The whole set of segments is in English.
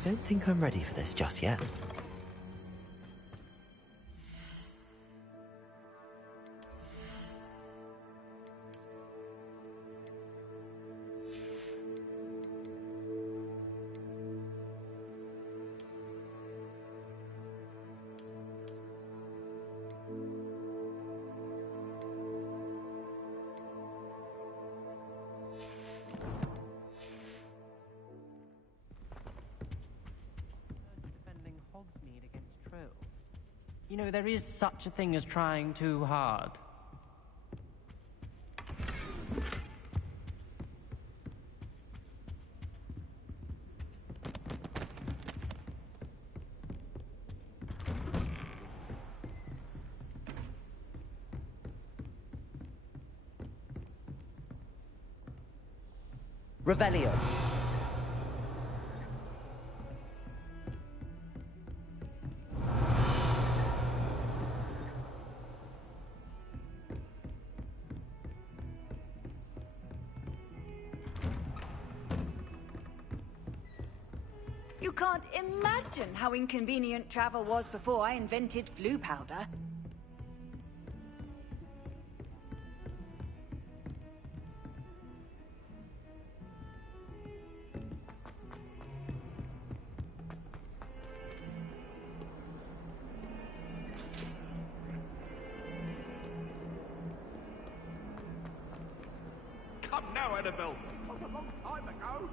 I don't think I'm ready for this just yet. You know, there is such a thing as trying too hard. Revelio. You can't imagine how inconvenient travel was before I invented flu powder. Come now, Annabelle. That was a long time ago.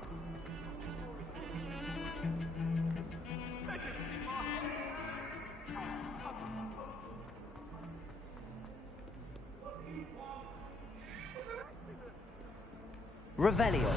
Revelio.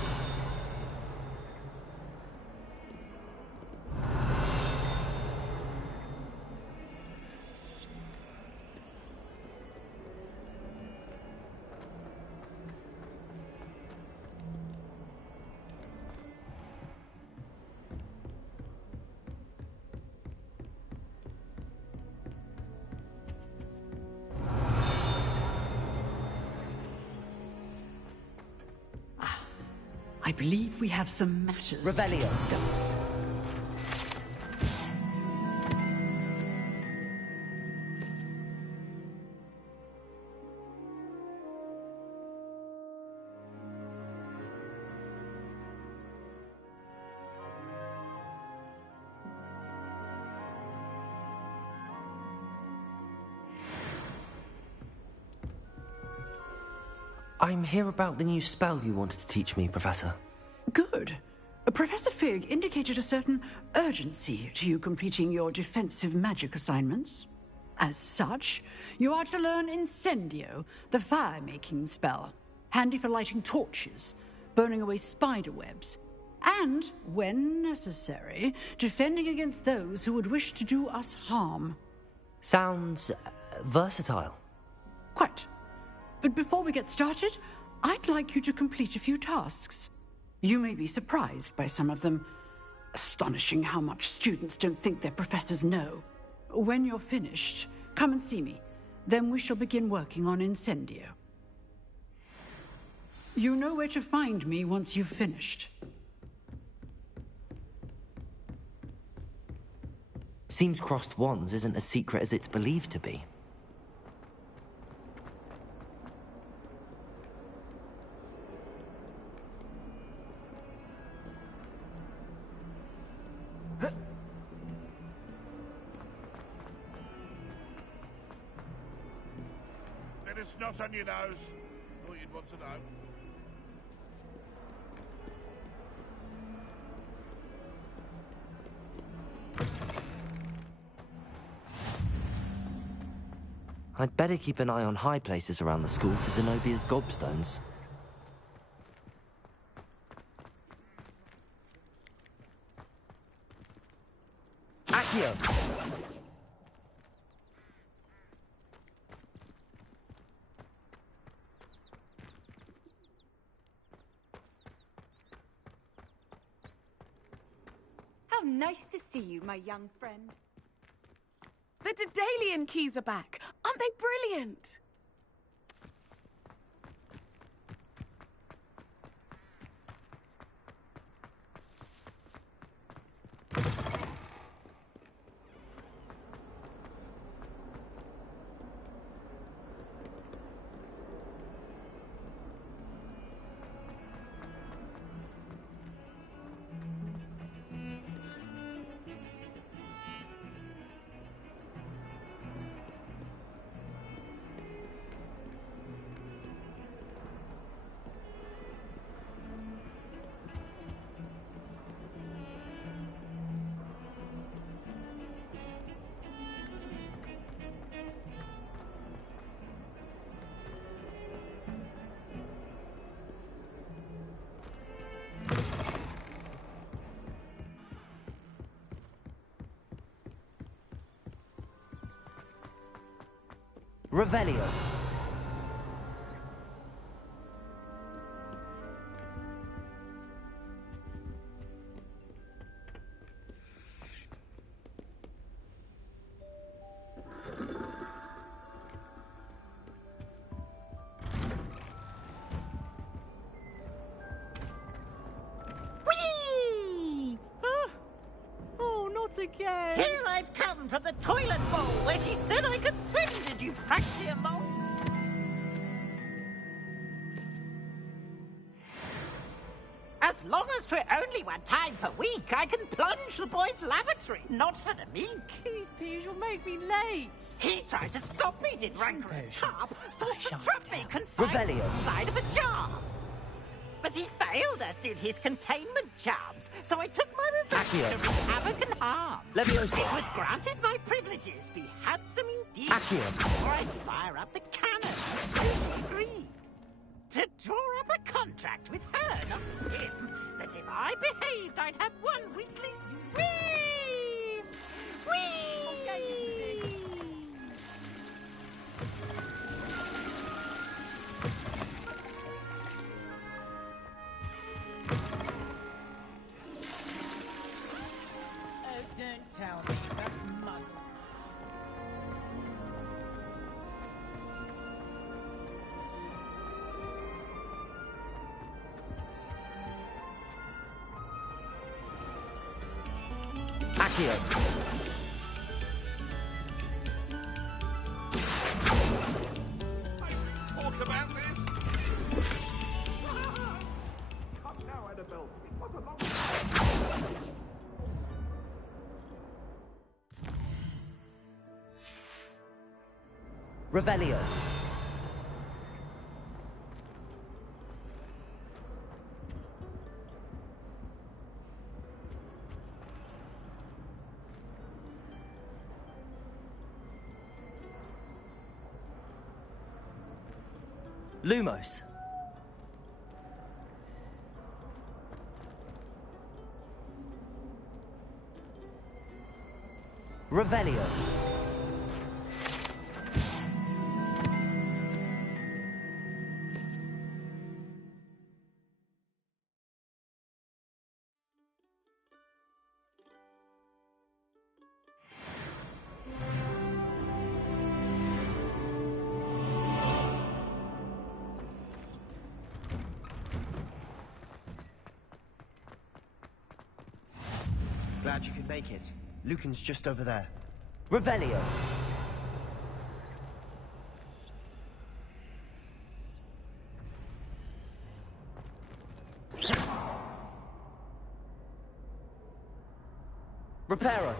I believe we have some matters Revelio. to discuss. I'm here about the new spell you wanted to teach me, Professor. Good. Professor Fig indicated a certain urgency to you completing your defensive magic assignments. As such, you are to learn Incendio, the fire-making spell, handy for lighting torches, burning away spider webs, and, when necessary, defending against those who would wish to do us harm. Sounds versatile. Quite. But before we get started, I'd like you to complete a few tasks. You may be surprised by some of them. Astonishing how much students don't think their professors know. When you're finished, come and see me. Then we shall begin working on Incendio. You know where to find me once you've finished. Seems crossed wands isn't as secret as it's believed to be. It's not on your nose. Thought you'd want to know. I'd better keep an eye on high places around the school for Zenobia's gobstones. Accio! How nice to see you, my young friend. The Daedalian keys are back. Aren't they brilliant? Revelio. Whee! Oh, not again! Here I've come from the toilet bowl where she said I could swim, did you praxium mole? As long as we're only one time per week, I can plunge the boys' lavatory, not for the meek. Please, Peeves, you'll make me late. He tried to stop me, did rancorous carp, sought to shut trap me down. confined Revelio. inside of a jar. But he failed, as did his containment charms, so I took my revenge Accio. to wreak havoc and harm. Leviosa. It was granted my privileges be handsome indeed. Accio. Before I fire up the cannon, so she agreed to draw up a contract with her, not him, that if I behaved, I'd have one weekly swim. Whee! Oh, don't tell me. That's mud. Accio. Talk about this. Revelio. Lumos. Revelio. Glad you could make it. Lucan's just over there. Revelio. Reparo.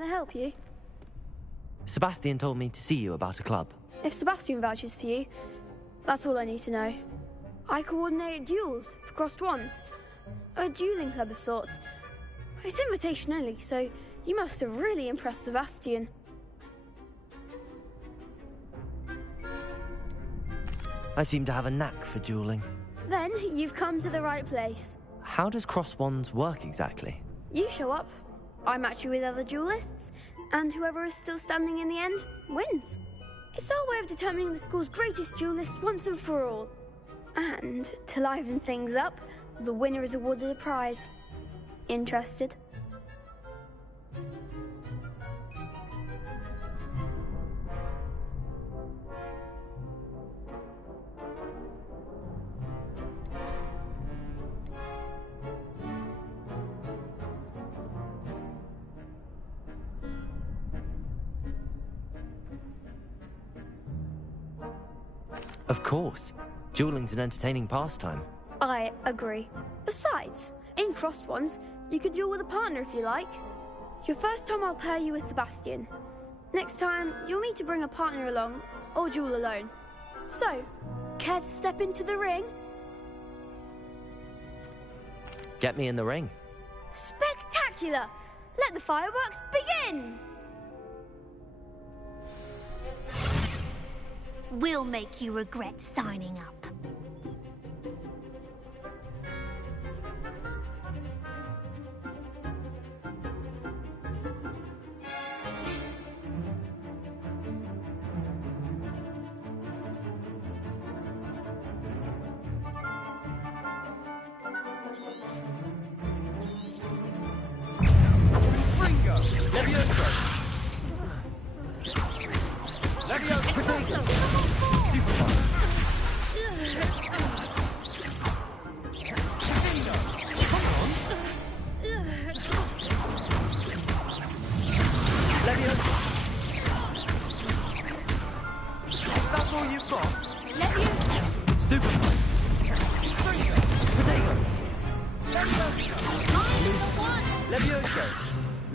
can I help you? Sebastian told me to see you about a club. If Sebastian vouches for you, that's all I need to know. I coordinate duels for crossed wands. A dueling club of sorts. It's invitation only, so you must have really impressed Sebastian. I seem to have a knack for dueling. Then you've come to the right place. How does cross wands work exactly? You show up, I match you with other duelists, and whoever is still standing in the end wins. It's our way of determining the school's greatest duelist once and for all. And to liven things up, the winner is awarded a prize. Interested? Of course. Dueling's an entertaining pastime. I agree. Besides, in crossed ones, you could duel with a partner if you like. Your first time I'll pair you with Sebastian. Next time, you'll need to bring a partner along, or duel alone. So, care to step into the ring? Get me in the ring. Spectacular! Let the fireworks begin! We'll make you regret signing up.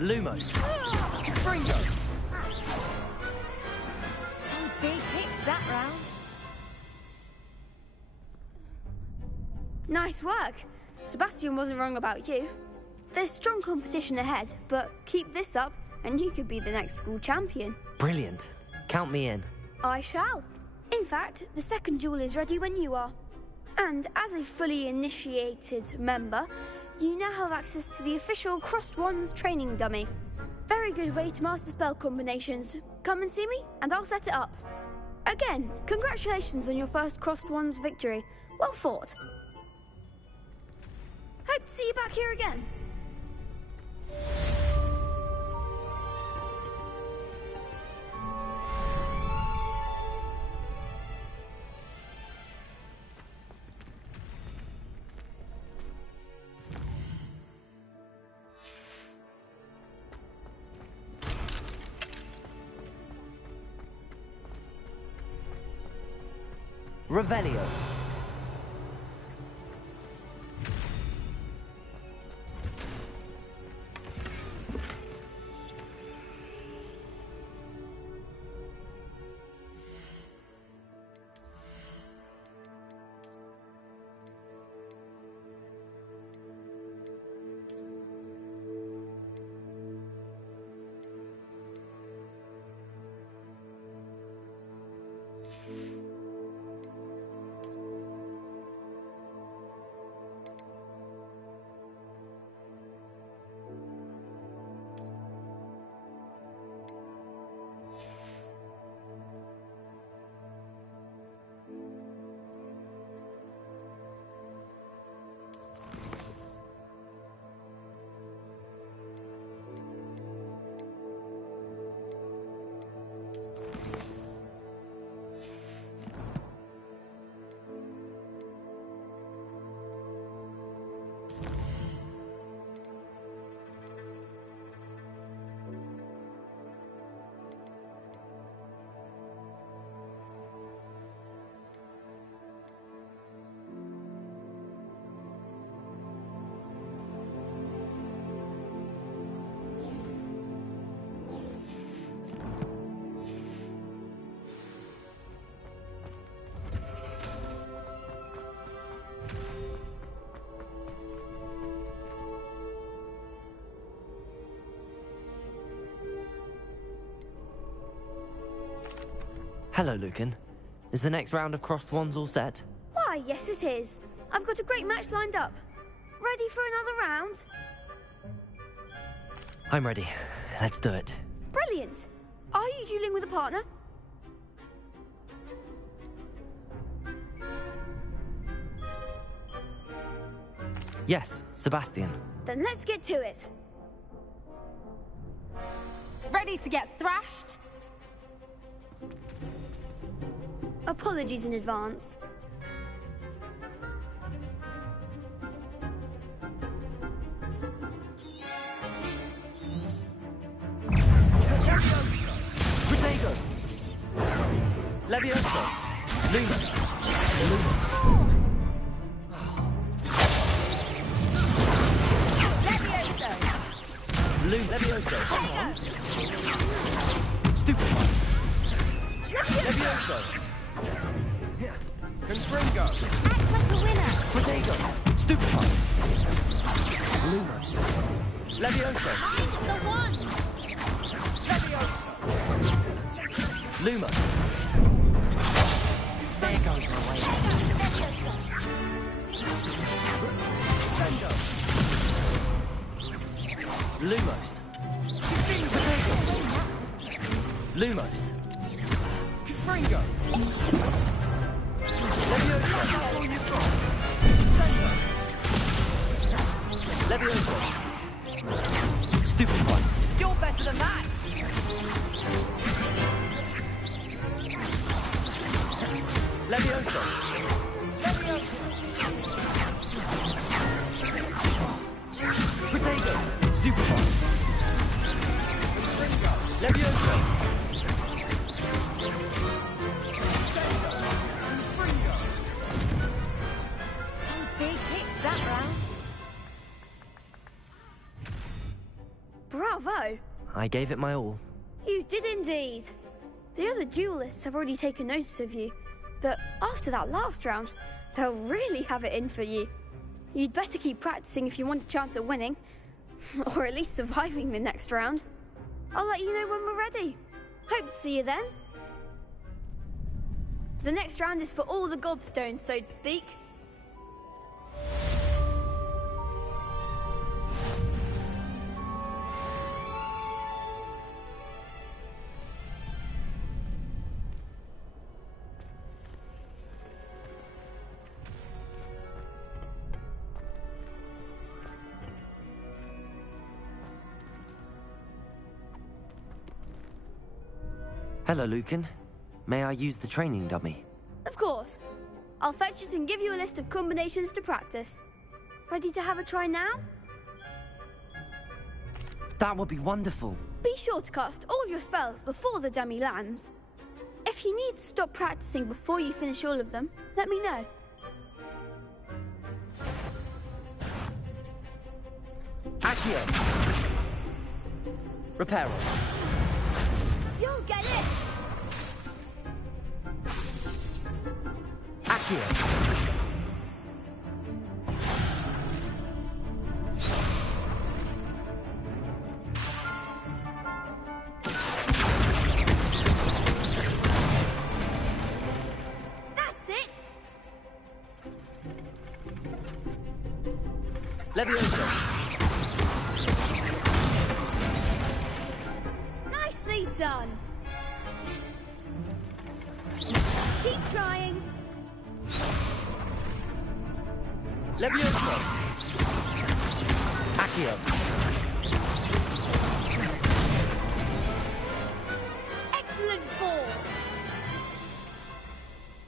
Lumos. Some big hits that round. Nice work. Sebastian wasn't wrong about you. There's strong competition ahead, but keep this up and you could be the next school champion. Brilliant. Count me in. I shall. In fact, the second duel is ready when you are. And as a fully initiated member, you now have access to the official Crossed Wands training dummy. Very good way to master spell combinations. Come and see me, and I'll set it up. Again, congratulations on your first Crossed Wands victory. Well fought. Hope to see you back here again. Revelio. Hello, Lucan. Is the next round of crossed wands all set? Why, yes it is. I've got a great match lined up. Ready for another round? I'm ready. Let's do it. Brilliant. Are you dueling with a partner? Yes, Sebastian. Then let's get to it. Ready to get thrashed? Apologies in advance. Protego! Levioso! Luma! Levioso! Come on! Stupefy! Levioso! Confringo! Act like a winner. Protego! Stupefy! Lumos! Levioso! Mind the one. Lumos! There goes my way. Sendo! Lumos! Lumos! Confringo! Levioso! Sendo! Levioso! Stupefy! You're better than that! Levioso! Protego! Stupefy! Levioso! Some big hits that round. Bravo! I gave it my all. You did indeed. The other duelists have already taken notice of you, but after that last round, they'll really have it in for you. You'd better keep practicing if you want a chance at winning, or at least surviving the next round. I'll let you know when we're ready. Hope to see you then. The next round is for all the gobstones, so to speak. Hello, Lucan. May I use the training dummy? Of course. I'll fetch it and give you a list of combinations to practice. Ready to have a try now? That would be wonderful. Be sure to cast all your spells before the dummy lands. If you need to stop practicing before you finish all of them, let me know. Accio! Reparo! You'll get it! Accio! That's it! Levioso! Nicely done! Keep trying! Levioso! Accio! Excellent fall!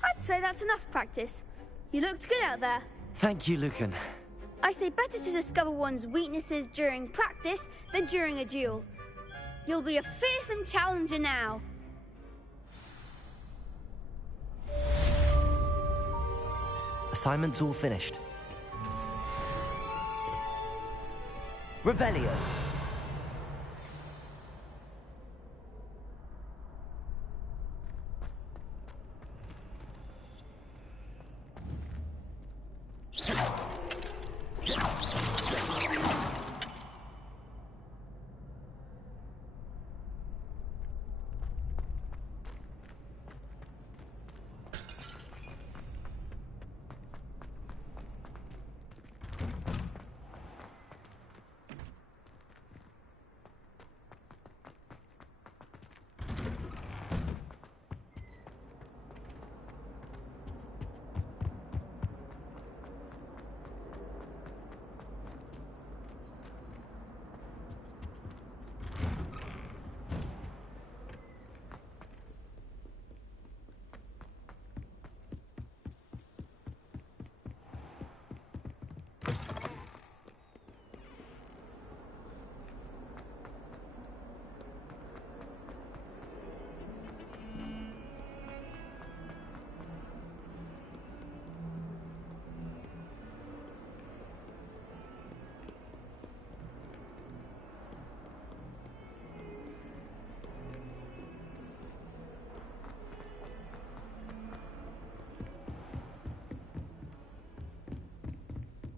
I'd say that's enough practice. You looked good out there. Thank you, Lucan. I say better to discover one's weaknesses during practice than during a duel. You'll be a fearsome challenger now. Assignment's all finished. Revelio!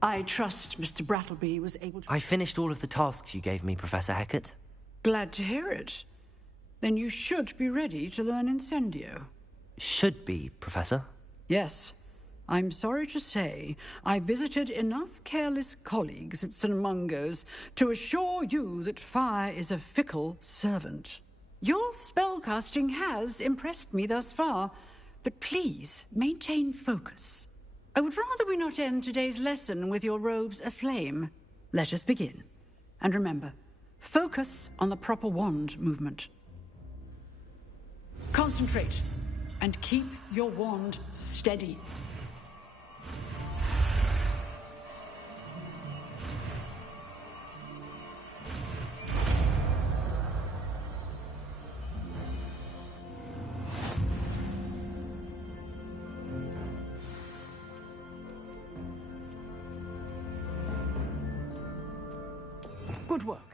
I trust Mr. Brattleby was able to... I finished all of the tasks you gave me, Professor Hecat. Glad to hear it. Then you should be ready to learn Incendio. Should be, Professor. Yes. I'm sorry to say, I visited enough careless colleagues at St. Mungo's to assure you that fire is a fickle servant. Your spellcasting has impressed me thus far, but please maintain focus. I would rather we not end today's lesson with your robes aflame. Let us begin. And remember, focus on the proper wand movement. Concentrate, and keep your wand steady. Good work.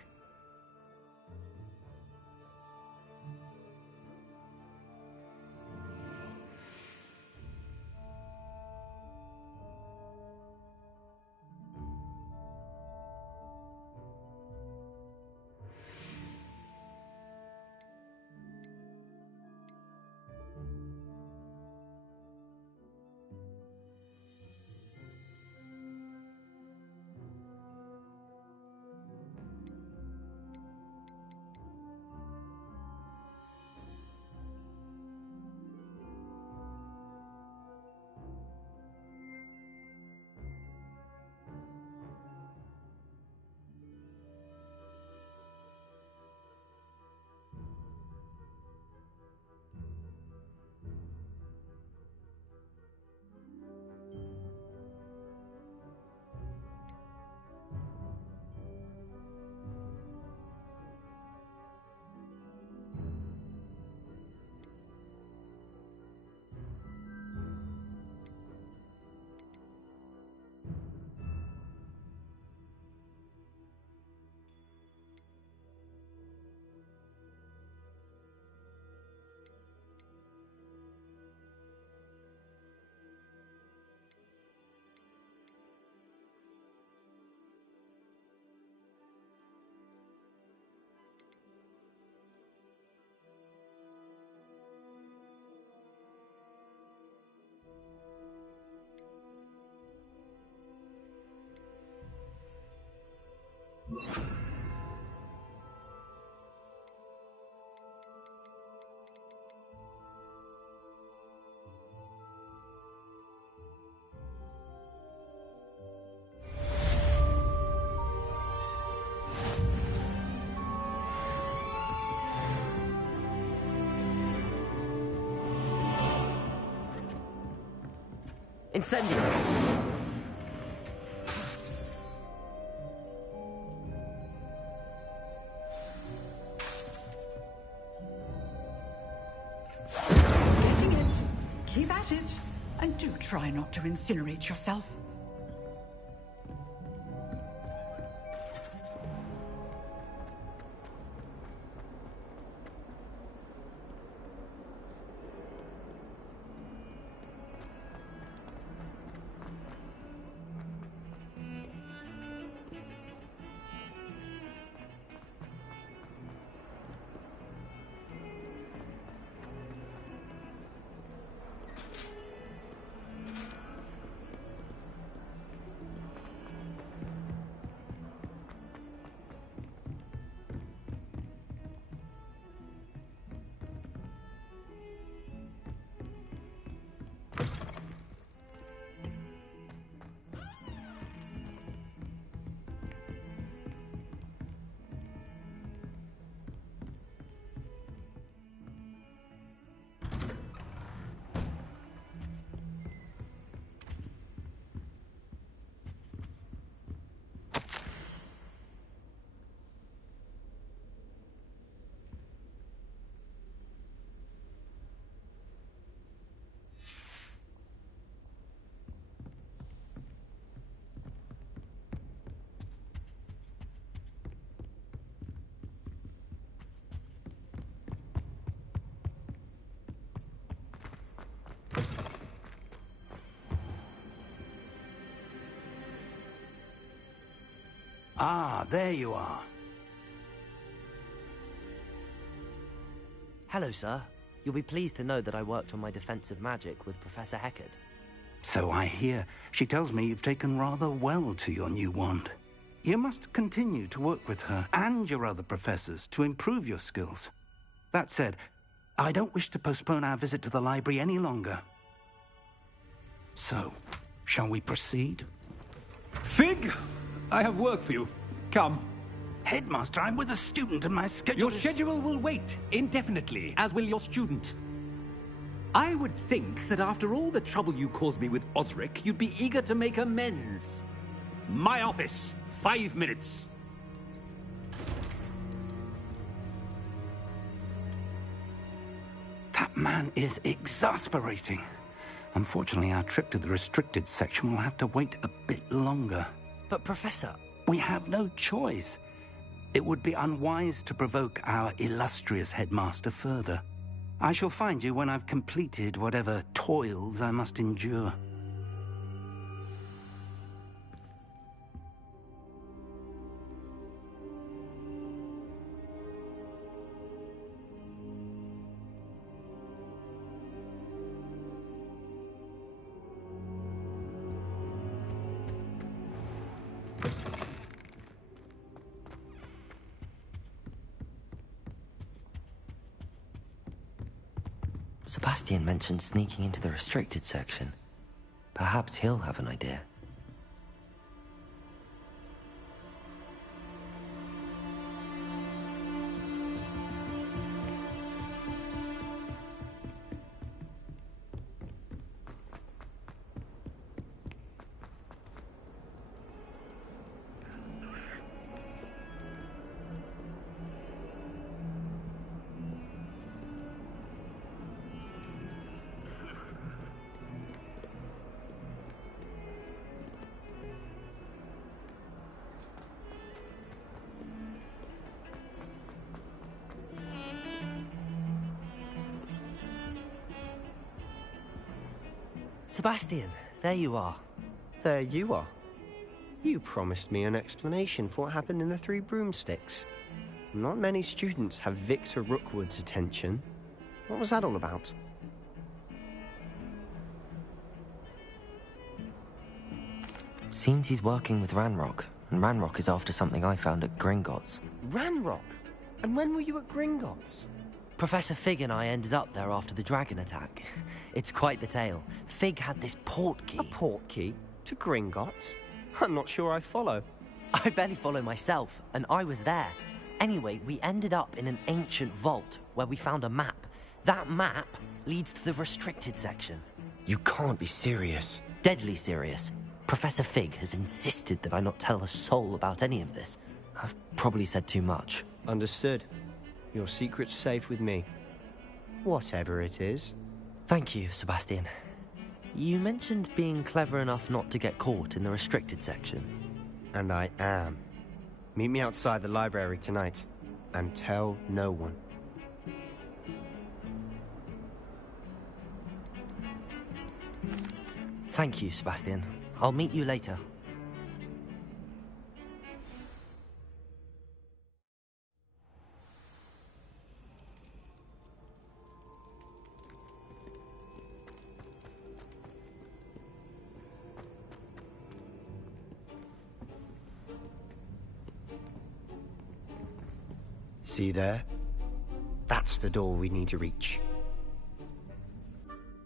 Incendio! Getting it. Keep at it. And do try not to incinerate yourself. Ah, there you are. Hello, sir. You'll be pleased to know that I worked on my defensive magic with Professor Heckard. So I hear. She tells me you've taken rather well to your new wand. You must continue to work with her and your other professors to improve your skills. That said, I don't wish to postpone our visit to the library any longer. So, shall we proceed? Fig! I have work for you. Come. Headmaster, I'm with a student and my schedule Your schedule will wait indefinitely, as will your student. I would think that after all the trouble you caused me with Osric, you'd be eager to make amends. My office, 5 minutes. That man is exasperating. Unfortunately, our trip to the restricted section will have to wait a bit longer. But, Professor... We have no choice. It would be unwise to provoke our illustrious headmaster further. I shall find you when I've completed whatever toils I must endure. Sebastian mentioned sneaking into the restricted section. Perhaps he'll have an idea. Sebastian, there you are. There you are. You promised me an explanation for what happened in the Three Broomsticks. Not many students have Victor Rookwood's attention. What was that all about? Seems he's working with Ranrock, and Ranrock is after something I found at Gringotts. Ranrock? And when were you at Gringotts? Professor Fig and I ended up there after the dragon attack. It's quite the tale. Fig had this port key. A port key? To Gringotts? I'm not sure I follow. I barely follow myself, and I was there. Anyway, we ended up in an ancient vault where we found a map. That map leads to the restricted section. You can't be serious. Deadly serious. Professor Fig has insisted that I not tell a soul about any of this. I've probably said too much. Understood. Your secret's safe with me. Whatever it is. Thank you, Sebastian. You mentioned being clever enough not to get caught in the restricted section. And I am. Meet me outside the library tonight, and tell no one. Thank you, Sebastian. I'll meet you later. See there? That's the door we need to reach.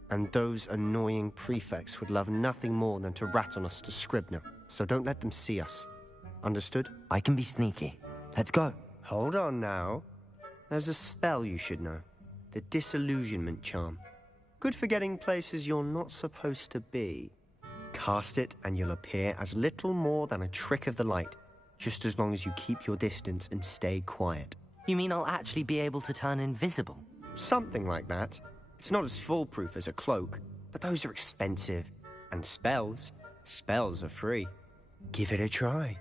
And those annoying prefects would love nothing more than to rat on us to Scribner, so don't let them see us. Understood? I can be sneaky. Let's go. Hold on now. There's a spell you should know. The Disillusionment Charm. Good for getting places you're not supposed to be. Cast it and you'll appear as little more than a trick of the light, just as long as you keep your distance and stay quiet. You mean I'll actually be able to turn invisible? Something like that. It's not as foolproof as a cloak, but those are expensive. And spells are free. Give it a try.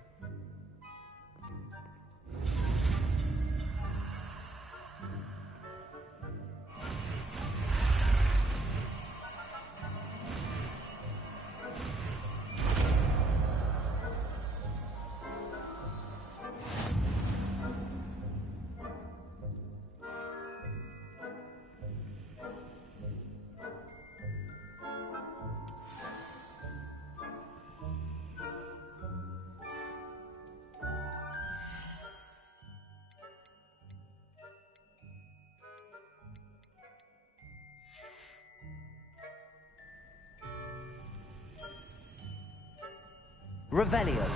Revelio.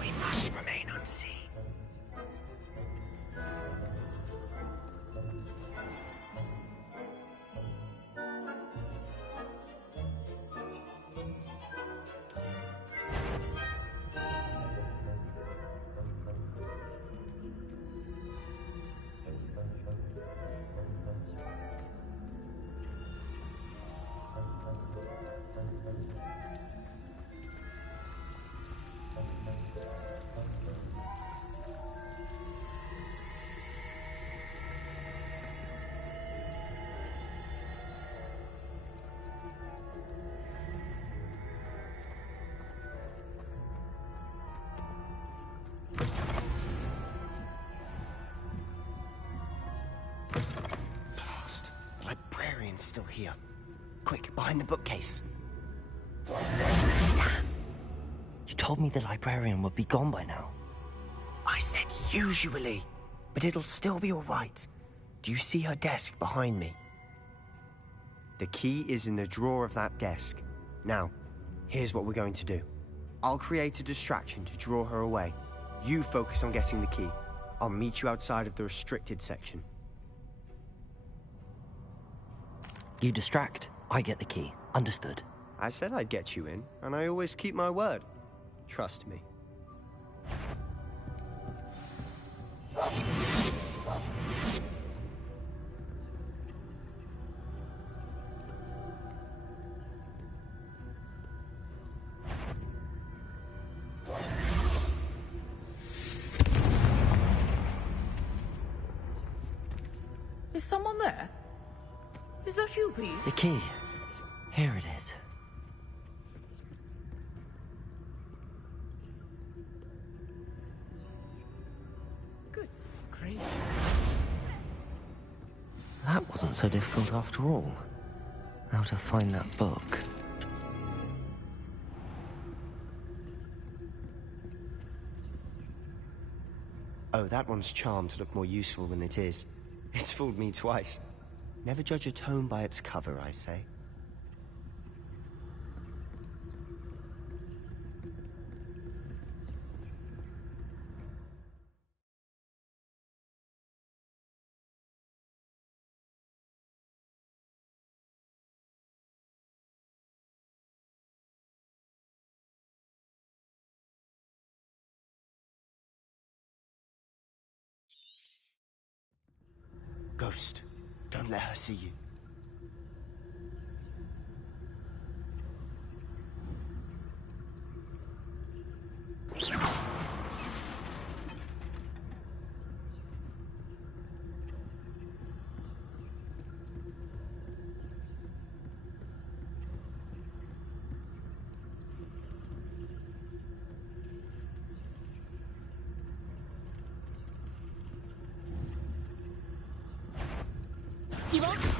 We must remain unseen. Blast. The librarian's still here. Quick, behind the bookcase. You told me the librarian would be gone by now. I said usually, but it'll still be all right. Do you see her desk behind me? The key is in the drawer of that desk. Now, here's what we're going to do. I'll create a distraction to draw her away. You focus on getting the key. I'll meet you outside of the restricted section. You distract, I get the key. Understood. I said I'd get you in, and I always keep my word. Trust me. Is someone there? Is that you, Pete? The key. Here it is. Goodness gracious. That wasn't so difficult after all. How to find that book. Oh, that one's charmed to look more useful than it is. It's fooled me twice. Never judge a tome by its cover, I say. Ghost, don't let her see you.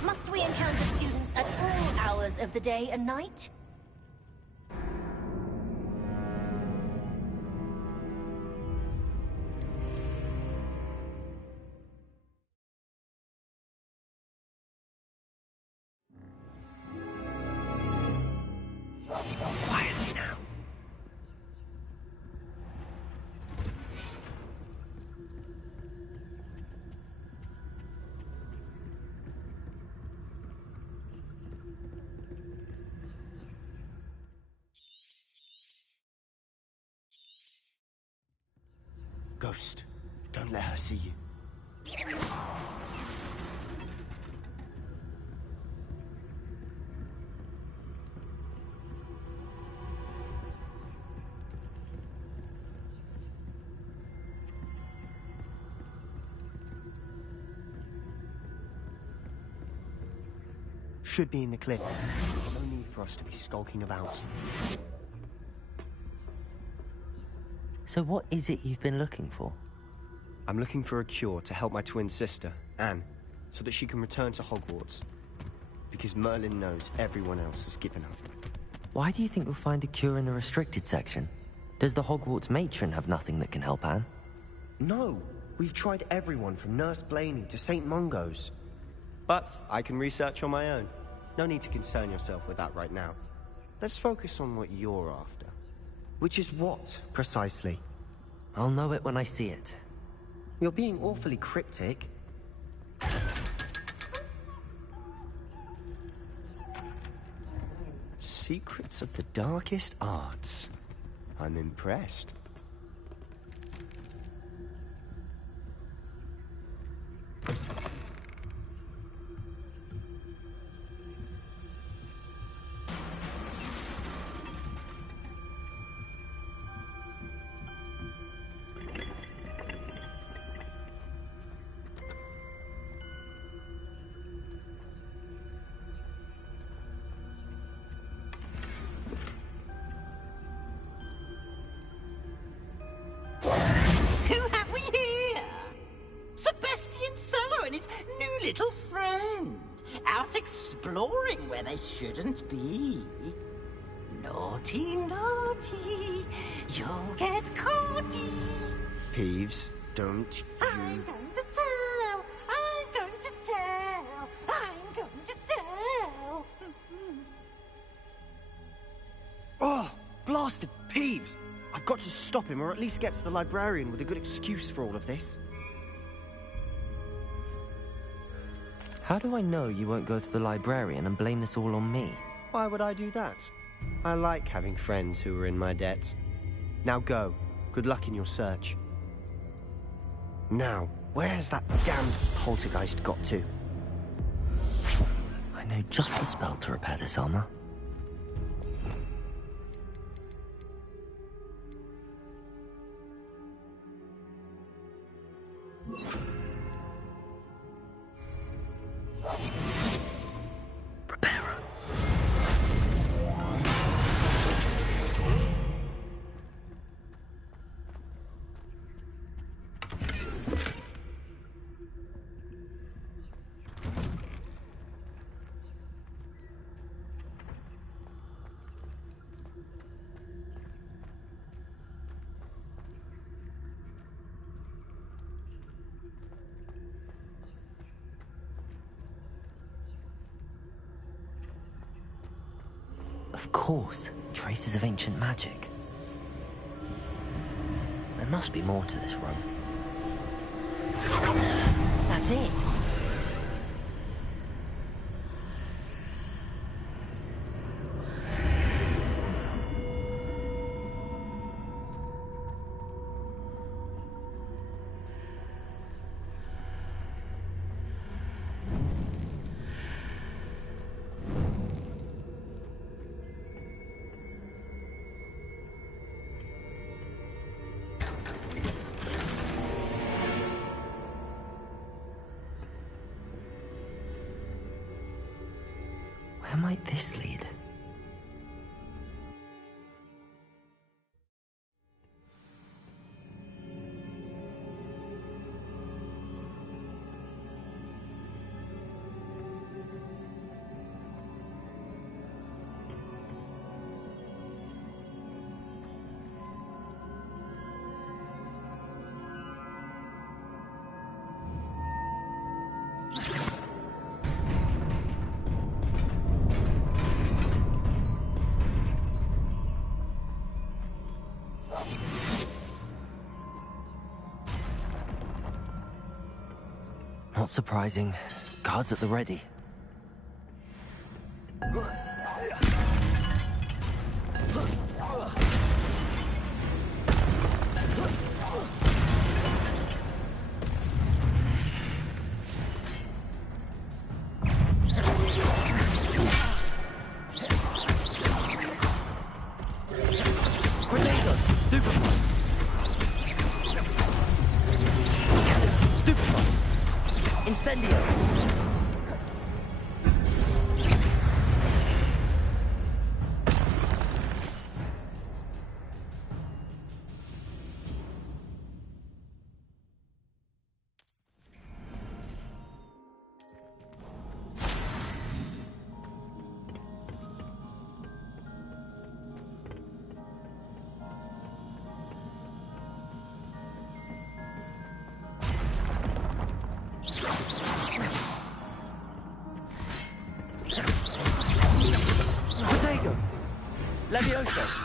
Must we encounter students at all hours of the day and night? Quietly now. Ghost, don't let her see you. Should be in the cliff. No need for us to be skulking about. So what is it you've been looking for? I'm looking for a cure to help my twin sister, Anne, so that she can return to Hogwarts. Because Merlin knows everyone else has given up. Why do you think we'll find a cure in the restricted section? Does the Hogwarts matron have nothing that can help Anne? No! We've tried everyone from Nurse Blaney to St. Mungo's. But I can research on my own. No need to concern yourself with that right now. Let's focus on what you're after. Which is what, precisely? I'll know it when I see it. You're being awfully cryptic. Secrets of the darkest arts. I'm impressed. Who have we here? Sebastian Solo and his new little friend. Out exploring where they shouldn't be. Naughty, naughty. You'll get caughty. Peeves, don't you... I'm going to tell. I'm going to tell. I'm going to tell. Oh, blasted Peeves! I've got to stop him, or at least get to the librarian with a good excuse for all of this. How do I know you won't go to the librarian and blame this all on me? Why would I do that? I like having friends who are in my debt. Now go. Good luck in your search. Now, where's that damned poltergeist got to? I know just the spell to repair this armor. Of course, traces of ancient magic. There must be more to this room. That's it! Where might this lead? Not surprising. Guards at the ready. Incendio! Levioso!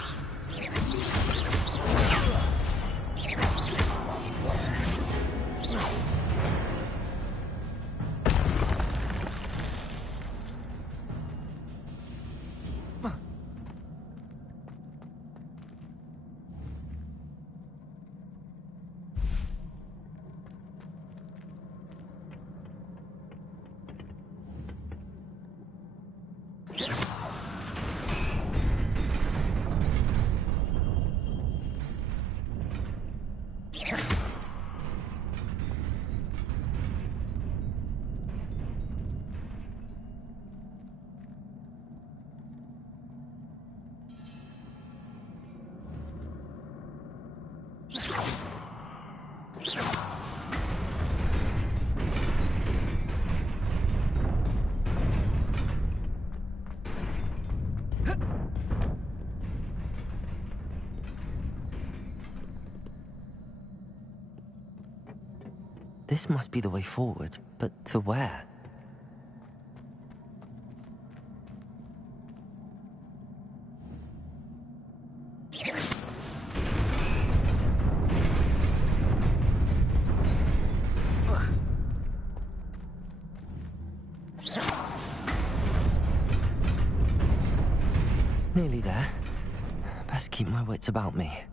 This must be the way forward, but to where? Nearly there. Best keep my wits about me.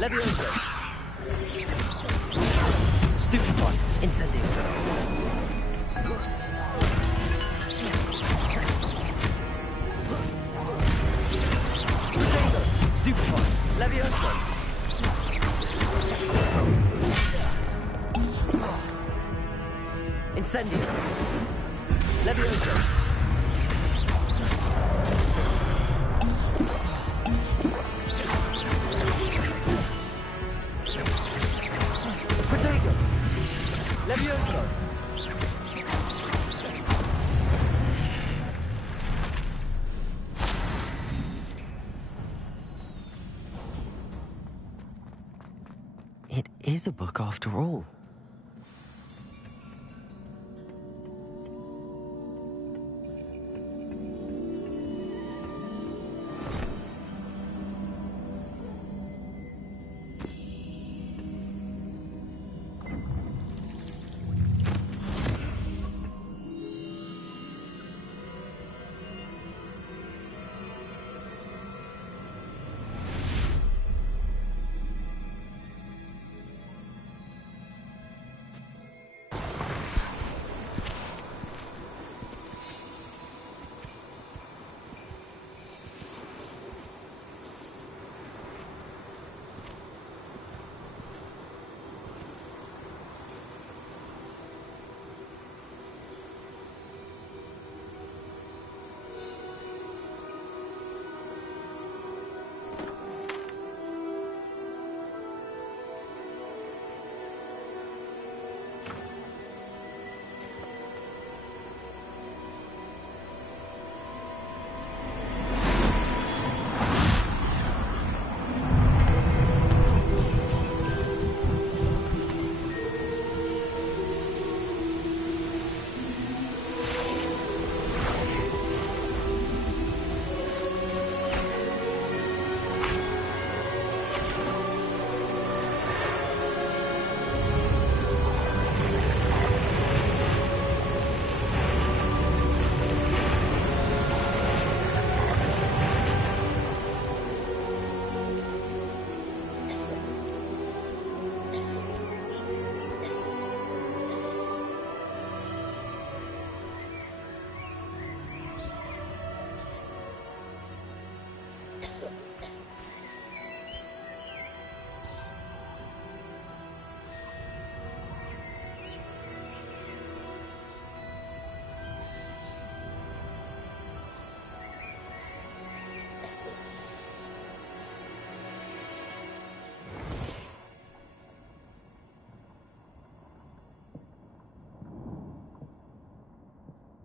Levioso! Stupefy! Incendio! Potato! Stupefy! Levioso! Incendio! Levioso! Levioso! It is a book after all.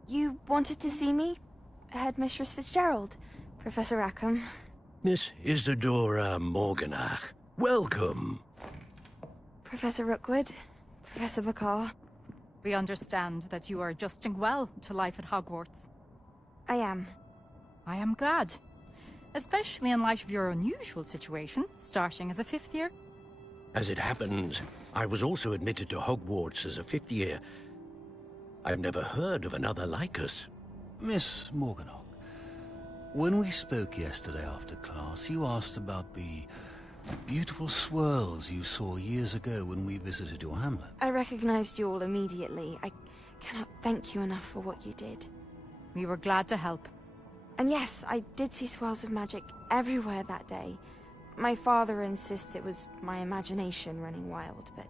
You wanted to see me? Headmistress Fitzgerald, Professor Rackham. Miss Isadora Morganach, welcome. Professor Rookwood, Professor Bakar. We understand that you are adjusting well to life at Hogwarts. I am. I am glad. Especially in light of your unusual situation, starting as a 5th year. As it happens, I was also admitted to Hogwarts as a 5th year. I've never heard of another like us. Miss Morganach, when we spoke yesterday after class, you asked about the beautiful swirls you saw years ago when we visited your hamlet. I recognized you all immediately. I cannot thank you enough for what you did. We were glad to help. And yes, I did see swirls of magic everywhere that day. My father insists it was my imagination running wild, but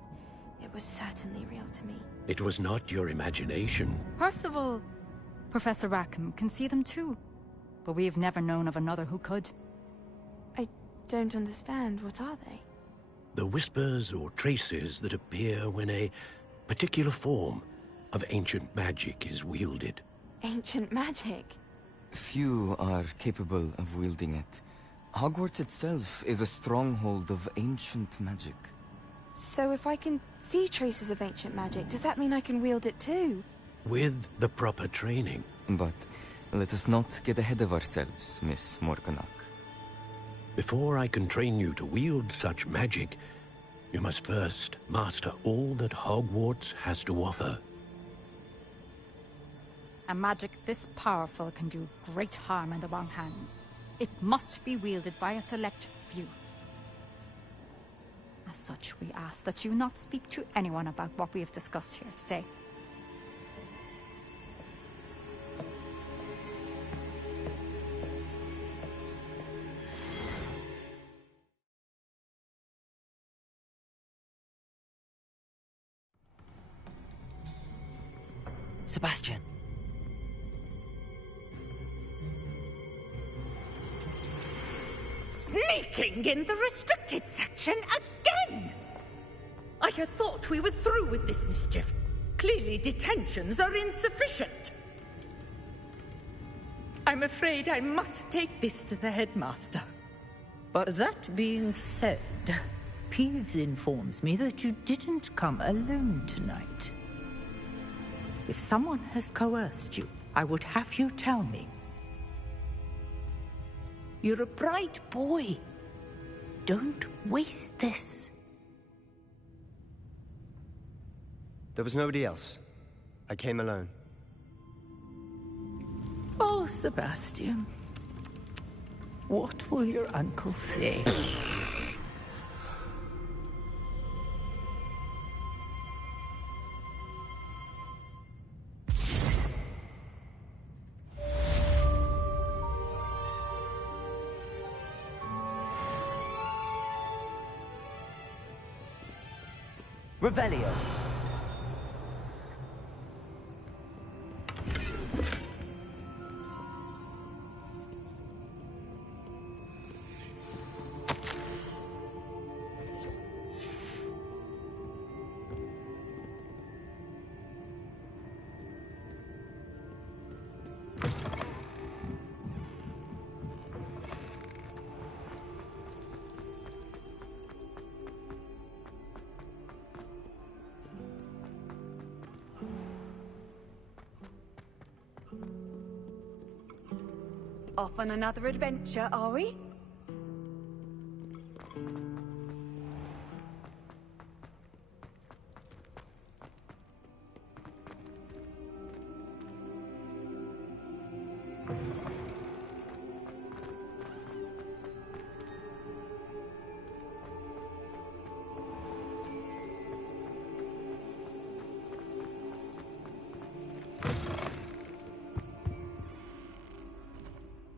it was certainly real to me. It was not your imagination. Percival, Professor Rackham can see them too. But we have never known of another who could. I don't understand. What are they? The whispers or traces that appear when a particular form of ancient magic is wielded. Ancient magic? Few are capable of wielding it. Hogwarts itself is a stronghold of ancient magic. So if I can see traces of ancient magic, does that mean I can wield it too? With the proper training. But let us not get ahead of ourselves, Miss Morganach. Before I can train you to wield such magic, you must first master all that Hogwarts has to offer. A magic this powerful can do great harm in the wrong hands. It must be wielded by a select few. As such, we ask that you not speak to anyone about what we have discussed here today. Sebastian. Sneaking in the restricted section again! I had thought we were through with this mischief. Clearly detentions are insufficient. I'm afraid I must take this to the headmaster. But that being said, Peeves informs me that you didn't come alone tonight. If someone has coerced you, I would have you tell me. You're a bright boy. Don't waste this. There was nobody else. I came alone. Oh, Sebastian. What will your uncle say? Revelio. Off on another adventure, are we?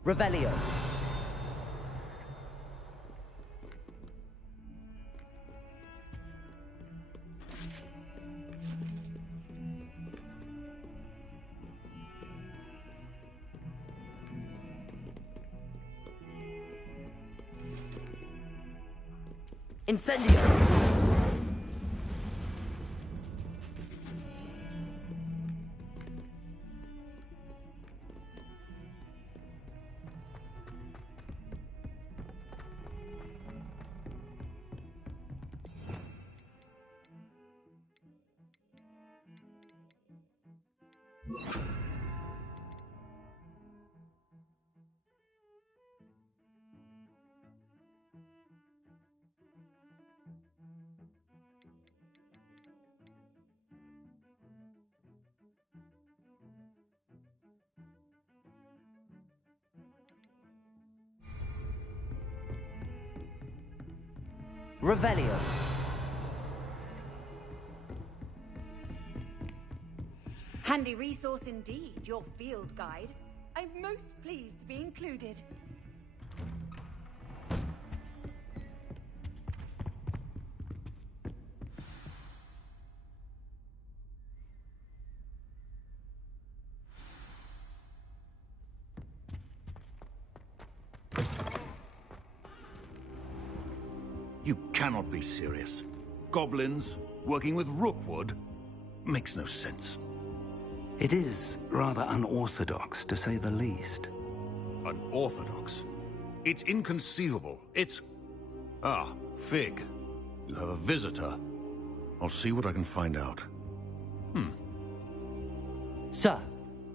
Revelio. Incendio. Revelio. Handy resource indeed, your field guide. I'm most pleased to be included. You cannot be serious. Goblins working with Rookwood makes no sense. It is rather unorthodox, to say the least. Unorthodox? It's inconceivable. It's... Ah, Fig. You have a visitor. I'll see what I can find out. Sir,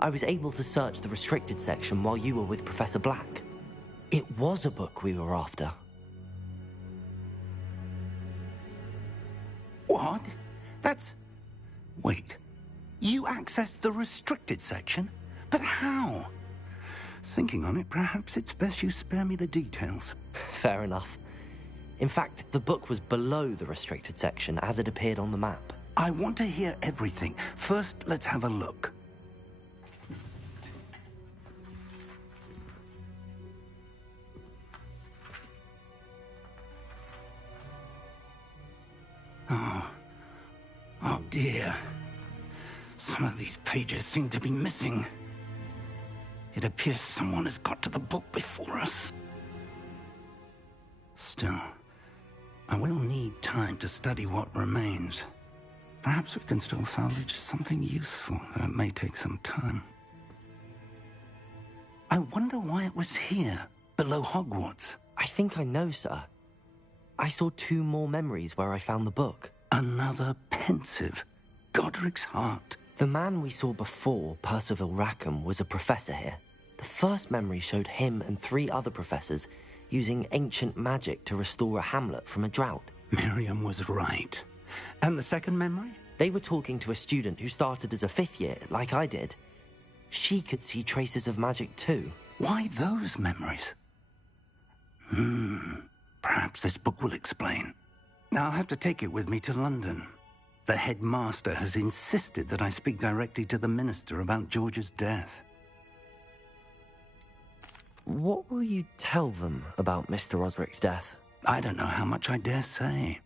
I was able to search the restricted section while you were with Professor Black. It was a book we were after. What? That's... Wait. You accessed the restricted section? But how? Thinking on it, perhaps it's best you spare me the details. Fair enough. In fact, the book was below the restricted section as it appeared on the map. I want to hear everything. First, let's have a look. Oh dear. Some of these pages seem to be missing. It appears someone has got to the book before us. Still, I will need time to study what remains. Perhaps we can still salvage something useful, though it may take some time. I wonder why it was here, below Hogwarts. I think I know, sir. I saw 2 more memories where I found the book. Another pensive. Godric's heart. The man we saw before, Percival Rackham, was a professor here. The first memory showed him and 3 other professors using ancient magic to restore a hamlet from a drought. Miriam was right. And the second memory? They were talking to a student who started as a 5th year, like I did. She could see traces of magic too. Why those memories? Perhaps this book will explain. I'll have to take it with me to London. The headmaster has insisted that I speak directly to the minister about George's death. What will you tell them about Mr. Osric's death? I don't know how much I dare say.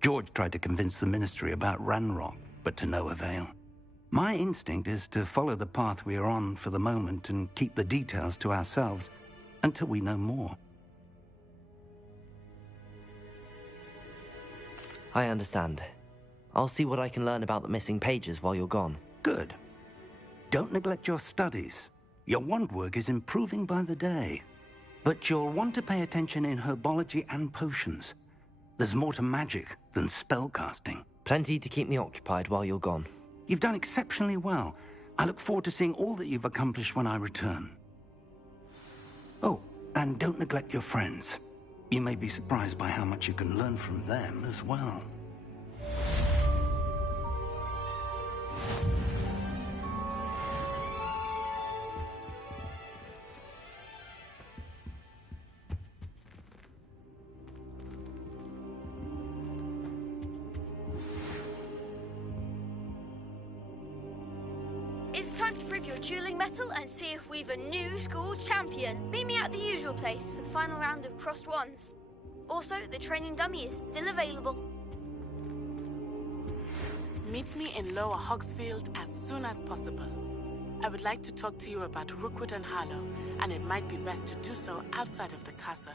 George tried to convince the ministry about Ranrock, but to no avail. My instinct is to follow the path we are on for the moment and keep the details to ourselves until we know more. I understand. I'll see what I can learn about the missing pages while you're gone. Good. Don't neglect your studies. Your wand work is improving by the day. But you'll want to pay attention in herbology and potions. There's more to magic than spellcasting. Plenty to keep me occupied while you're gone. You've done exceptionally well. I look forward to seeing all that you've accomplished when I return. Oh, and don't neglect your friends. You may be surprised by how much you can learn from them as well. It's time to prove your dueling mettle and see if we've a new school champion. Meet me at the usual place for the final round of crossed wands. Also, the training dummy is still available. Meet me in Lower Hogsfield as soon as possible. I would like to talk to you about Rookwood and Harlow, and it might be best to do so outside of the castle.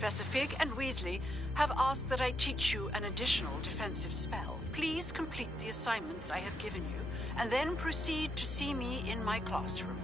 Professor Fig and Weasley have asked that I teach you an additional defensive spell. Please complete the assignments I have given you, and then proceed to see me in my classroom.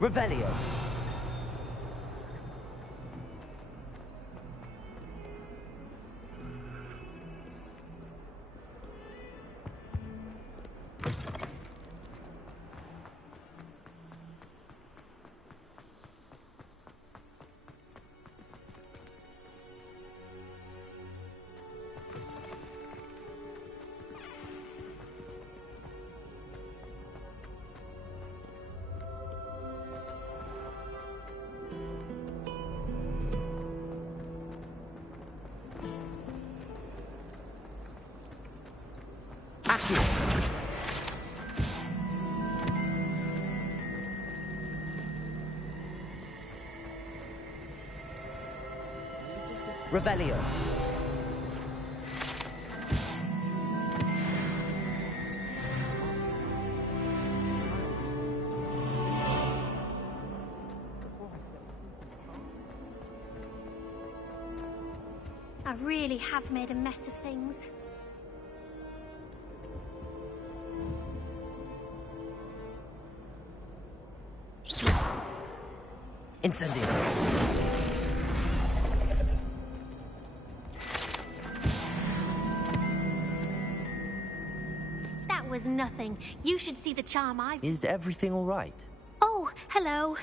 Revelio. Revelio. I really have made a mess of things. Incendio. That was nothing. You should see the charm I've... Is everything all right? Oh, hello.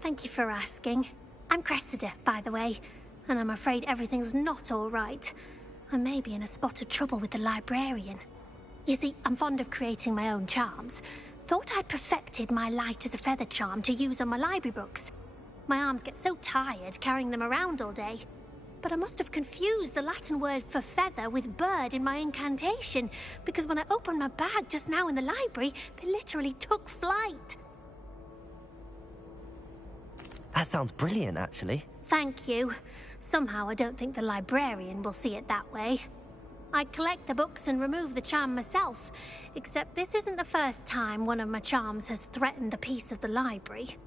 Thank you for asking. I'm Cressida, by the way, and I'm afraid everything's not all right. I may be in a spot of trouble with the librarian. You see, I'm fond of creating my own charms. Thought I'd perfected my light as a feather charm to use on my library books. My arms get so tired carrying them around all day. But I must have confused the Latin word for feather with bird in my incantation, because when I opened my bag just now in the library, they literally took flight. That sounds brilliant, actually. Thank you. Somehow I don't think the librarian will see it that way. I collect the books and remove the charm myself, except this isn't the first time one of my charms has threatened the peace of the library.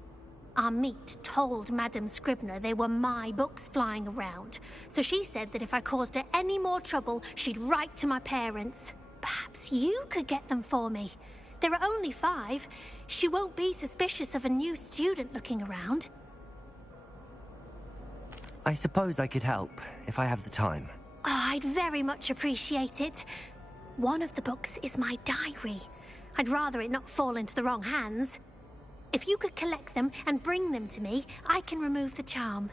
Our meet told Madame Scribner they were my books flying around, so she said that if I caused her any more trouble, she'd write to my parents. Perhaps you could get them for me. There are only 5. She won't be suspicious of a new student looking around. I suppose I could help, if I have the time. Oh, I'd very much appreciate it. One of the books is my diary. I'd rather it not fall into the wrong hands. If you could collect them and bring them to me, I can remove the charm.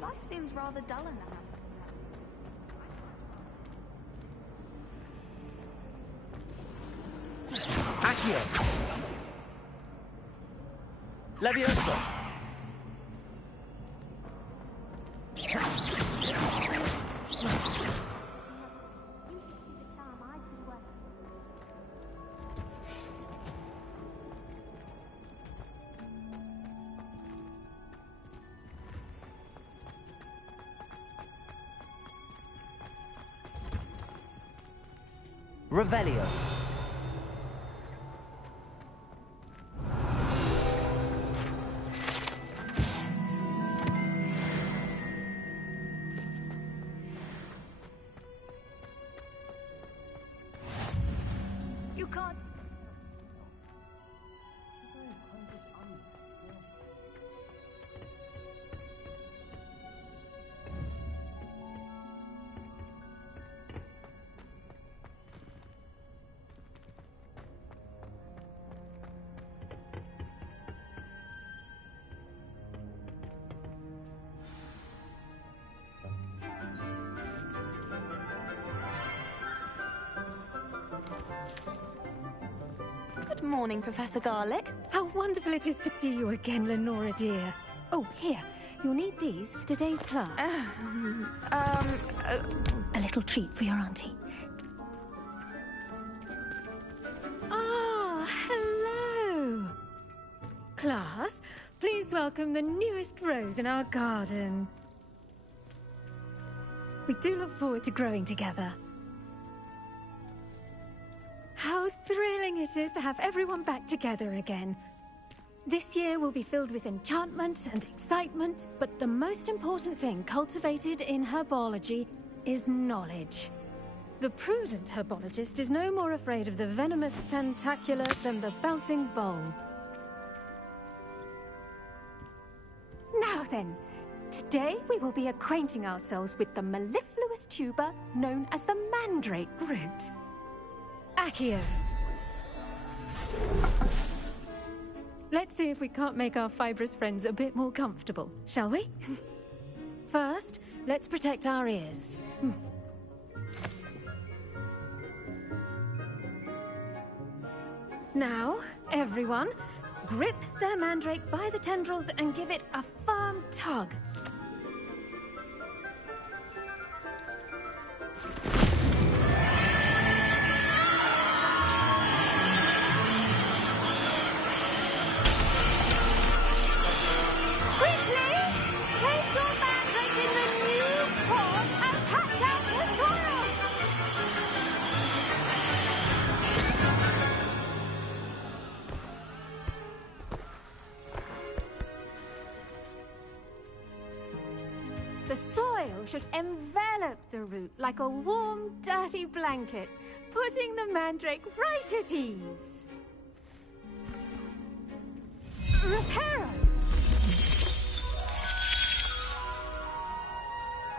Life seems rather dull in the house. Accio! Levioso! Revelio. You can't... Good morning, Professor Garlick. How wonderful it is to see you again, Lenora dear. Oh, here. You'll need these for today's class. A little treat for your auntie. Ah, hello. Class, please welcome the newest rose in our garden. We do look forward to growing together. How thrilling it is to have everyone back together again. This year will be filled with enchantment and excitement, but the most important thing cultivated in herbology is knowledge. The prudent herbologist is no more afraid of the venomous tentacular than the bouncing bowl. Now then, today we will be acquainting ourselves with the mellifluous tuber known as the mandrake root. Accio. Let's see if we can't make our fibrous friends a bit more comfortable, shall we? First, let's protect our ears. Now, everyone, grip their mandrake by the tendrils and give it a firm tug. The soil should envelop the root like a warm, dirty blanket, putting the mandrake right at ease. Reparo!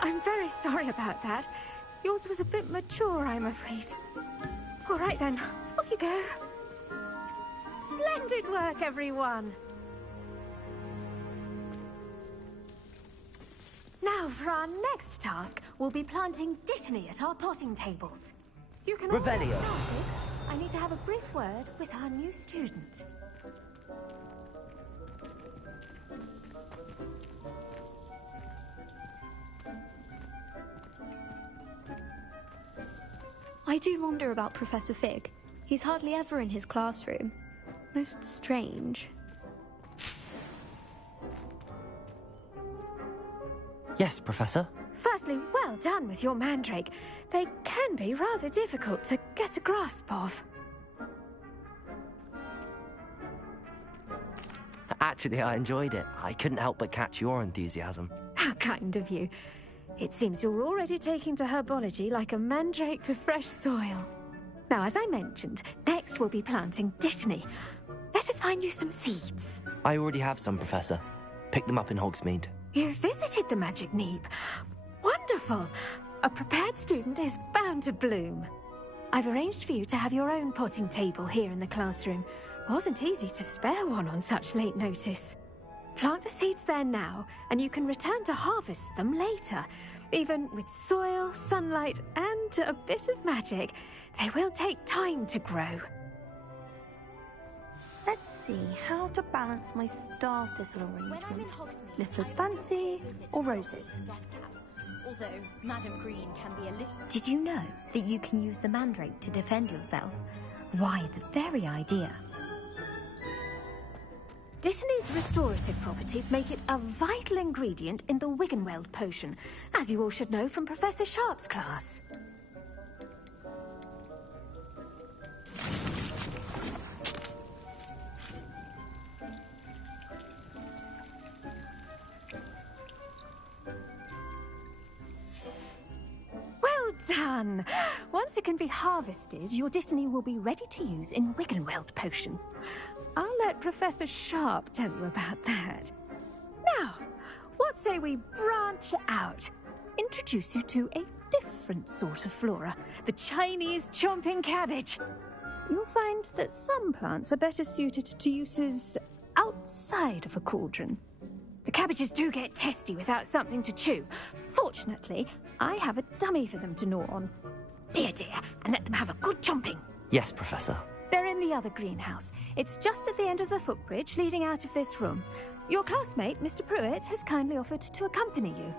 I'm very sorry about that. Yours was a bit mature, I'm afraid. All right then, off you go. Splendid work, everyone. Now, for our next task, we'll be planting dittany at our potting tables. You can all get Revelio. started. I need to have a brief word with our new student. I do wonder about Professor Fig. He's hardly ever in his classroom. Most strange. Yes, Professor. Firstly, well done with your mandrake. They can be rather difficult to get a grasp of. Actually, I enjoyed it. I couldn't help but catch your enthusiasm. How kind of you. It seems you're already taking to herbology like a mandrake to fresh soil. Now, as I mentioned, next we'll be planting dittany. Let us find you some seeds. I already have some, Professor. Picked them up in Hogsmeade. You visited the Magic Neep. Wonderful! A prepared student is bound to bloom. I've arranged for you to have your own potting table here in the classroom. Wasn't easy to spare one on such late notice. Plant the seeds there now, and you can return to harvest them later. Even with soil, sunlight, and a bit of magic, they will take time to grow. Let's see how to balance my star thistle arrangement. Littler's fancy or roses? Although Madam Green can be a little... Did you know that you can use the mandrake to defend yourself? Why, the very idea. Dittany's restorative properties make it a vital ingredient in the Wiggenweld potion, as you all should know from Professor Sharp's class. Well done! Once Once it can be harvested, your destiny will be ready to use in Wiggenweld potion. I'll let Professor Sharp tell you about that. Now, what say we branch out? Introduce you to a different sort of flora, the Chinese chomping cabbage. You'll find that some plants are better suited to uses outside of a cauldron. The cabbages do get testy without something to chew. Fortunately, I have a dummy for them to gnaw on. Be a dear and let them have a good chomping. Yes, Professor. They're in the other greenhouse. It's just at the end of the footbridge leading out of this room. Your classmate, Mr. Pruitt, has kindly offered to accompany you.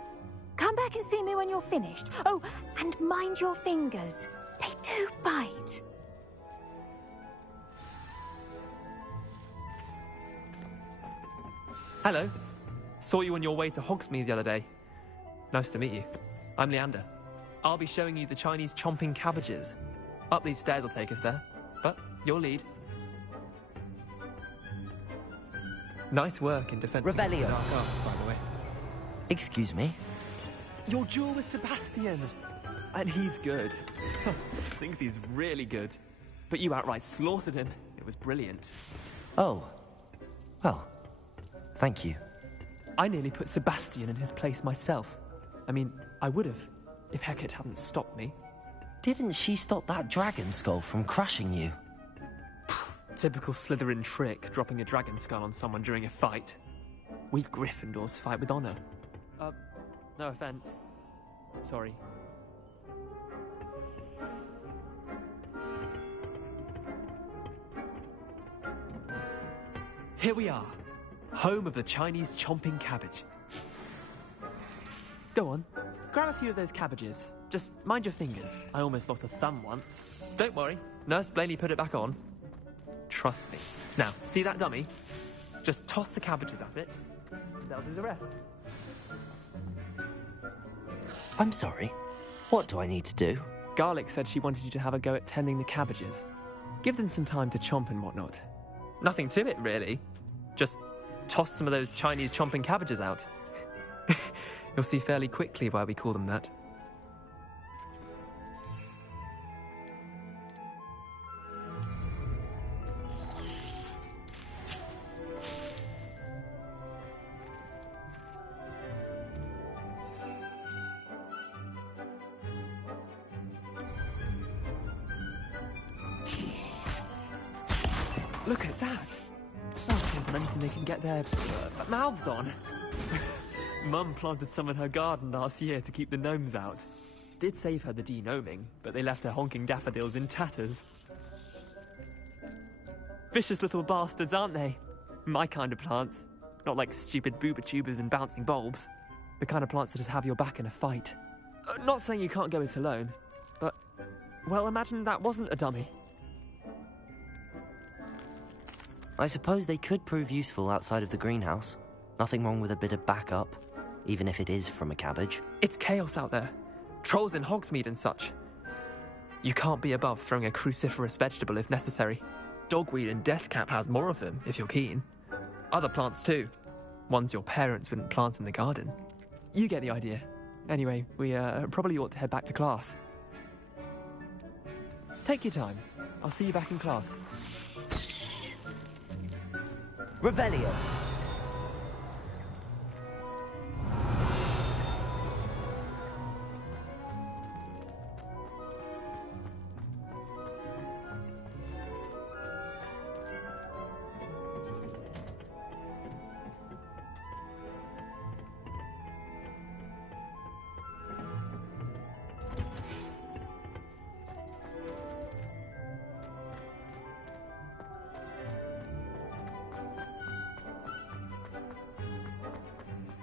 Come back and see me when you're finished. Oh, and mind your fingers. They do bite. Hello. Saw you on your way to Hogsmeade the other day. Nice to meet you. I'm Leander. I'll be showing you the Chinese chomping cabbages. Up these stairs will take us there, but your lead. Nice work in defending Revelio. the dark arts, by the way. Excuse me? Your duel with Sebastian. And he's good. Thinks he's really good. But you outright slaughtered him. It was brilliant. Oh. Well, thank you. I nearly put Sebastian in his place myself. I mean, I would have, if Hecate hadn't stopped me. Didn't she stop that dragon skull from crushing you? Typical Slytherin trick, dropping a dragon skull on someone during a fight. We Gryffindors fight with honor. No offense. Sorry. Here we are, home of the Chinese chomping cabbage. Go on, grab a few of those cabbages. Just mind your fingers. I almost lost a thumb once. Don't worry, Nurse Blaney put it back on. Trust me. Now, see that dummy? Just toss the cabbages at it. They'll do the rest. I'm sorry. What do I need to do? Garlic said she wanted you to have a go at tending the cabbages. Give them some time to chomp and whatnot. Nothing to it, really. Just toss some of those Chinese chomping cabbages out. You'll see fairly quickly why we call them that. Look at that! They'll chomp on anything they can get their mouths on. Mum planted some in her garden last year to keep the gnomes out. Did save her the de-gnoming, but they left her honking daffodils in tatters. Vicious little bastards, aren't they? My kind of plants. Not like stupid booba tubers and bouncing bulbs. The kind of plants that'd have your back in a fight. Not saying you can't go it alone, but, well, imagine that wasn't a dummy. I suppose they could prove useful outside of the greenhouse. Nothing wrong with a bit of backup, even if it is from a cabbage. It's chaos out there. Trolls in Hogsmeade and such. You can't be above throwing a cruciferous vegetable if necessary. Dogweed and deathcap has more of them, if you're keen. Other plants too. Ones your parents wouldn't plant in the garden. You get the idea. Anyway, we probably ought to head back to class. Take your time. I'll see you back in class. Revelio.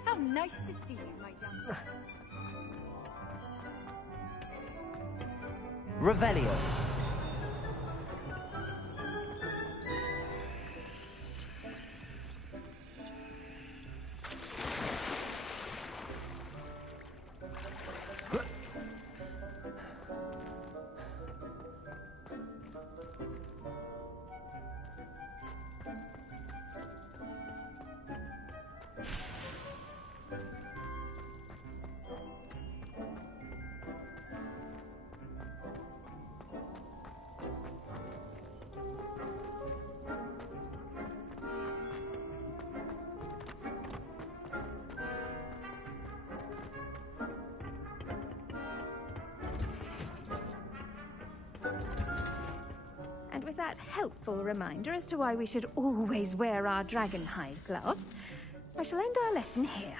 How nice to see you, my young... Revelio. And with that helpful reminder as to why we should always wear our dragonhide gloves, I shall end our lesson here.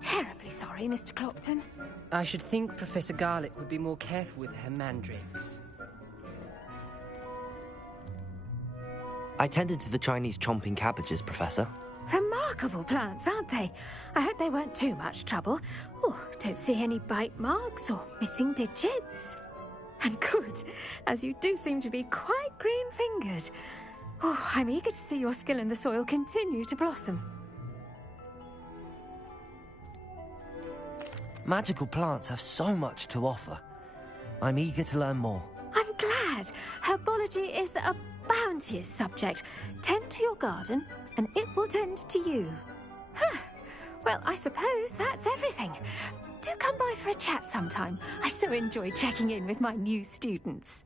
Terribly sorry, Mr. Clopton. I should think Professor Garlick would be more careful with her mandrakes. I tended to the Chinese chomping cabbages, Professor. Remarkable plants, aren't they? I hope they weren't too much trouble. Oh, don't see any bite marks or missing digits. And good, as you do seem to be quite green-fingered. Oh, I'm eager to see your skill in the soil continue to blossom. Magical plants have so much to offer. I'm eager to learn more. I'm glad. Herbology is a bounteous subject. Tend to your garden, and it will tend to you. Huh. Well, I suppose that's everything. Do come by for a chat sometime. I so enjoy checking in with my new students.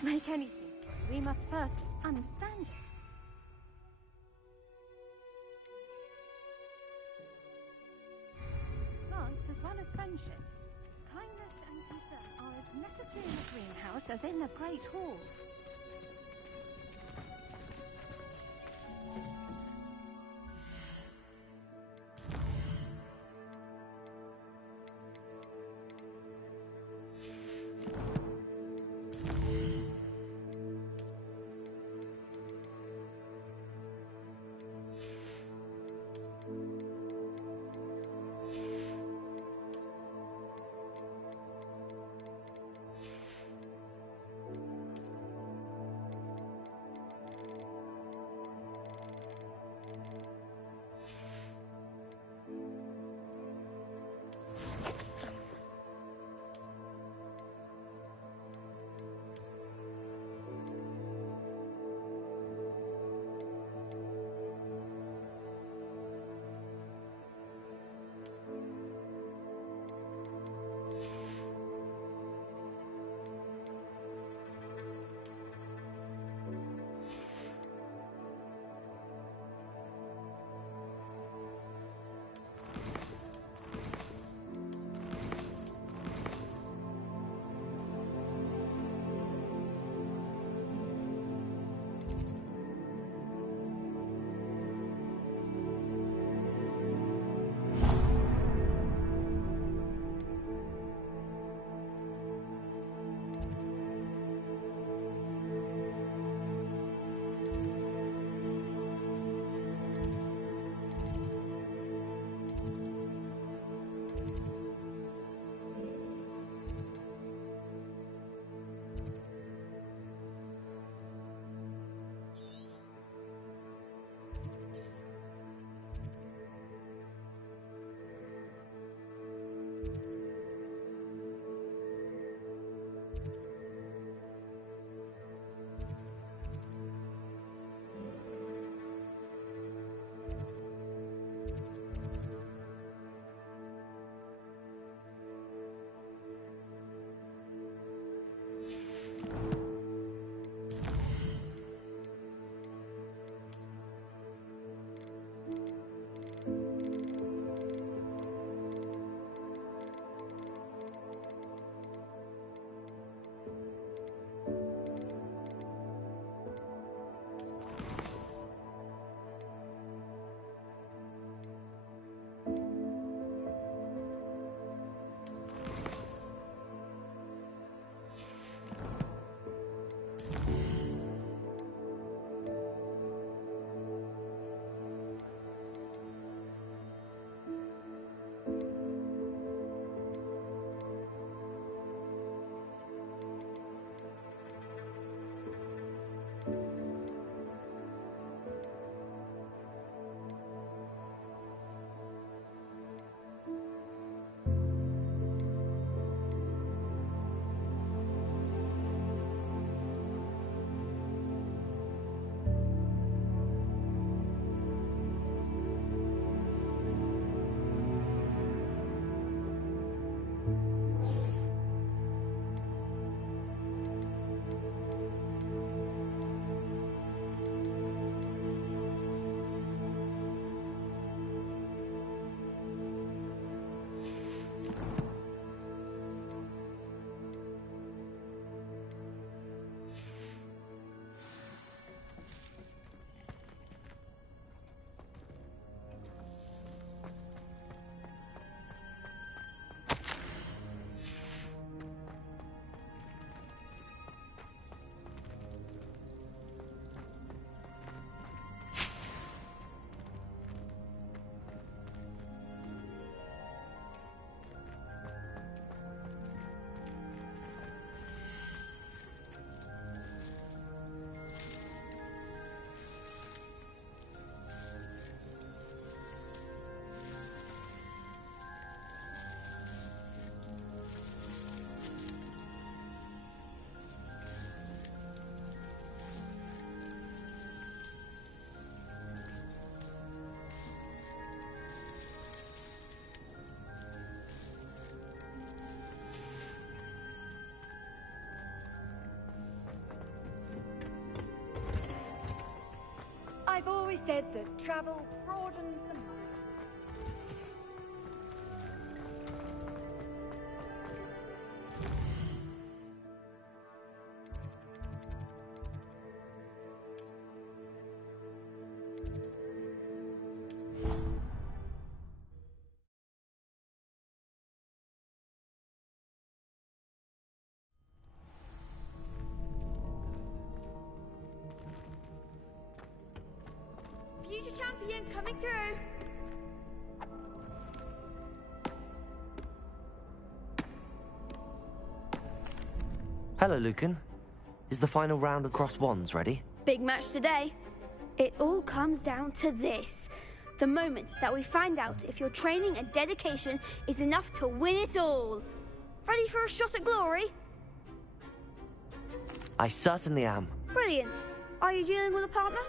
To make anything, we must first understand it. Plants, as well as friendships, kindness and concern are as necessary in the greenhouse as in the Great Hall. always said that travel broadens the mind. Future champion coming through. Hello, Lucan. Is the final round of Cross Wands ready? Big match today. It all comes down to this. The moment that we find out if your training and dedication is enough to win it all. Ready for a shot at glory? I certainly am. Brilliant. Are you dealing with a partner?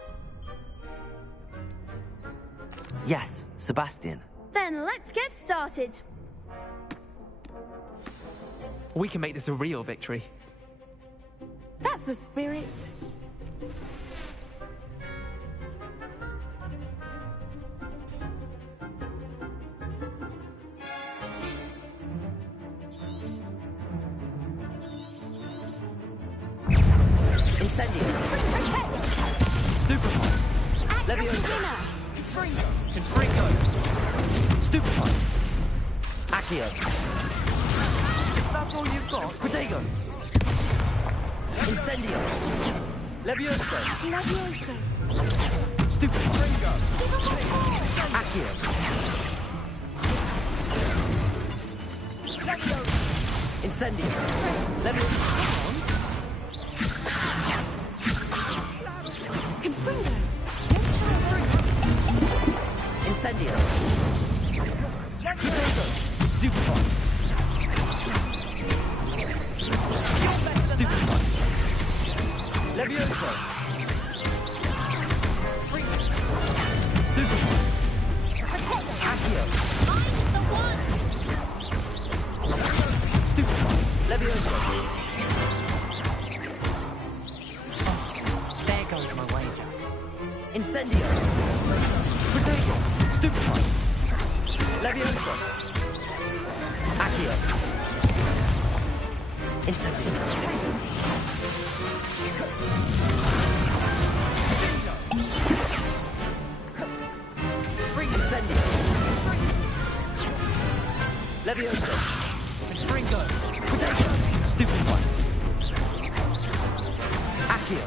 Yes, Sebastian. Then let's get started. We can make this a real victory. That's the spirit. Incendio. Stupefy. Leviosa. Confringo. Stupefy. Accio. That's all you've got? Protego. Incendio. Leviosa. Stupefy. Accio. Incendio. Leviosa. Incendio. Stupefy. Stupefy. Levioso. Stupefy. Accio. Stupefy. Levioso. Oh, there goes my wager. Incendio. Protego. Stupefy. Leviosa. Accio. Incendio. Free Incendio. Leviosa. Confringo. Protego. Stupefy. Accio.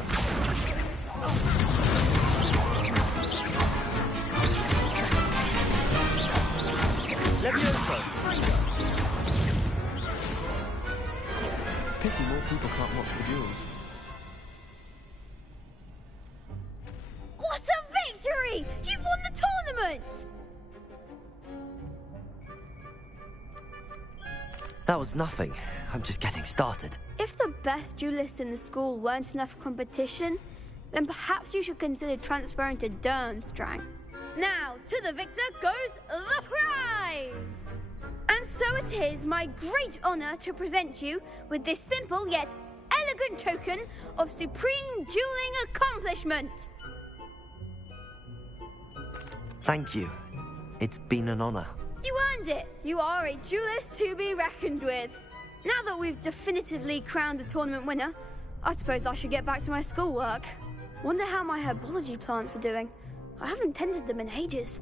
Leviosa! Pity more people can't watch the duels. What a victory! You've won the tournament! That was nothing. I'm just getting started. If the best duelists in the school weren't enough for competition, then perhaps you should consider transferring to Durmstrang. Now, to the victor goes the prize! And so it is my great honor to present you with this simple yet elegant token of supreme dueling accomplishment. Thank you. It's been an honor. You earned it. You are a duelist to be reckoned with. Now that we've definitively crowned the tournament winner, I suppose I should get back to my schoolwork. Wonder how my herbology plants are doing. I haven't tended them in ages.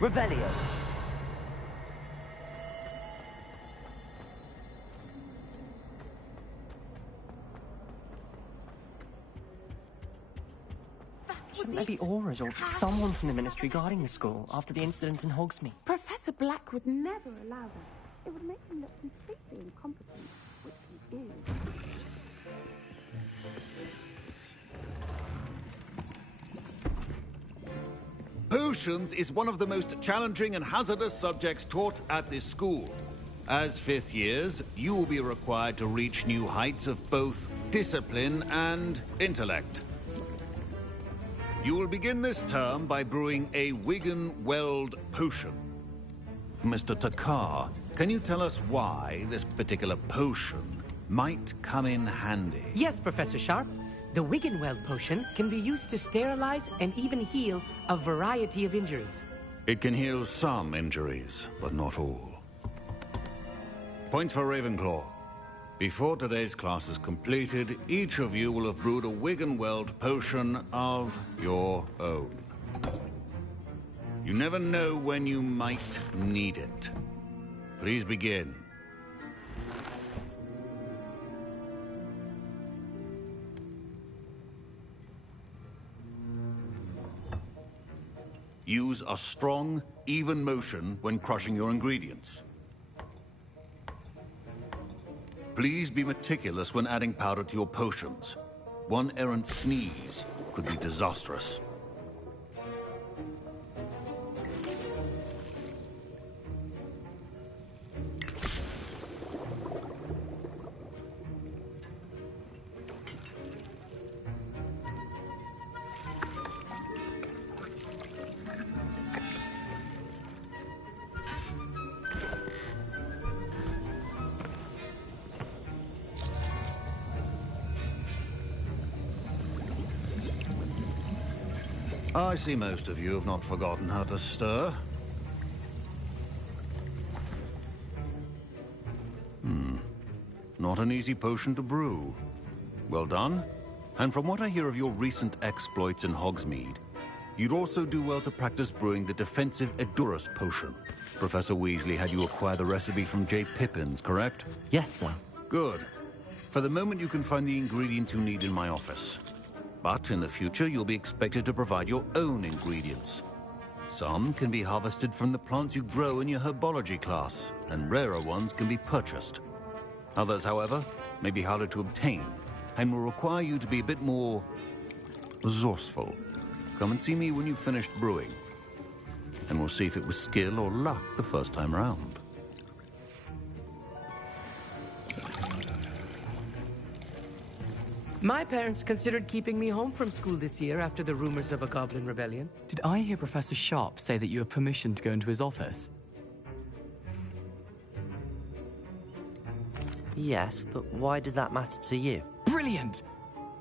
Revelio. Shouldn't there be auras or someone from the Ministry guarding the school after the incident in Hogsmeade? Professor Black would never allow that. It would make him look completely incompetent, which he is. Potions is one of the most challenging and hazardous subjects taught at this school. As fifth years, you will be required to reach new heights of both discipline and intellect. You will begin this term by brewing a Wigan-Weld potion. Mr. Takar, can you tell us why this particular potion might come in handy? Yes, Professor Sharp. The Wigan-Weld potion can be used to sterilize and even heal a variety of injuries. It can heal some injuries, but not all. Point for Ravenclaw. Before today's class is completed, each of you will have brewed a Wigan-Weld potion of your own. You never know when you might need it. Please begin. Use a strong, even motion when crushing your ingredients. Please be meticulous when adding powder to your potions. One errant sneeze could be disastrous. I see most of you have not forgotten how to stir. Not an easy potion to brew. Well done. And from what I hear of your recent exploits in Hogsmeade, you'd also do well to practice brewing the defensive Edurus potion. Professor Weasley had you acquire the recipe from J. Pippin's, correct? Yes, sir. Good. For the moment, you can find the ingredients you need in my office. But in the future, you'll be expected to provide your own ingredients. Some can be harvested from the plants you grow in your herbology class, and rarer ones can be purchased. Others, however, may be harder to obtain, and will require you to be a bit more resourceful. Come and see me when you've finished brewing, and we'll see if it was skill or luck the first time round. My parents considered keeping me home from school this year after the rumors of a goblin rebellion. Did I hear Professor Sharp say that you have permission to go into his office? Yes, but why does that matter to you? Brilliant!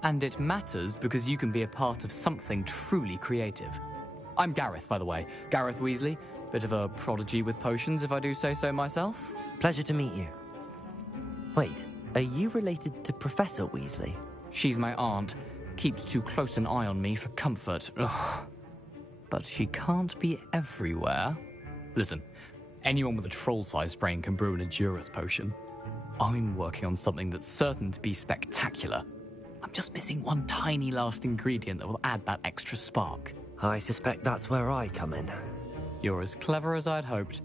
And it matters because you can be a part of something truly creative. I'm Gareth, by the way. Gareth Weasley. Bit of a prodigy with potions, if I do say so myself. Pleasure to meet you. Wait, are you related to Professor Weasley? She's my aunt. Keeps too close an eye on me for comfort. Ugh. But she can't be everywhere. Listen, anyone with a troll-sized brain can brew an Edurus potion. I'm working on something that's certain to be spectacular. I'm just missing one tiny last ingredient that will add that extra spark. I suspect that's where I come in. You're as clever as I'd hoped.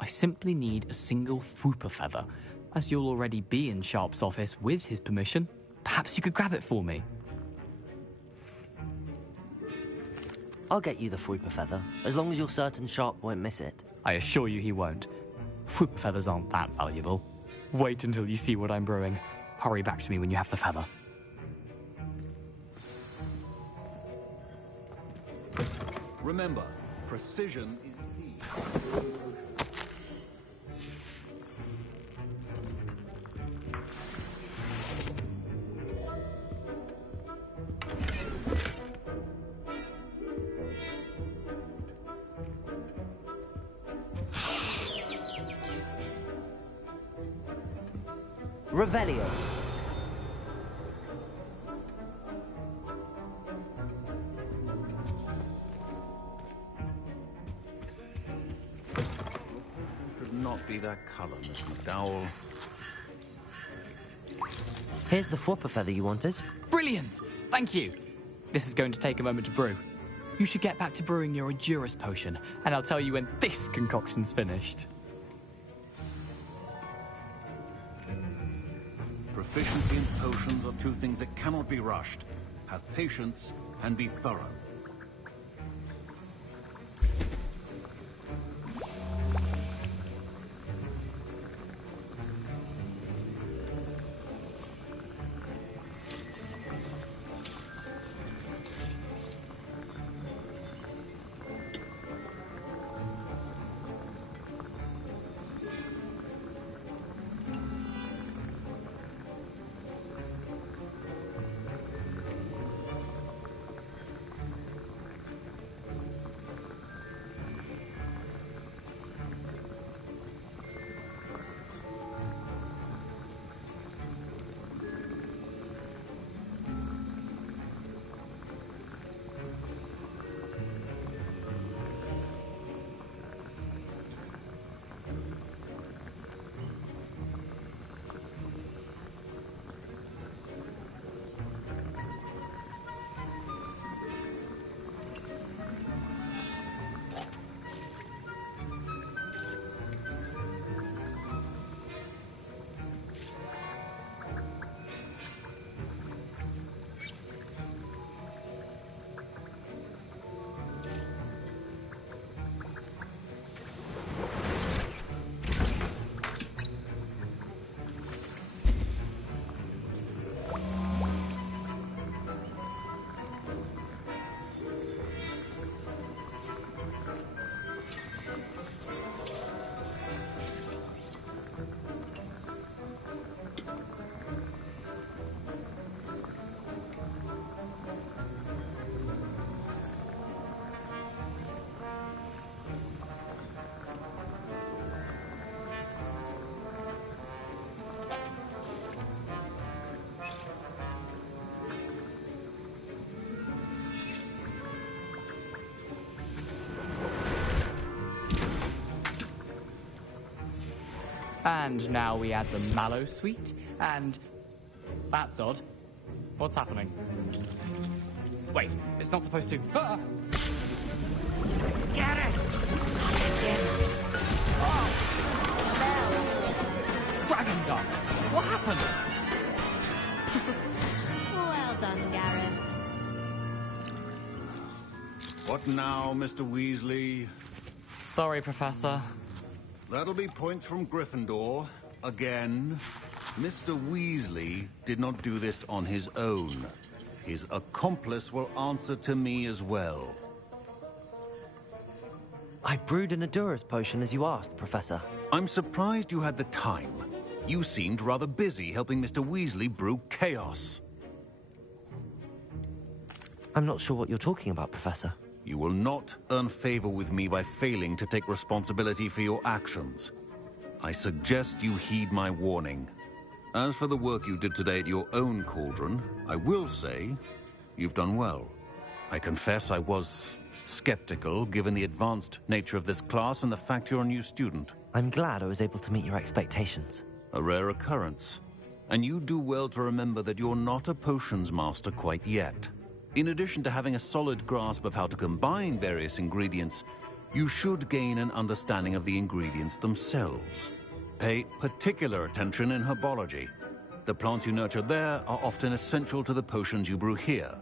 I simply need a single Fwooper feather. As you'll already be in Sharp's office with his permission, perhaps you could grab it for me. I'll get you the Fwooper feather, as long as you're certain Sharp won't miss it. I assure you he won't. Fwooper feathers aren't that valuable. Wait until you see what I'm brewing. Hurry back to me when you have the feather. Remember, precision is key. Revelio. Should not be that color, Miss McDowell. Here's the Fwopper feather you wanted. Brilliant! Thank you. This is going to take a moment to brew. You should get back to brewing your Edurus potion, and I'll tell you when this concoction's finished. Proficiency in potions are two things that cannot be rushed. Have patience and be thorough. And now we add the mallow sweet, and... That's odd. What's happening? Wait, it's not supposed to... Ah! Get it! Oh! Dragon Dog! What happened? Well done, Gareth. What now, Mr. Weasley? Sorry, Professor. That'll be points from Gryffindor. Again. Mr. Weasley did not do this on his own. His accomplice will answer to me as well. I brewed an Edurus potion as you asked, Professor. I'm surprised you had the time. You seemed rather busy helping Mr. Weasley brew chaos. I'm not sure what you're talking about, Professor. You will not earn favor with me by failing to take responsibility for your actions. I suggest you heed my warning. As for the work you did today at your own cauldron, I will say you've done well. I confess I was skeptical, given the advanced nature of this class and the fact you're a new student. I'm glad I was able to meet your expectations. A rare occurrence. And you do well to remember that you're not a potions master quite yet. In addition to having a solid grasp of how to combine various ingredients, you should gain an understanding of the ingredients themselves. Pay particular attention in herbology. The plants you nurture there are often essential to the potions you brew here.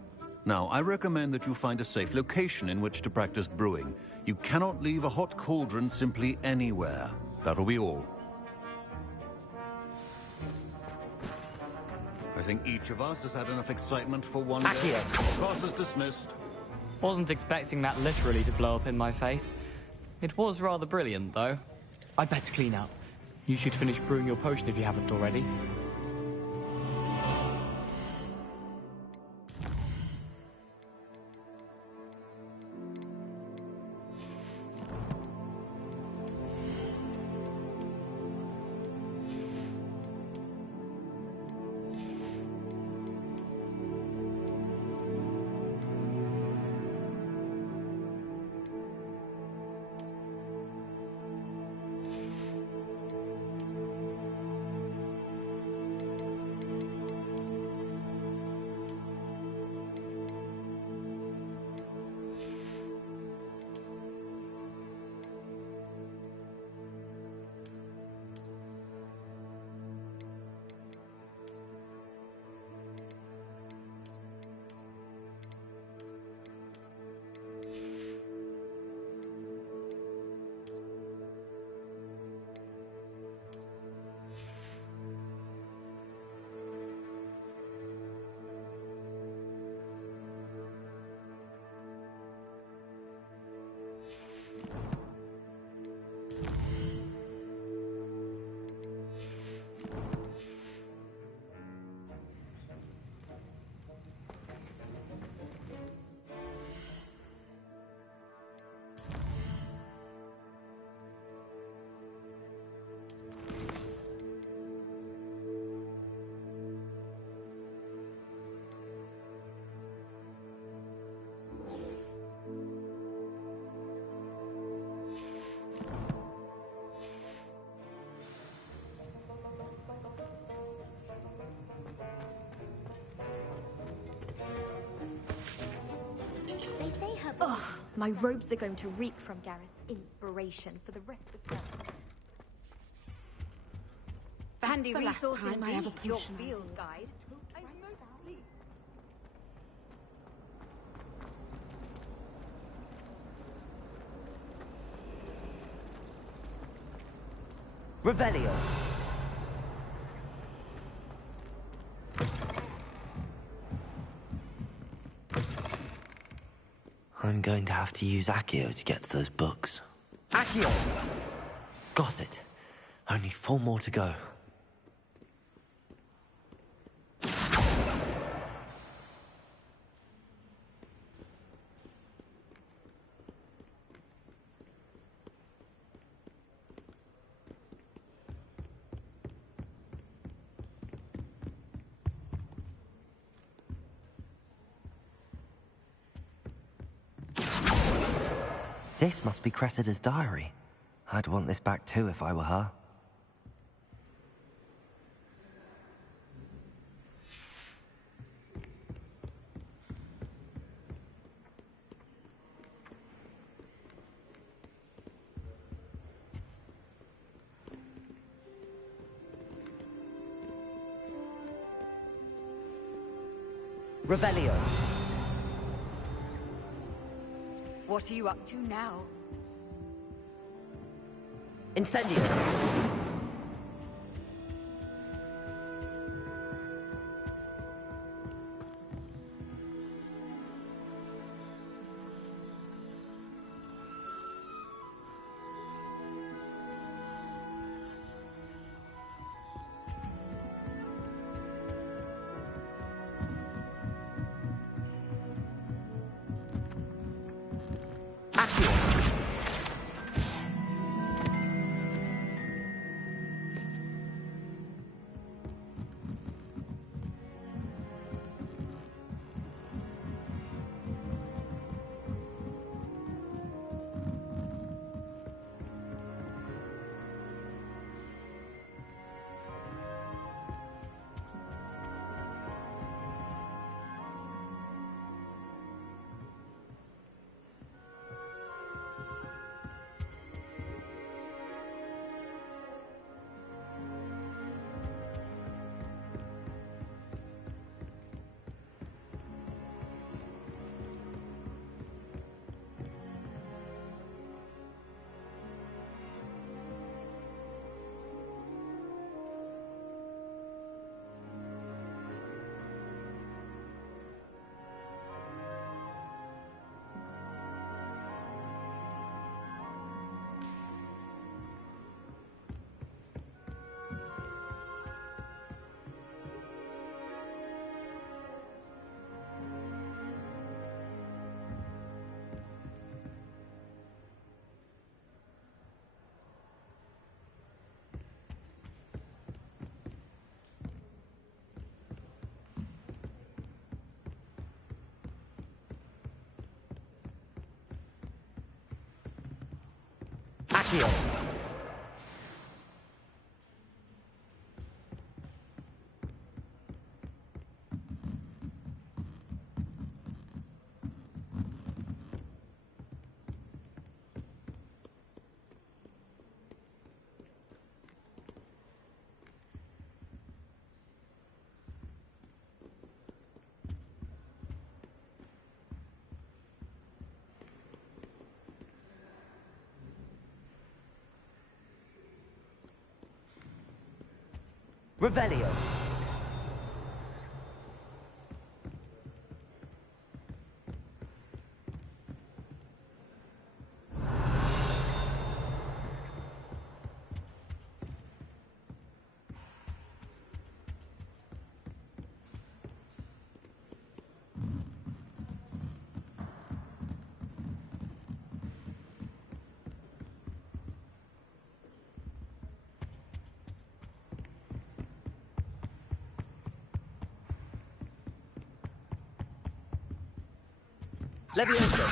Now, I recommend that you find a safe location in which to practice brewing. You cannot leave a hot cauldron simply anywhere. That'll be all. I think each of us has had enough excitement for one day. Class is dismissed. Wasn't expecting that literally to blow up in my face. It was rather brilliant, though. I'd better clean up. You should finish brewing your potion if you haven't already. Ugh, my robes are going to reek from Gareth. Inspiration for the rest of the Handy the last resource time I have a indeed, your potion on field board. guide. Revelio. I'm going to have to use Accio to get to those books. Accio! Got it. Only 4 more to go. This must be Cressida's diary. I'd want this back too if I were her. Revelio. What are you up to now? Incendio. Revelio. Levioso.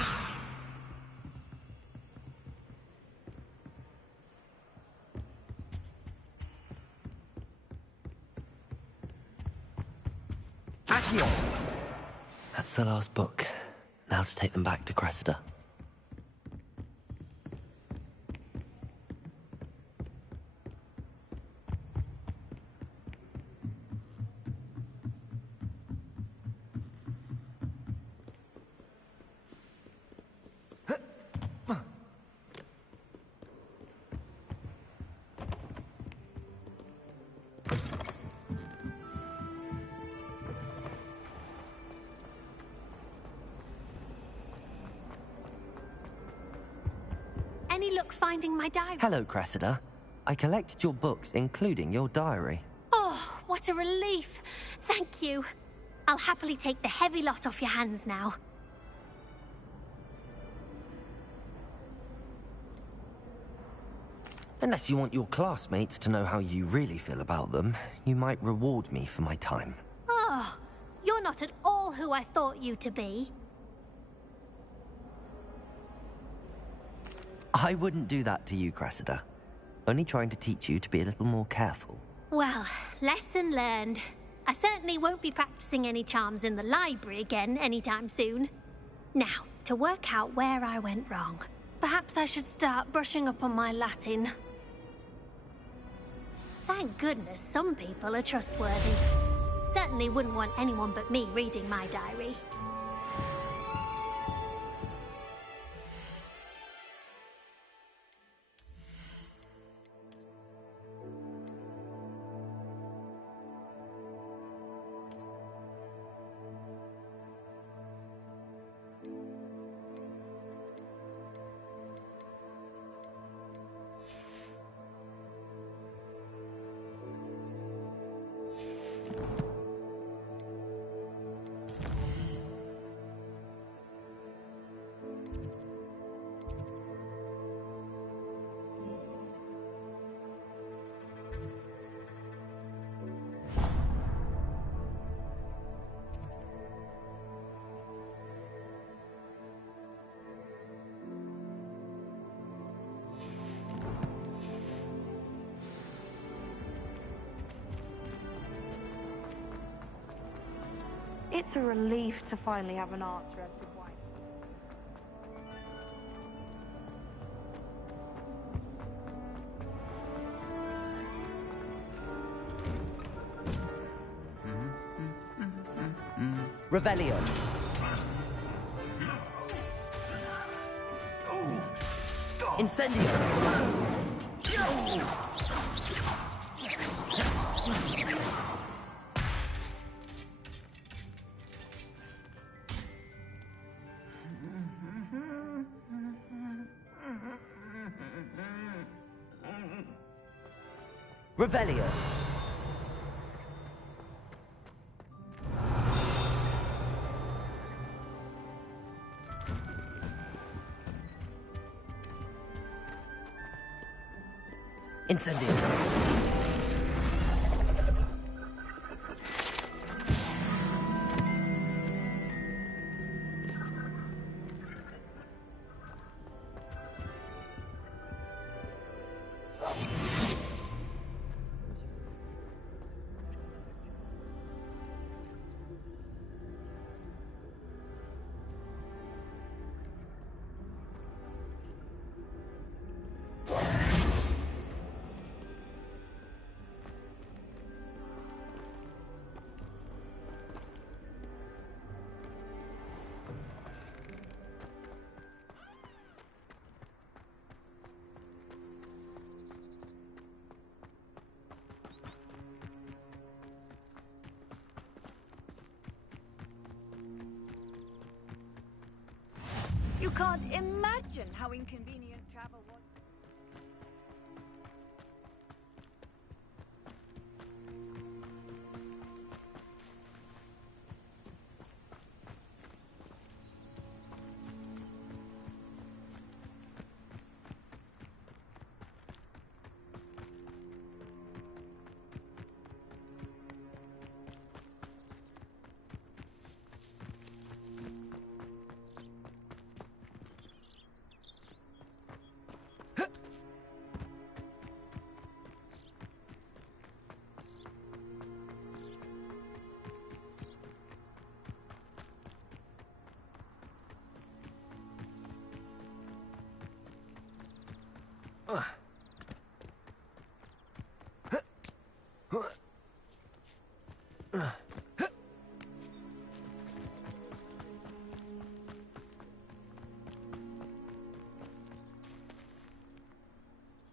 Accio. That's the last book. Now to take them back to Cressida. Any luck finding my diary? Hello, Cressida. I collected your books, including your diary. Oh, what a relief. Thank you. I'll happily take the heavy lot off your hands now. Unless you want your classmates to know how you really feel about them, you might reward me for my time. Oh, you're not at all who I thought you to be. I wouldn't do that to you, Cressida. Only trying to teach you to be a little more careful. Well, lesson learned. I certainly won't be practicing any charms in the library again anytime soon. Now, to work out where I went wrong. Perhaps I should start brushing up on my Latin. Thank goodness some people are trustworthy. Certainly wouldn't want anyone but me reading my diary. It's a relief to finally have an answer as to why. Revelio. Incendio. Revelio. Incendio. You can't imagine how inconvenient travel was.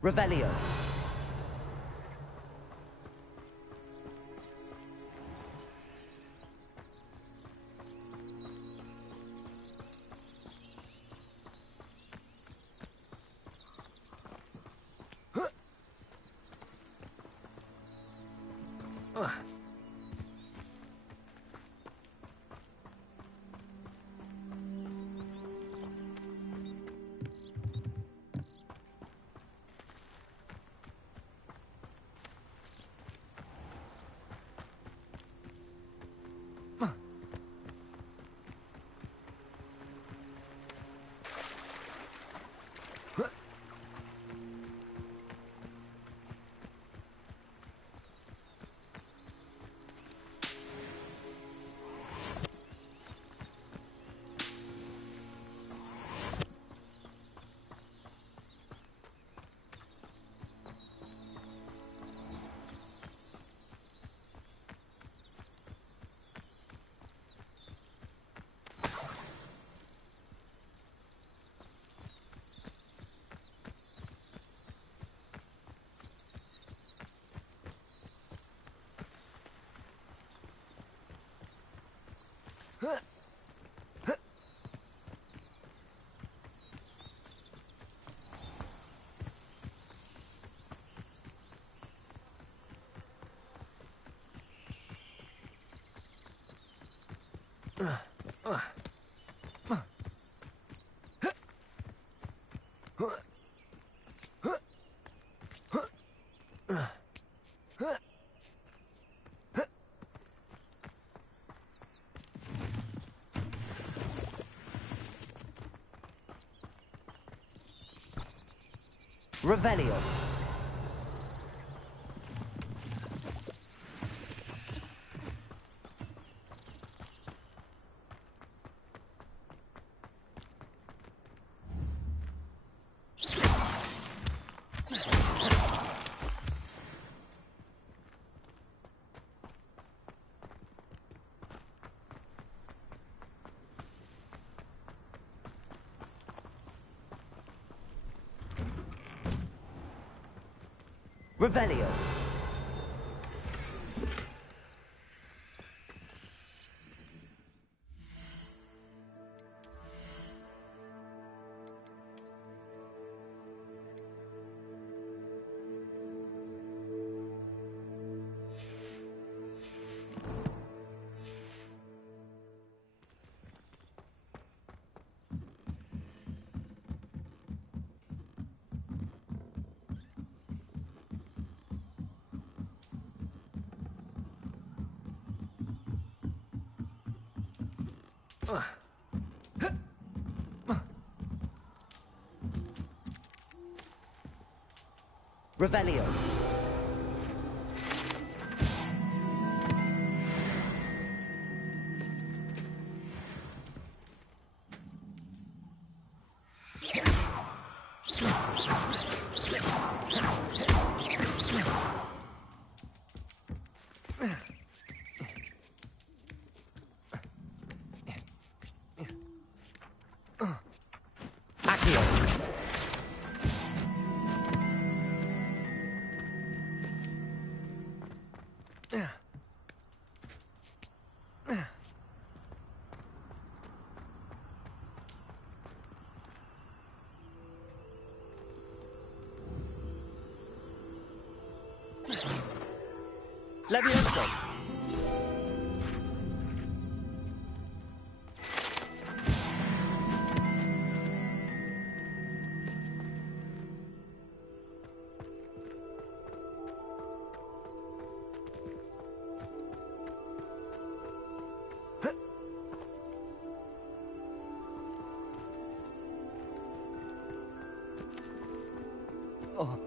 Revelio. Revelio. Revelio. Revelio. Levioso! Oh.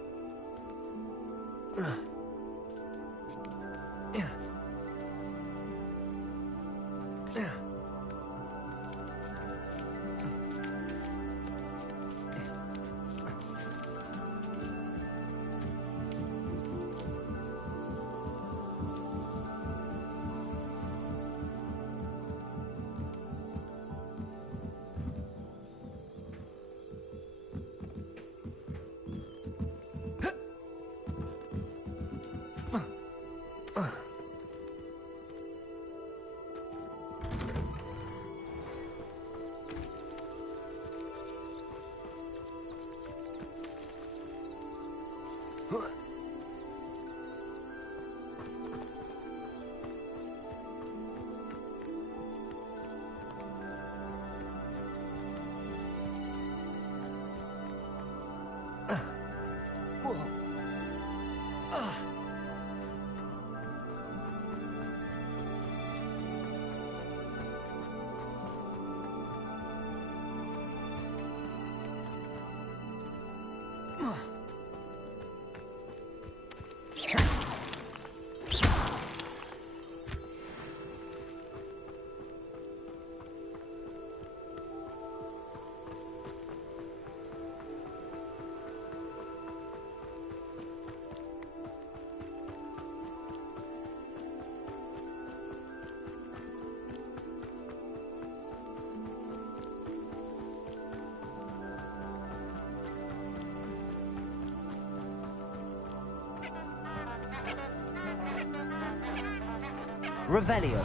Revelio.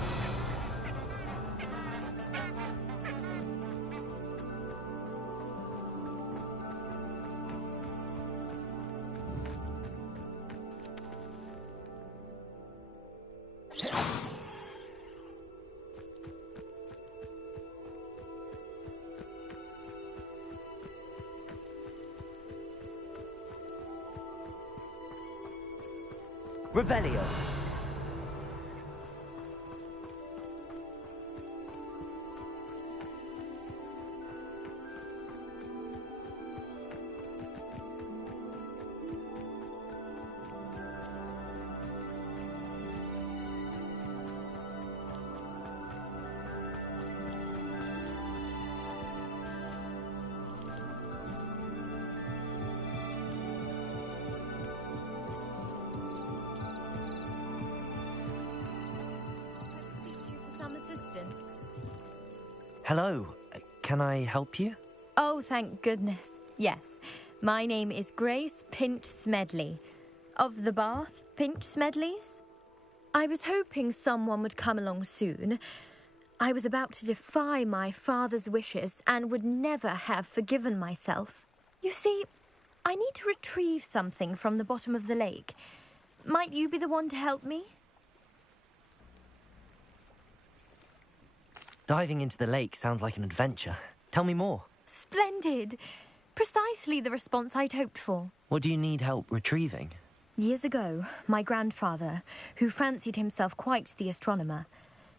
Revelio. Hello, can I help you? Oh, thank goodness. Yes, my name is Grace Pinch Smedley, of the Bath Pinch Smedleys. I was hoping someone would come along soon. I was about to defy my father's wishes and would never have forgiven myself. You see, I need to retrieve something from the bottom of the lake. Might you be the one to help me? Diving into the lake sounds like an adventure. Tell me more. Splendid. Precisely the response I'd hoped for. What do you need help retrieving? Years ago, my grandfather, who fancied himself quite the astronomer,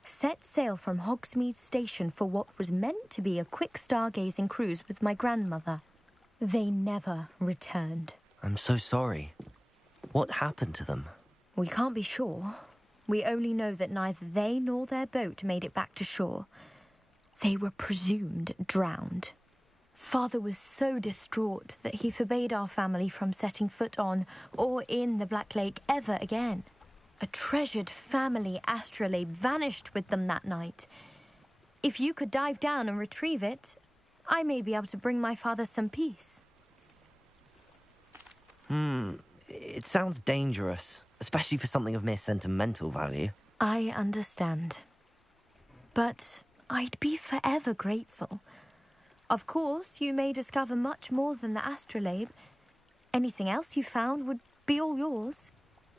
set sail from Hogsmeade Station for what was meant to be a quick stargazing cruise with my grandmother. They never returned. I'm so sorry. What happened to them? We can't be sure. We only know that neither they nor their boat made it back to shore. They were presumed drowned. Father was so distraught that he forbade our family from setting foot on or in the Black Lake ever again. A treasured family astrolabe vanished with them that night. If you could dive down and retrieve it, I may be able to bring my father some peace. It sounds dangerous, especially for something of mere sentimental value. I understand. But I'd be forever grateful. Of course, you may discover much more than the astrolabe. Anything else you found would be all yours.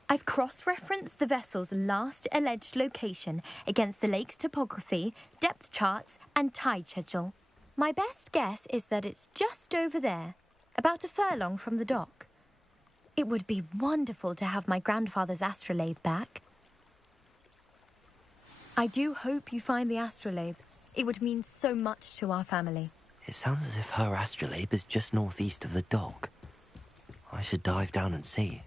I've cross-referenced the vessel's last alleged location against the lake's topography, depth charts, and tide schedule. My best guess is that it's just over there, about a furlong from the dock. It would be wonderful to have my grandfather's astrolabe back. I do hope you find the astrolabe. It would mean so much to our family. It sounds as if her astrolabe is just northeast of the dock. I should dive down and see.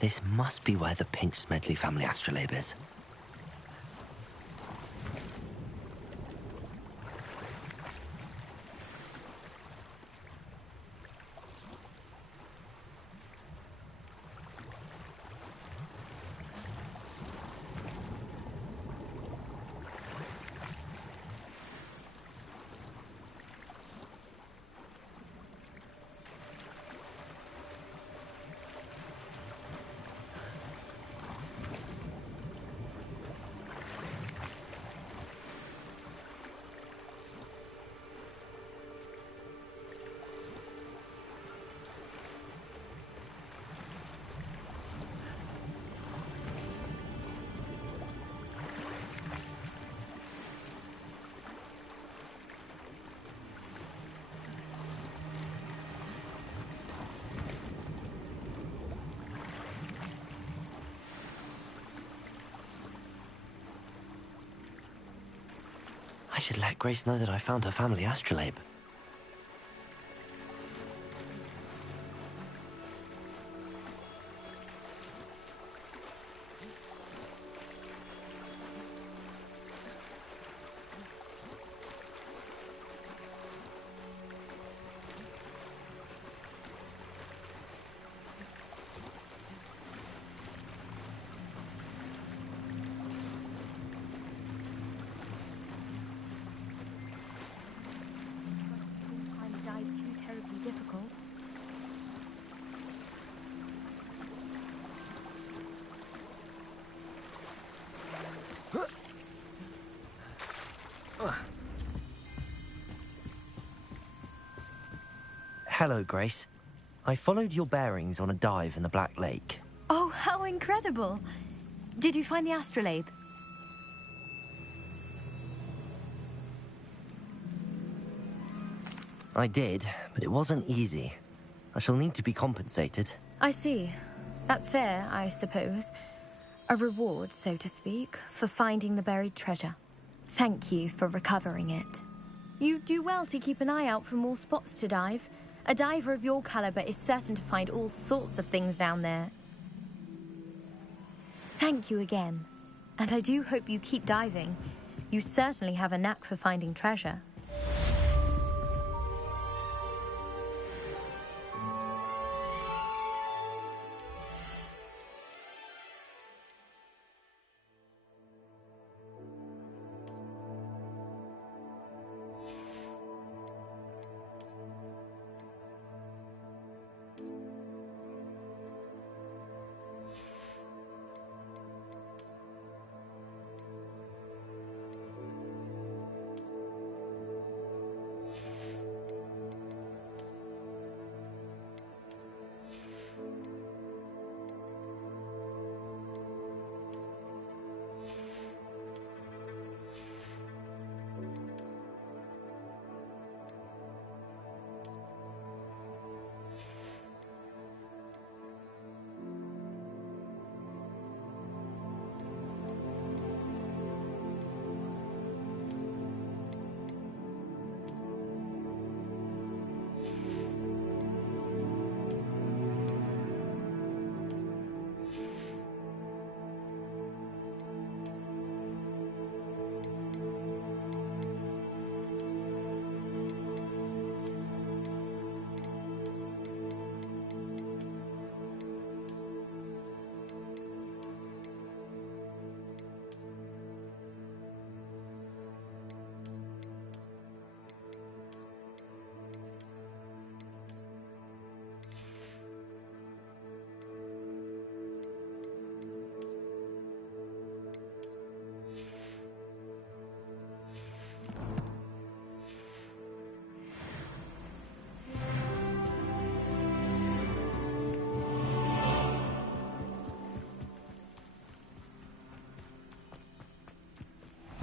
This must be where the Pinch Smedley family astrolabe is. I should let Grace know that I found her family astrolabe. Hello, Grace. I followed your bearings on a dive in the Black Lake. Oh, how incredible! Did you find the astrolabe? I did, but it wasn't easy. I shall need to be compensated. I see. That's fair, I suppose. A reward, so to speak, for finding the buried treasure. Thank you for recovering it. You do well to keep an eye out for more spots to dive. A diver of your caliber is certain to find all sorts of things down there. Thank you again. And I do hope you keep diving. You certainly have a knack for finding treasure.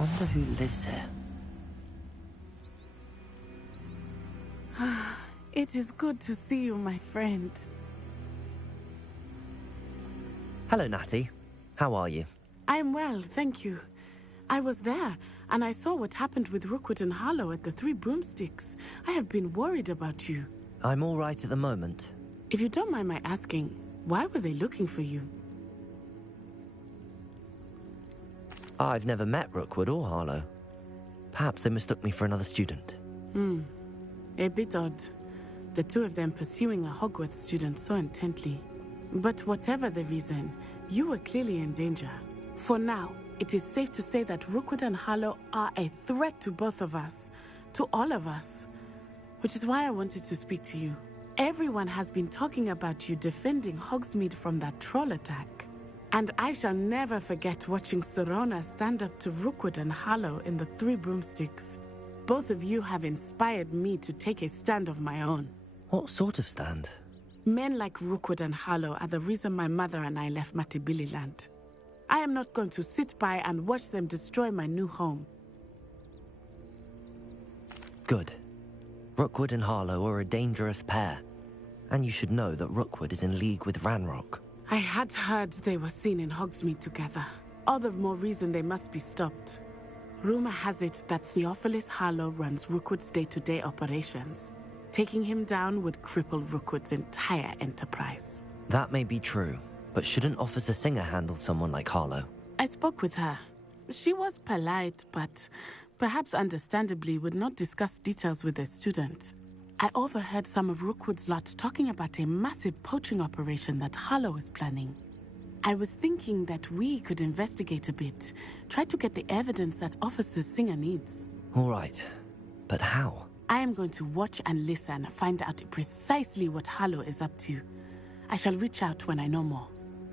Wonder who lives here. It is good to see you, my friend. Hello, Natty. How are you? I'm well, thank you. I was there, and I saw what happened with Rookwood and Harlow at the Three Broomsticks. I have been worried about you. I'm all right at the moment. If you don't mind my asking, why were they looking for you? I've never met Rookwood or Harlow. Perhaps they mistook me for another student. A bit odd. The two of them pursuing a Hogwarts student so intently. But whatever the reason, you were clearly in danger. For now, it is safe to say that Rookwood and Harlow are a threat to both of us. To all of us. Which is why I wanted to speak to you. Everyone has been talking about you defending Hogsmeade from that troll attack. And I shall never forget watching Serona stand up to Rookwood and Harlow in the Three Broomsticks. Both of you have inspired me to take a stand of my own. What sort of stand? Men like Rookwood and Harlow are the reason my mother and I left Matibili-land. I am not going to sit by and watch them destroy my new home. Good. Rookwood and Harlow are a dangerous pair. And you should know that Rookwood is in league with Ranrock. I had heard they were seen in Hogsmeade together. All the more reason they must be stopped. Rumor has it that Theophilus Harlow runs Rookwood's day-to-day operations. Taking him down would cripple Rookwood's entire enterprise. That may be true, but shouldn't Officer Singer handle someone like Harlow? I spoke with her. She was polite, but perhaps understandably would not discuss details with a student. I overheard some of Rookwood's lot talking about a massive poaching operation that Harlow is planning. I was thinking that we could investigate a bit, try to get the evidence that Officer Singer needs. All right, but how? I am going to watch and listen, find out precisely what Harlow is up to. I shall reach out when I know more.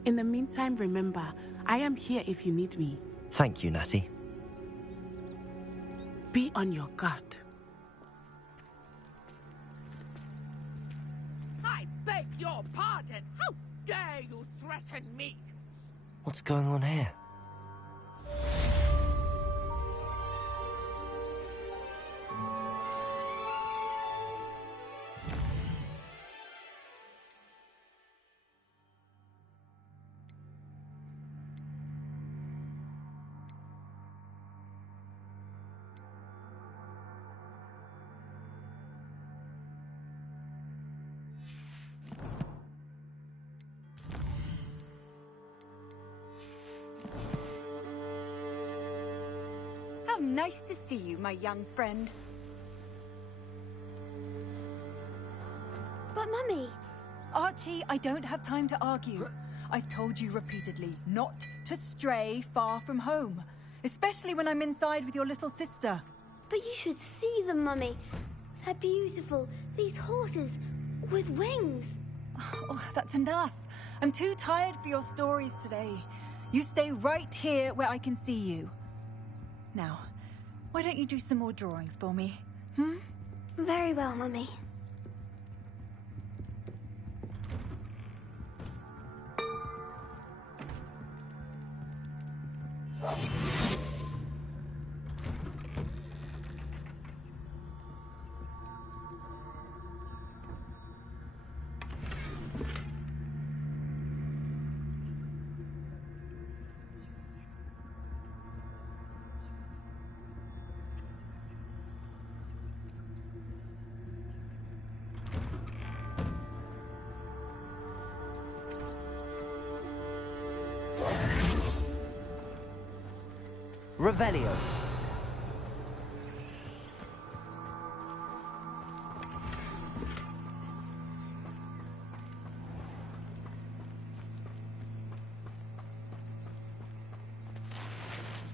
In the meantime, remember, I am here if you need me. Thank you, Natty. Be on your guard. I beg your pardon! How dare you threaten me? What's going on here? Nice to see you, my young friend. But, Mummy... Archie, I don't have time to argue. I've told you repeatedly not to stray far from home. Especially when I'm inside with your little sister. But you should see them, Mummy. They're beautiful. These horses with wings. Oh, that's enough. I'm too tired for your stories today. You stay right here where I can see you. Now, why don't you do some more drawings for me? Very well, Mummy. Revelio.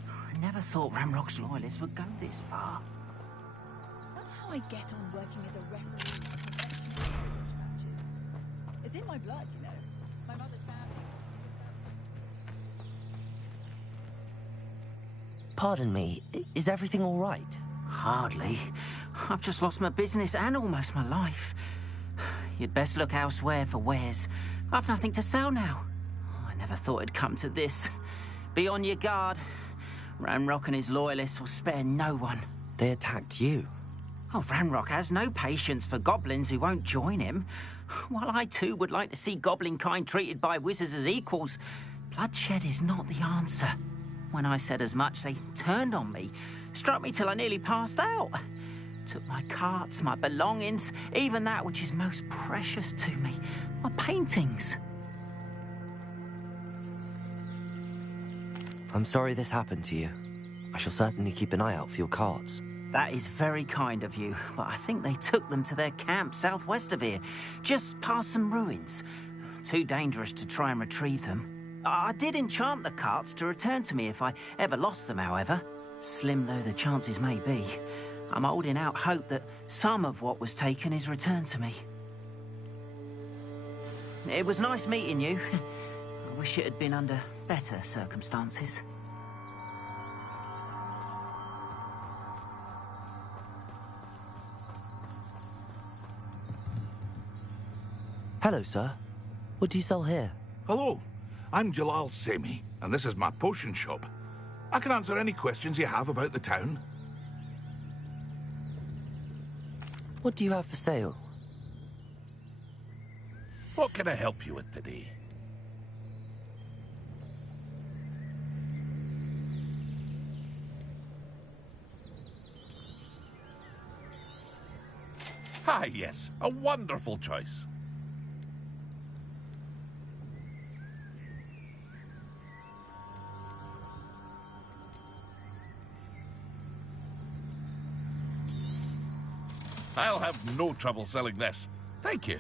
I never thought Ramrock's loyalists would go this far. That's how I get on working as a referee. It's in my blood, you know. My mother's family. Pardon me, is everything all right? Hardly. I've just lost my business and almost my life. You'd best look elsewhere for wares. I've nothing to sell now. I never thought it'd come to this. Be on your guard. Ranrock and his loyalists will spare no one. They attacked you? Oh, Ranrock has no patience for goblins who won't join him. While I too would like to see goblin kind treated by wizards as equals, bloodshed is not the answer. When I said as much, they turned on me, struck me till I nearly passed out. Took my carts, my belongings, even that which is most precious to me, my paintings. I'm sorry this happened to you. I shall certainly keep an eye out for your carts. That is very kind of you, but I think they took them to their camp southwest of here, just past some ruins. Too dangerous to try and retrieve them. I did enchant the carts to return to me if I ever lost them, however. Slim though the chances may be, I'm holding out hope that some of what was taken is returned to me. It was nice meeting you. I wish it had been under better circumstances. Hello, sir. What do you sell here? Hello, I'm Jalal Semi, and this is my potion shop. I can answer any questions you have about the town. What do you have for sale? What can I help you with today? Ah, yes, a wonderful choice. I'll have no trouble selling this. Thank you.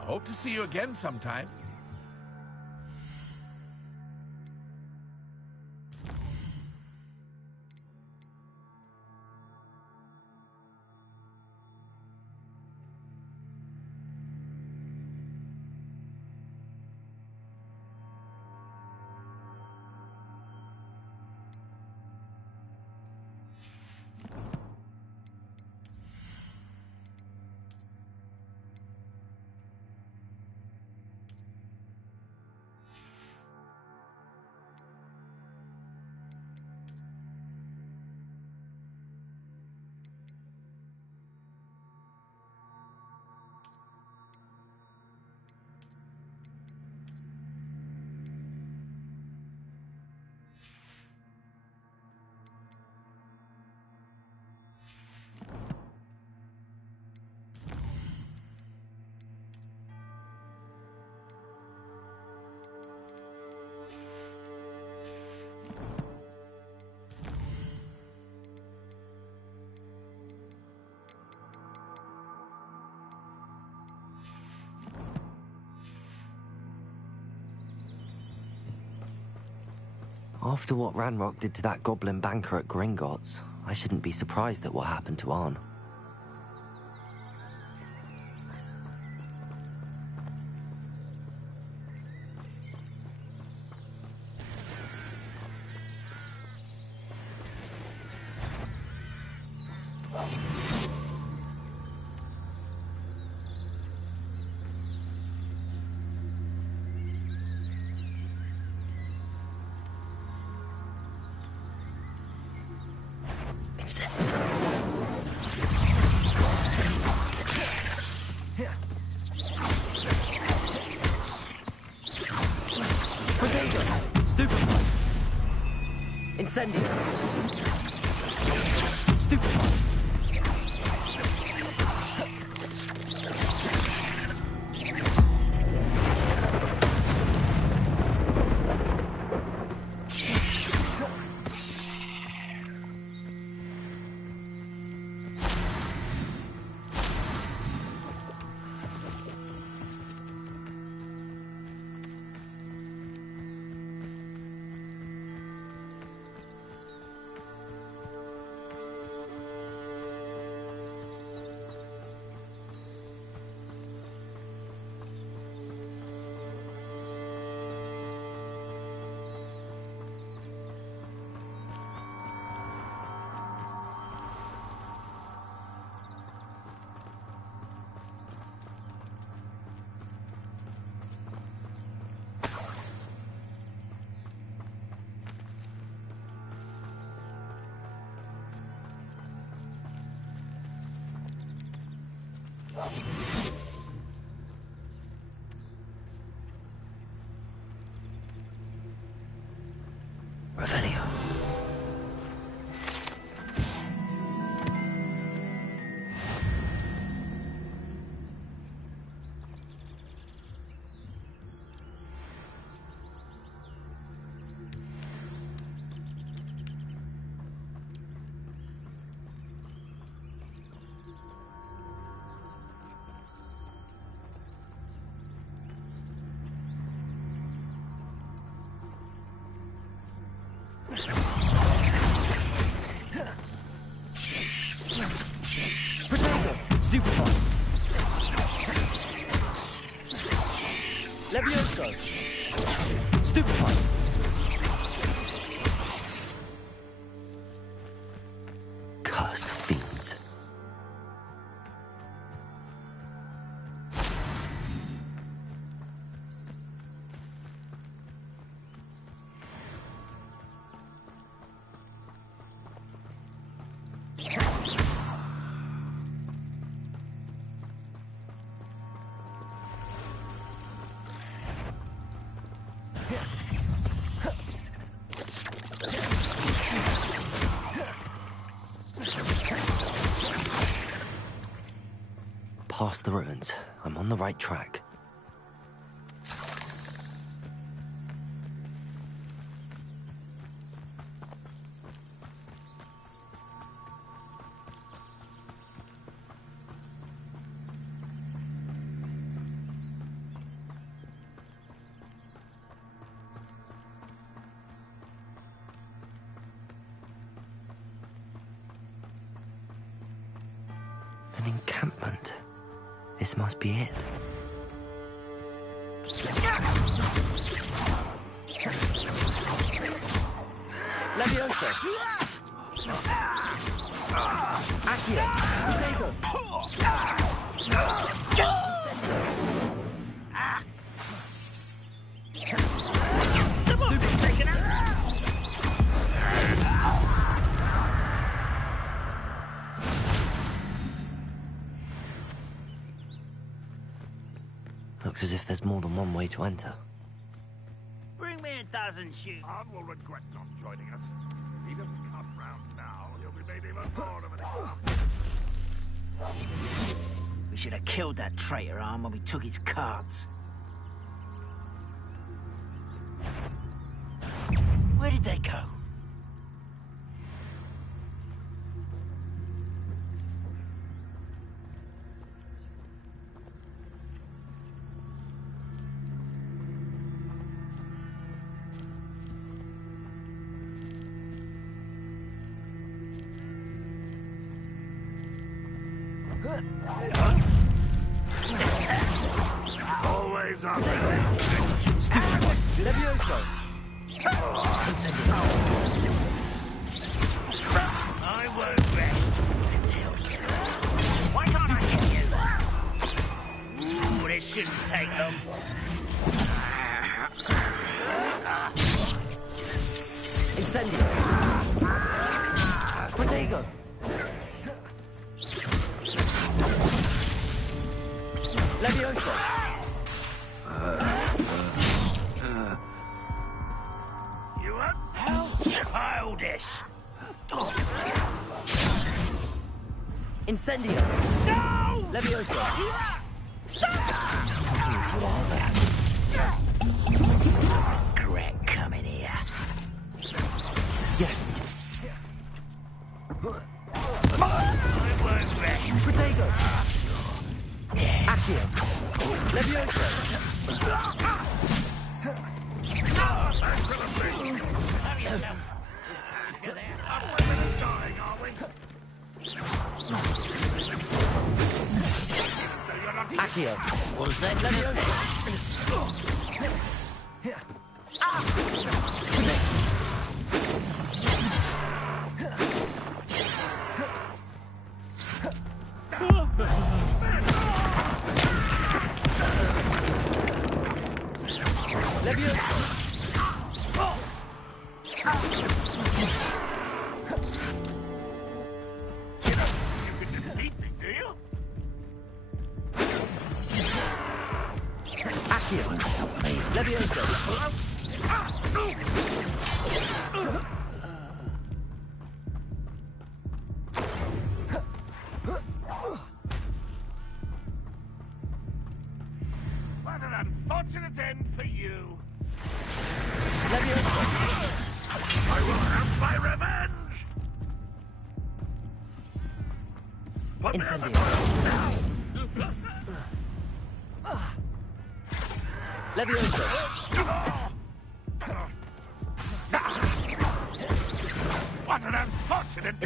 I hope to see you again sometime. After what Ranrock did to that goblin banker at Gringotts, I shouldn't be surprised at what happened to Arn. Incendio! Stupefy! Revelio. Levioso! Stupefy! Cursed fiends. Past the ruins. I'm on the right track. An encampment. This must be it. Levioso! Accio! Someone's taken out! Looks as if there's more than one way to enter. Bring me a dozen shoes. Arn will regret not joining us. If he doesn't come round now, he'll be made even more of an example. We should have killed that traitor, Arn, when we took his cards. Where did they go? Always up. Levioso! I won't rest until you. Why can't I hit you? Ooh, this shouldn't take long. Incendio! Protego! Levioso! You up? How childish! Incendio! No! Levioso! Regret coming here. Yes! I won't rest. Protego! Accio! Levioso! Dying, are we? Accio! Was that What an unfortunate end for you. I will have my revenge! Incendio. Levioso. What an unfortunate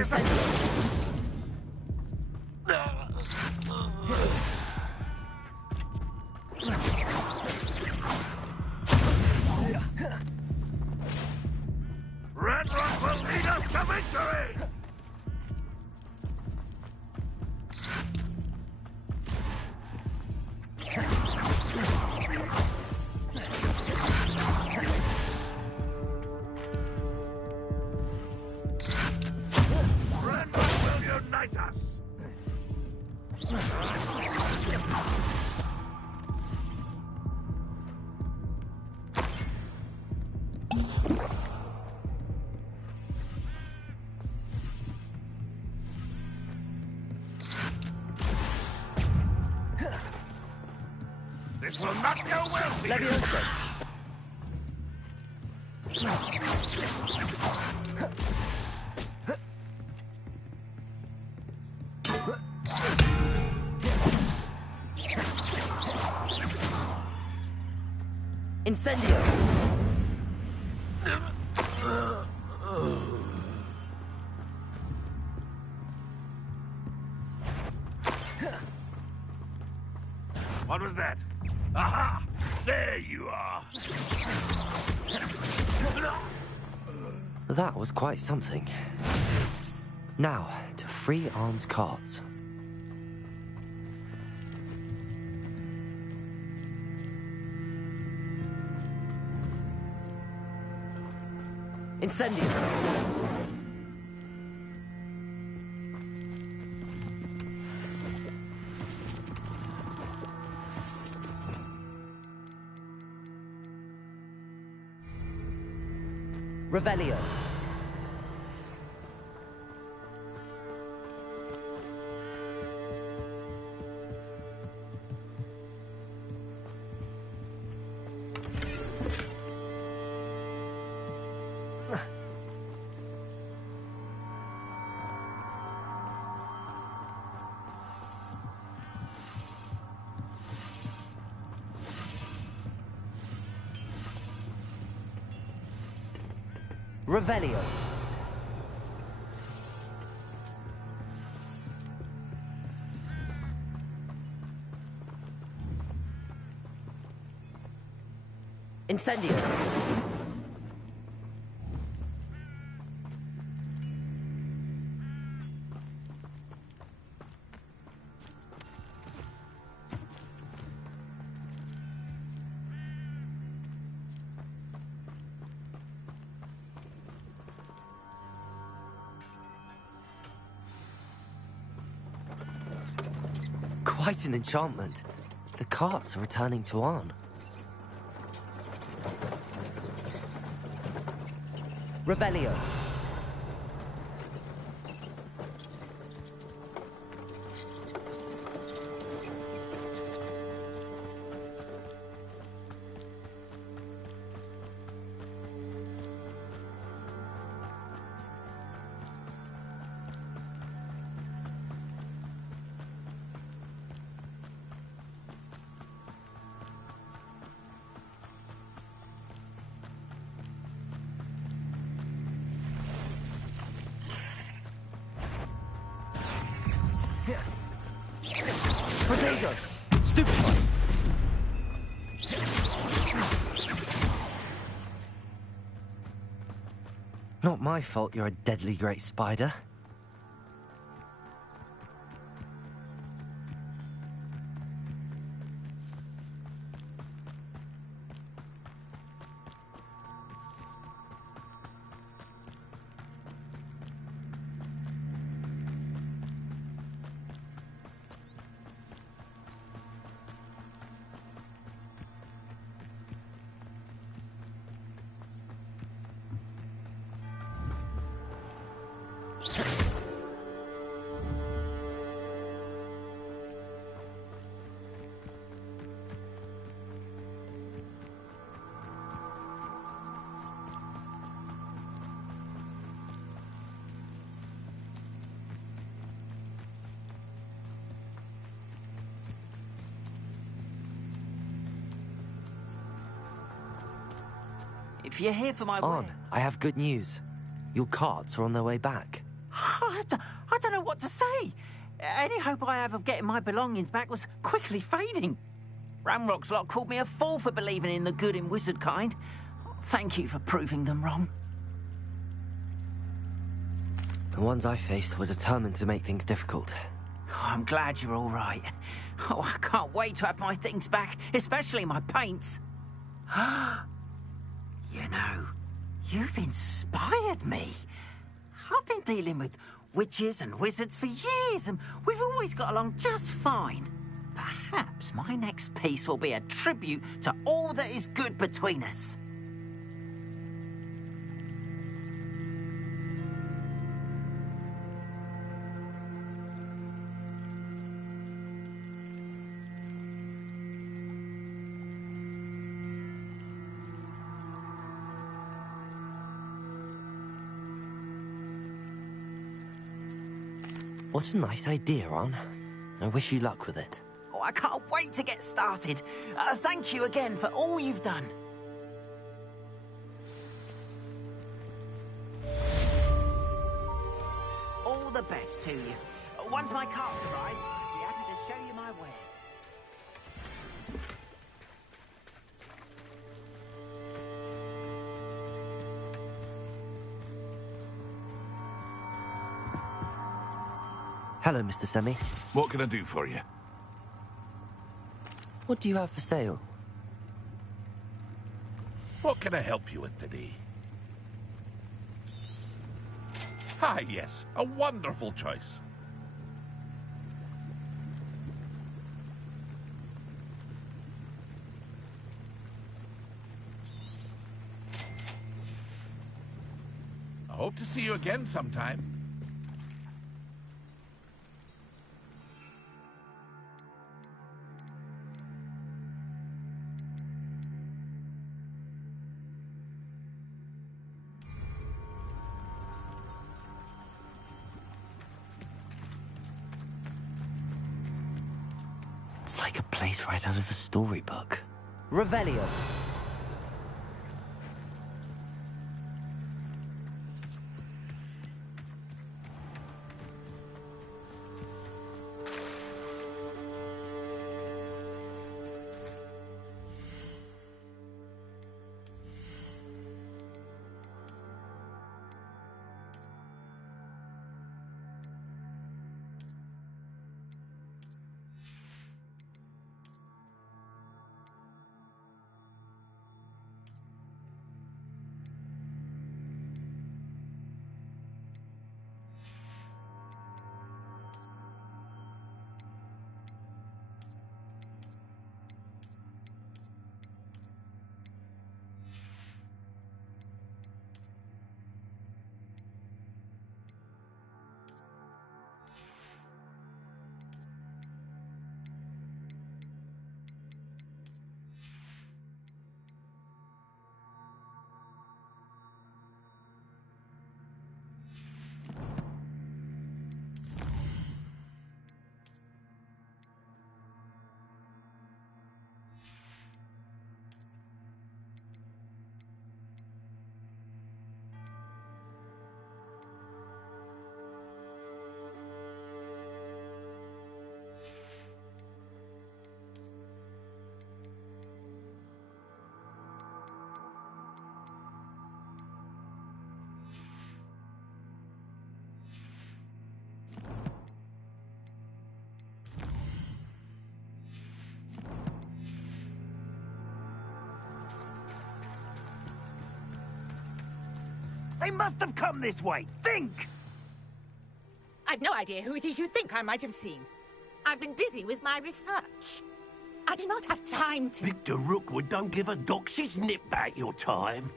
Red Rock will lead us to victory! Red Rock will unite us! This will not go well for Levioso. Incendio. What was that? Aha! There you are! That was quite something. Now, to free Arn's carts. Incendio. Revelio. Revelio. Incendio. Quite an enchantment. The carts are returning to Arn. Revelio. Protego! Stoop time! Not my fault you're a deadly great spider. If you're here for my... On, I have good news. Your carts are on their way back. I don't know what to say. Any hope I have of getting my belongings back was quickly fading. Ramrock's lot called me a fool for believing in the good in wizard kind. Thank you for proving them wrong. The ones I faced were determined to make things difficult. Oh, I'm glad you're all right. Oh, I can't wait to have my things back, especially my paints. You know, you've inspired me. I've been dealing with witches and wizards for years, and we've always got along just fine. Perhaps my next piece will be a tribute to all that is good between us. What a nice idea, Ron. I wish you luck with it. Oh, I can't wait to get started. Thank you again for all you've done. All the best to you. Once my carts arrive, I'll be happy to show you my wares. Hello, Mr. Semi. What can I do for you? What do you have for sale? What can I help you with today? Ah, yes, a wonderful choice. I hope to see you again sometime. It's like a place right out of a storybook. Revelio. They must have come this way. Think! I've no idea who it is you think I might have seen. I've been busy with my research. I do not have time to... Victor Rookwood don't give a doxy's nip back your time.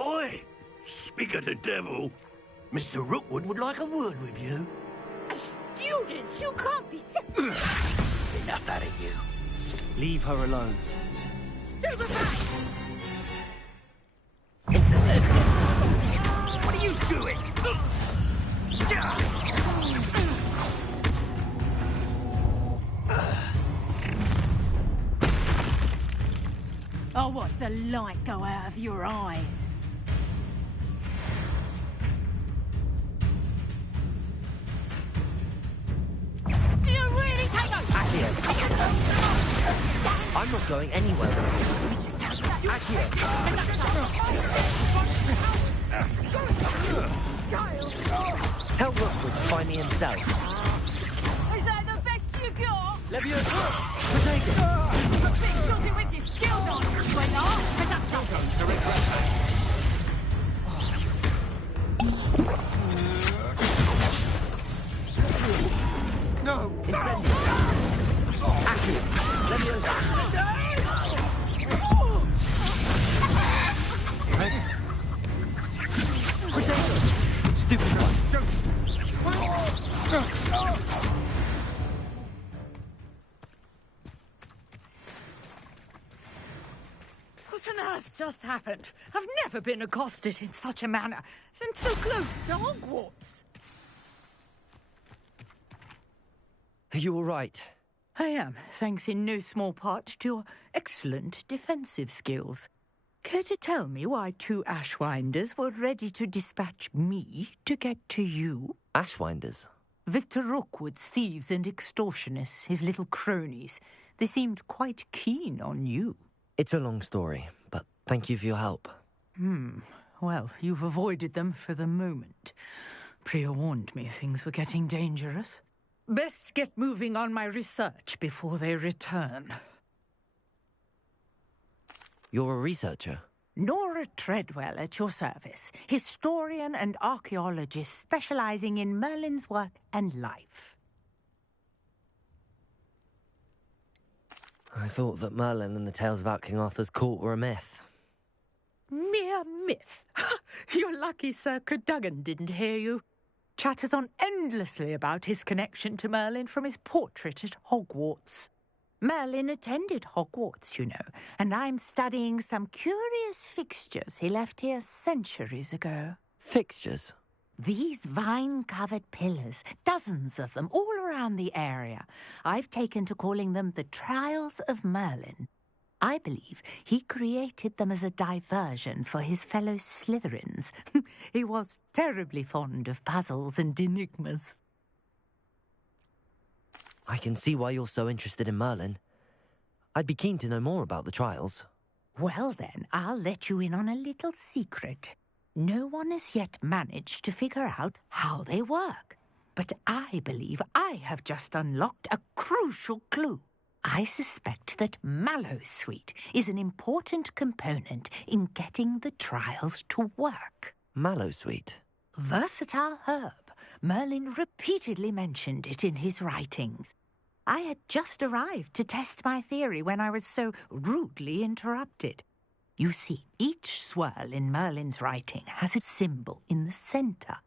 Oi! Speak of the devil. Mr. Rookwood would like a word with you. A student? You can't be... Enough out of you. Leave her alone. Stupefy! What are you doing? I'll watch the light go out of your eyes. Do you really take a... Accio! I'm not going anywhere. Accio! Tell Rookwood to find me himself. Is that the best you got? Leviosa! Protego! A bit shorty with your skills on, sweetheart. No! Incendio! Accio! Leviosa! Protego! Stupid one! What on earth just happened? I've never been accosted in such a manner, and so close to Hogwarts. Are you all right? I am, thanks in no small part to your excellent defensive skills. Care to tell me why 2 Ashwinders were ready to dispatch me to get to you? Ashwinders? Victor Rookwood's thieves and extortionists, his little cronies. They seemed quite keen on you. It's a long story, but thank you for your help. Well, you've avoided them for the moment. Priya warned me things were getting dangerous. Best get moving on my research before they return. You're a researcher? Nora Treadwell at your service, historian and archaeologist specializing in Merlin's work and life. I thought that Merlin and the tales about King Arthur's court were a myth. Mere myth. You're lucky Sir Cadogan didn't hear you. Chatters on endlessly about his connection to Merlin from his portrait at Hogwarts. Merlin attended Hogwarts, you know, and I'm studying some curious fixtures he left here centuries ago. Fixtures? These vine-covered pillars, dozens of them, all around the area. I've taken to calling them the Trials of Merlin. I believe he created them as a diversion for his fellow Slytherins. He was terribly fond of puzzles and enigmas. I can see why you're so interested in Merlin. I'd be keen to know more about the trials. Well then, I'll let you in on a little secret. No one has yet managed to figure out how they work. But I believe I have just unlocked a crucial clue. I suspect that Mallowsweet is an important component in getting the trials to work. Mallowsweet? Versatile herb. Merlin repeatedly mentioned it in his writings. I had just arrived to test my theory when I was so rudely interrupted. You see, each swirl in Merlin's writing has a symbol in the centre.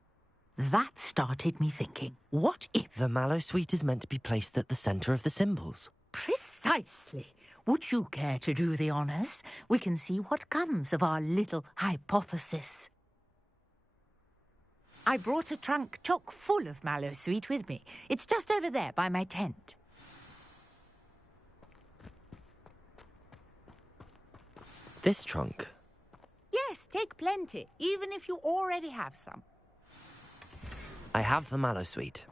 That started me thinking, what if... The Mallowsweet is meant to be placed at the centre of the symbols. Precisely. Would you care to do the honours? We can see what comes of our little hypothesis. I brought a trunk chock full of Mallowsweet with me. It's just over there by my tent. This trunk? Yes, take plenty, even if you already have some. I have the Mallowsweet.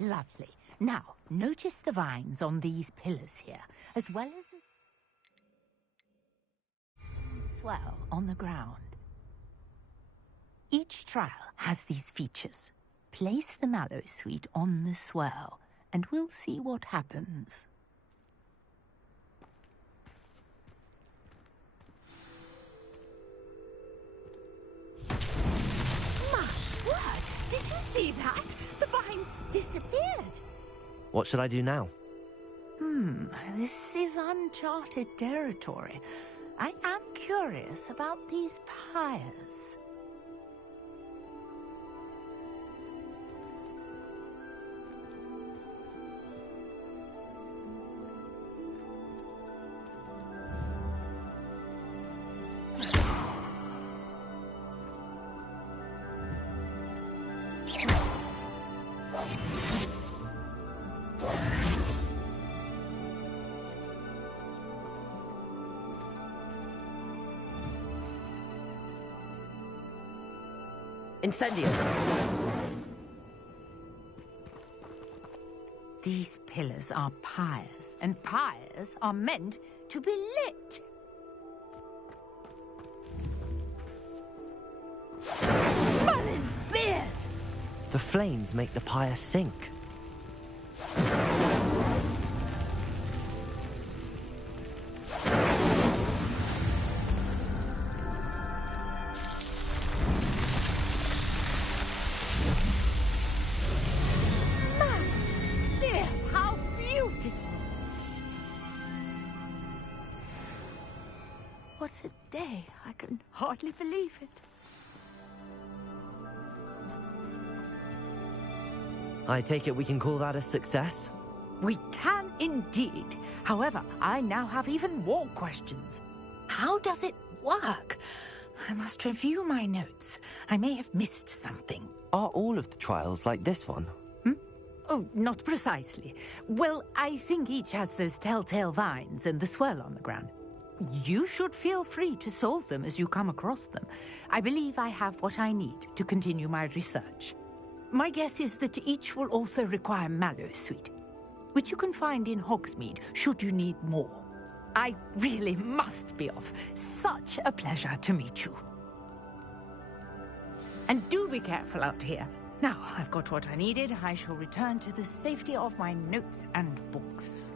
Lovely. Now, notice the vines on these pillars here, as well as a swell on the ground. Each trial has these features. Place the Mallowsweet on the swirl, and we'll see what happens. My word! Did you see that? The vines disappeared. What should I do now? This is uncharted territory. I am curious about these pyres. Incendio! These pillars are pyres, and pyres are meant to be lit. Mullins beers! The flames make the pyre sink. How beautiful! What a day. I can hardly believe it. I take it we can call that a success? We can indeed. However, I now have even more questions. How does it work? I must review my notes. I may have missed something. Are all of the trials like this one? Oh, not precisely. Well, I think each has those telltale vines and the swirl on the ground. You should feel free to solve them as you come across them. I believe I have what I need to continue my research. My guess is that each will also require Mallowsweet, which you can find in Hogsmeade should you need more. I really must be off. Such a pleasure to meet you. And do be careful out here. Now I've got what I needed. I shall return to the safety of my notes and books.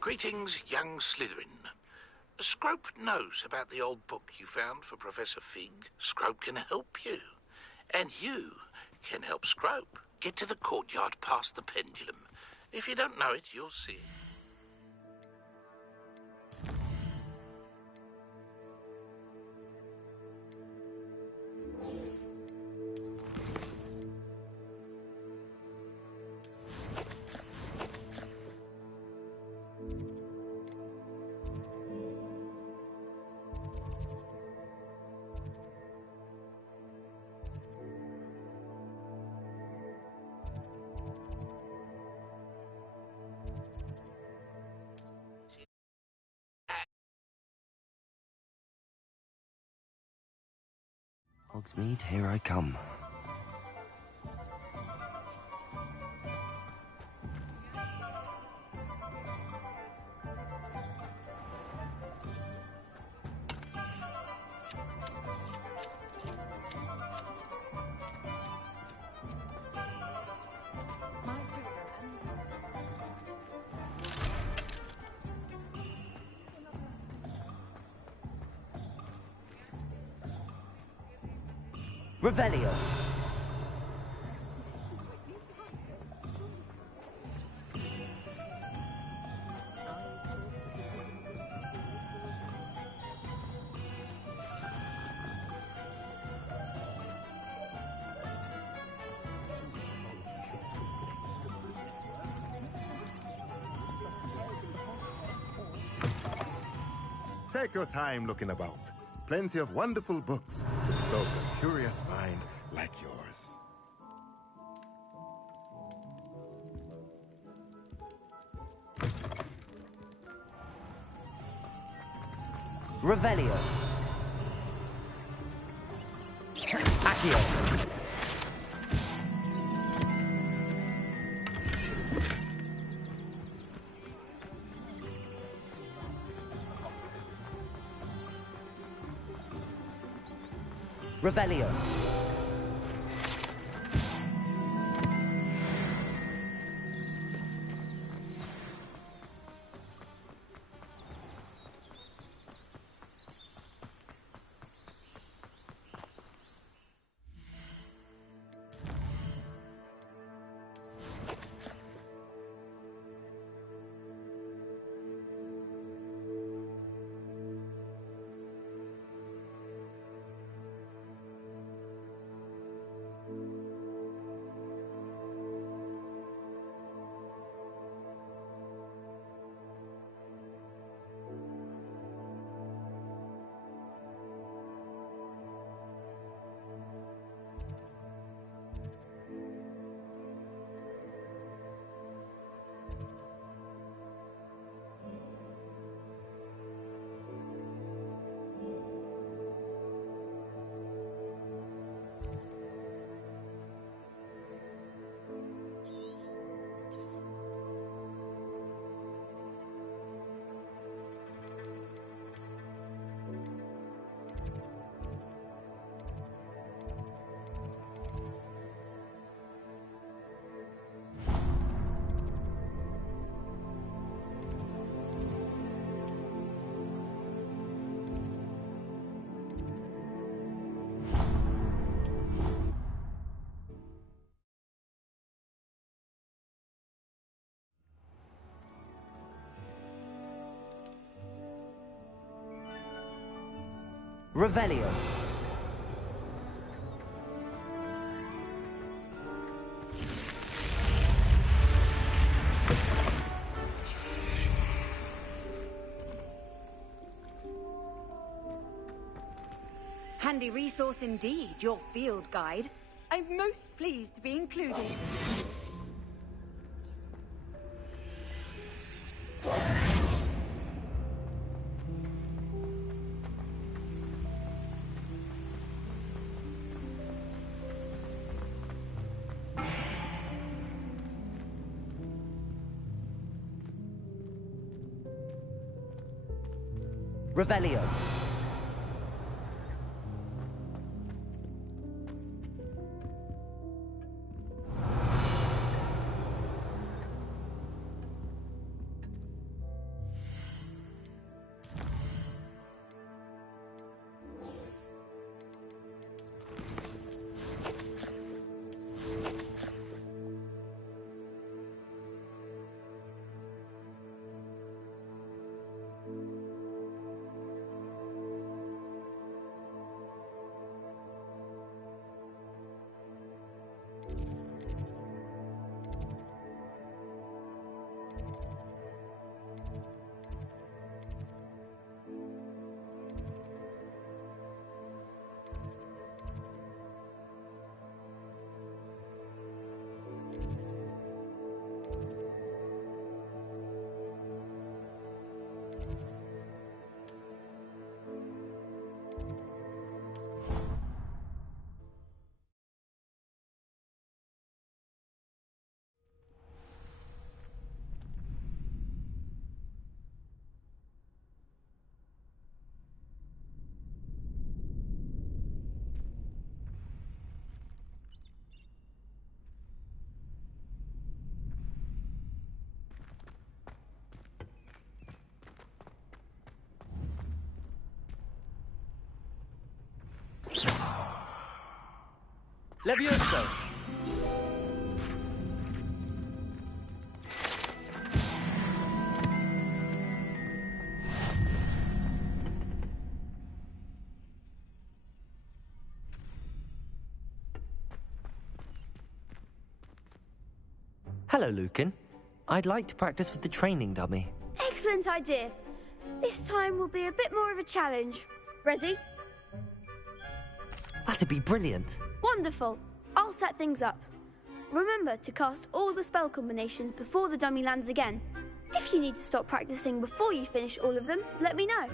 Greetings, young Slytherin. Scrope knows about the old book you found for Professor Fig. Scrope can help you. And you can help Scrope. Get to the courtyard past the pendulum. If you don't know it, you'll see. Hogsmeade, here I come. Revelio. Take your time looking about. Plenty of wonderful books to stoke a curious mind like yours. Revelio. Accio. Revelio. Revelio. Handy resource indeed, your field guide. I'm most pleased to be included. Revelio. Levioso. Hello, Lucan. I'd like to practice with the training dummy. Excellent idea. This time will be a bit more of a challenge. Ready? That'd be brilliant. Wonderful. I'll set things up. Remember to cast all the spell combinations before the dummy lands again. If you need to stop practicing before you finish all of them, let me know.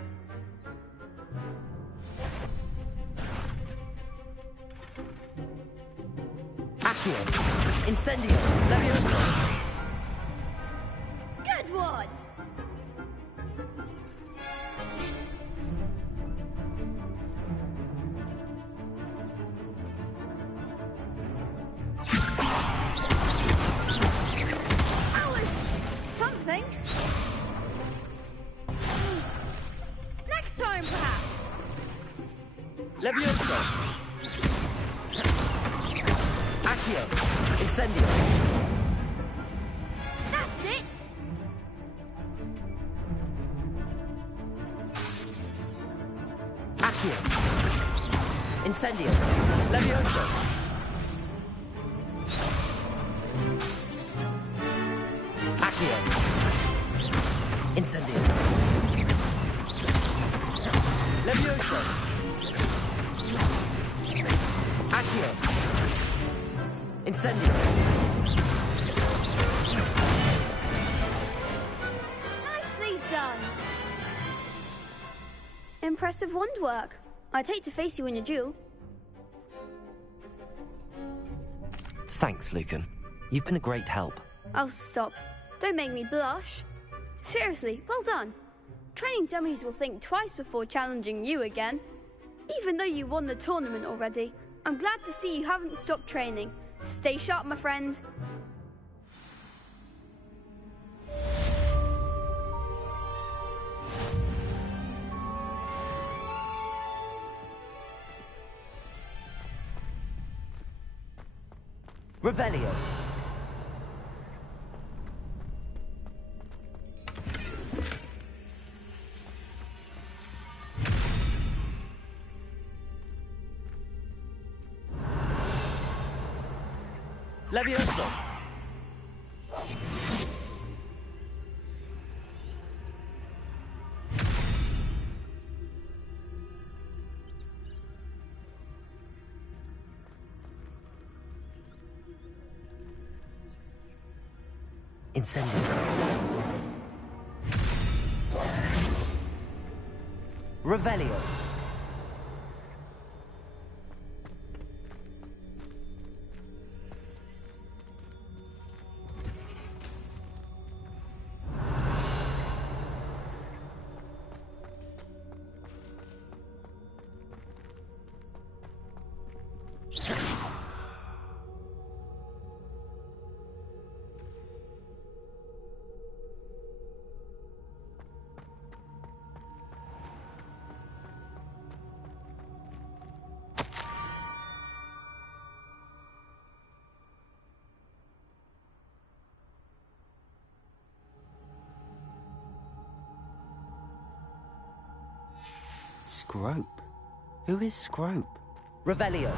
Accio. Incendio. Levioso. Good one! Levioso! Accio! Incendio! That's it! Accio! Incendio! Levioso! Accio! Incendio! Levioso! Accio! Incendio! Nicely done! Impressive wand work. I'd hate to face you in a duel. Thanks, Lucan. You've been a great help. Oh, stop. Don't make me blush. Seriously, well done. Training dummies will think twice before challenging you again. Even though you won the tournament already, I'm glad to see you haven't stopped training. Stay sharp, my friend. Revelio. Levioso. Incendio. Revelio. Scrope? Who is Scrope? Revelio.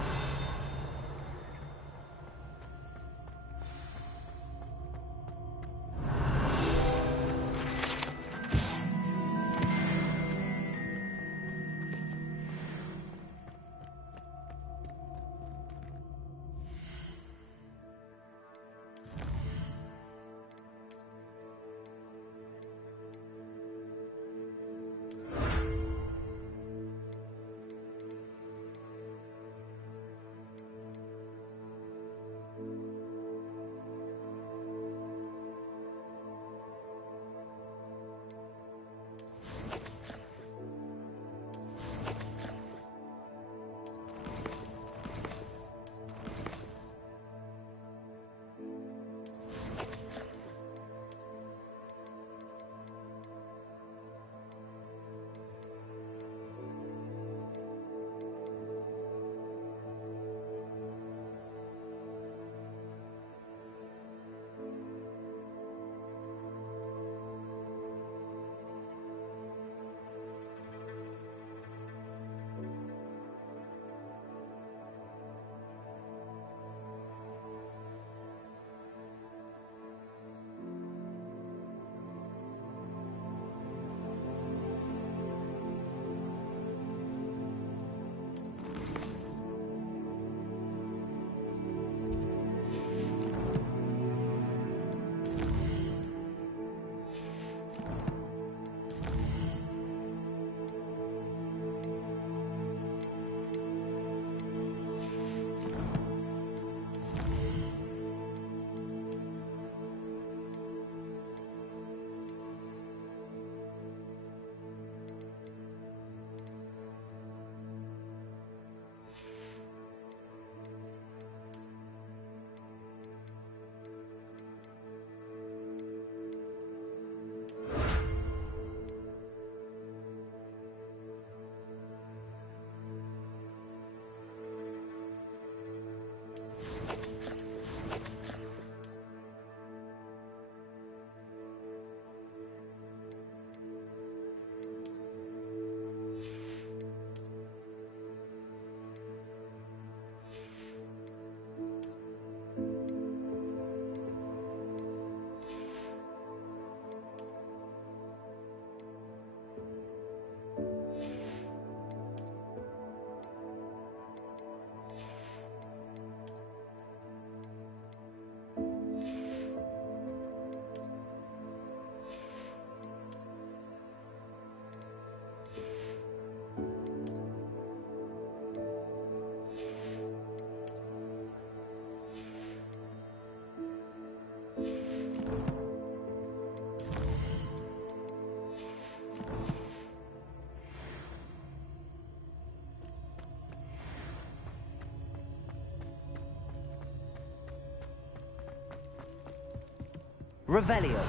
Revelio.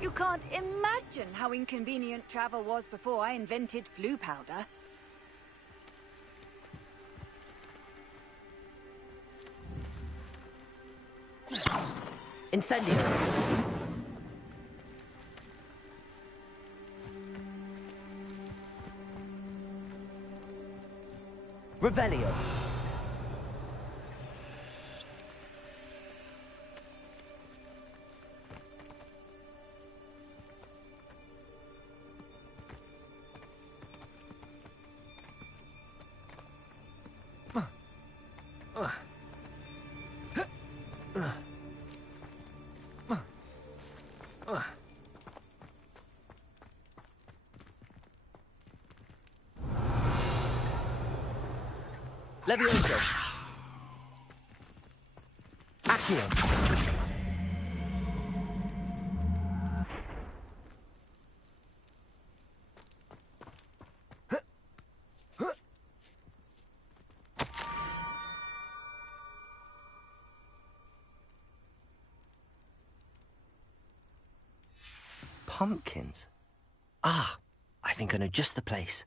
You can't imagine how inconvenient travel was before I invented flu powder. Incendio. Revelio. Levioso. Accio. Pumpkins? Ah, I think I know just the place.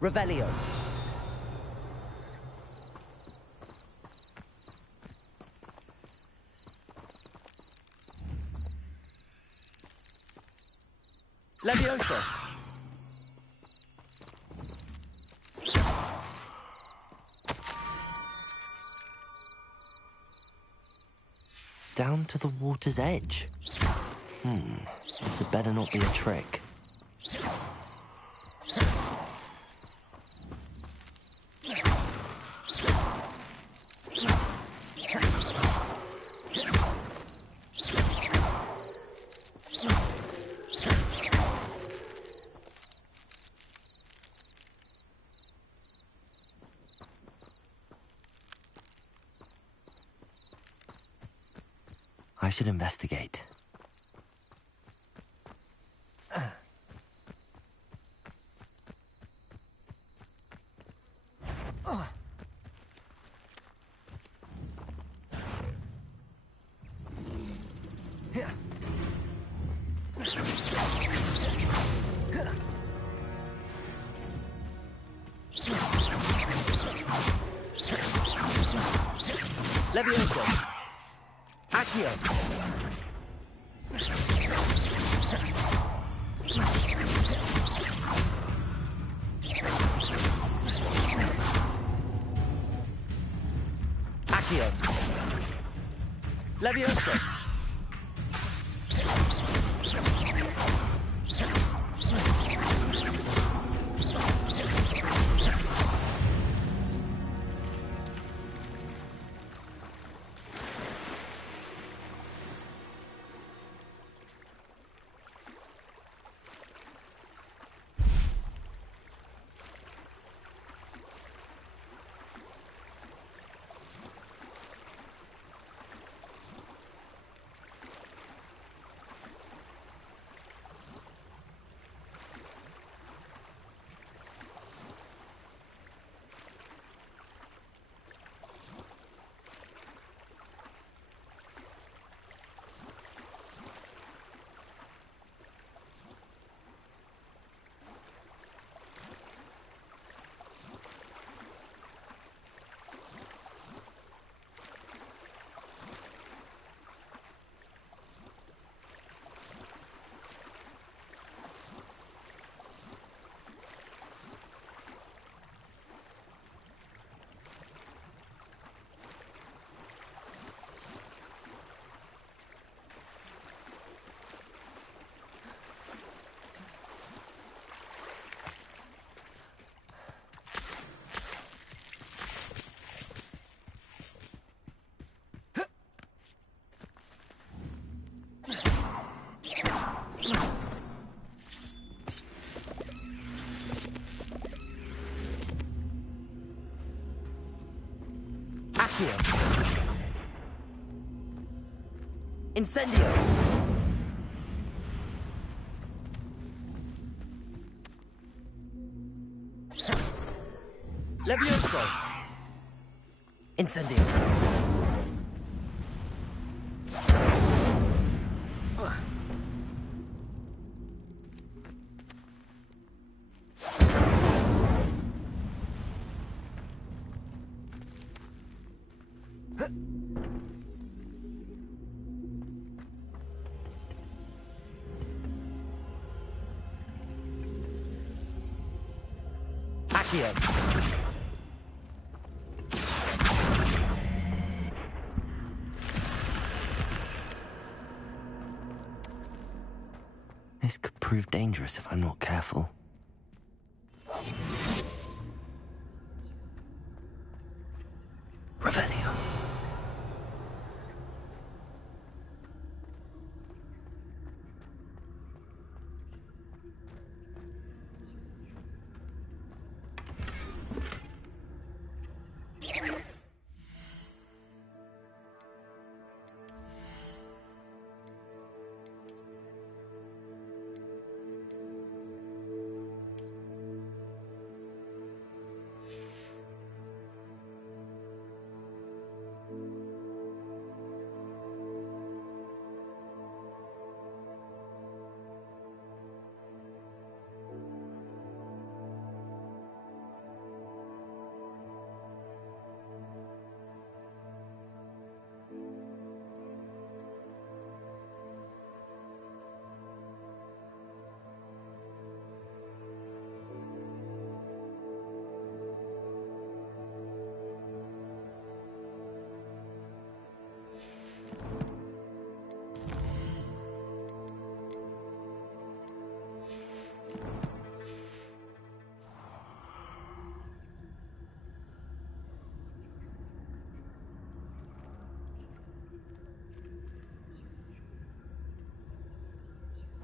Revelio. Levioso. Down to the water's edge. This had better not be a trick. I should investigate. Levioso. Accio. Accio. Levioso. Accio. Incendio. Levioso. Incendio. Accio. This could prove dangerous if I'm not careful. Revelio.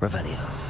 Revelio.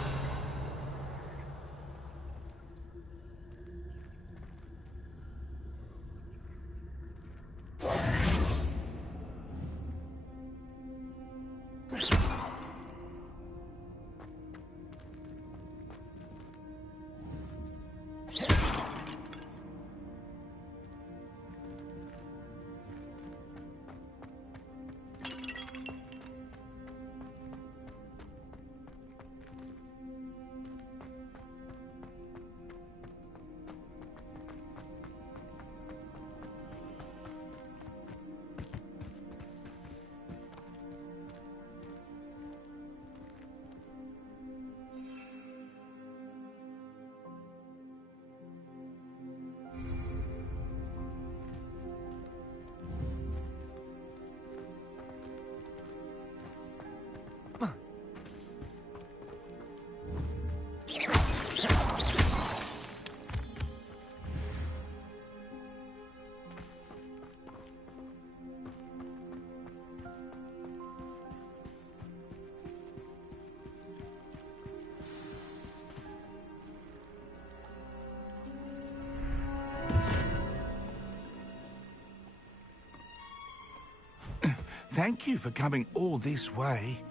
Thank you for coming all this way.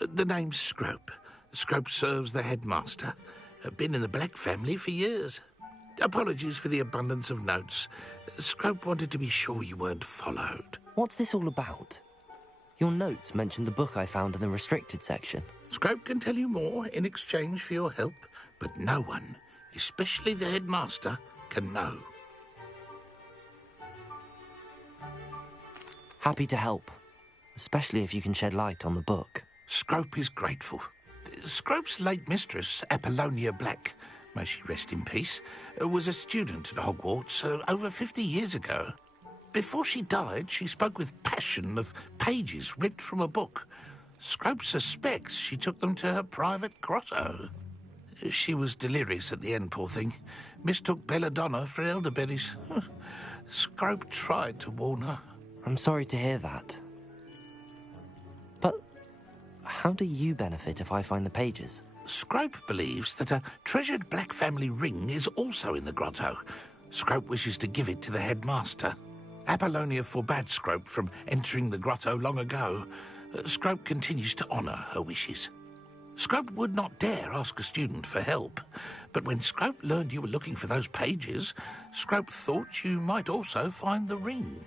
The name's Scrope. Scrope serves the headmaster. Been in the Black family for years. Apologies for the abundance of notes. Scrope wanted to be sure you weren't followed. What's this all about? Your notes mentioned the book I found in the restricted section. Scrope can tell you more in exchange for your help, but no one, especially the headmaster, can know. Happy to help, especially if you can shed light on the book. Scrope is grateful. Scrope's late mistress, Apollonia Black, may she rest in peace, was a student at Hogwarts over 50 years ago. Before she died, she spoke with passion of pages ripped from a book. Scrope suspects she took them to her private grotto. She was delirious at the end, poor thing. Mistook belladonna for elderberries. Scrope tried to warn her. I'm sorry to hear that. But how do you benefit if I find the pages? Scrope believes that a treasured Black family ring is also in the grotto. Scrope wishes to give it to the headmaster. Apollonia forbade Scrope from entering the grotto long ago. Scrope continues to honour her wishes. Scrope would not dare ask a student for help, but when Scrope learned you were looking for those pages, Scrope thought you might also find the ring.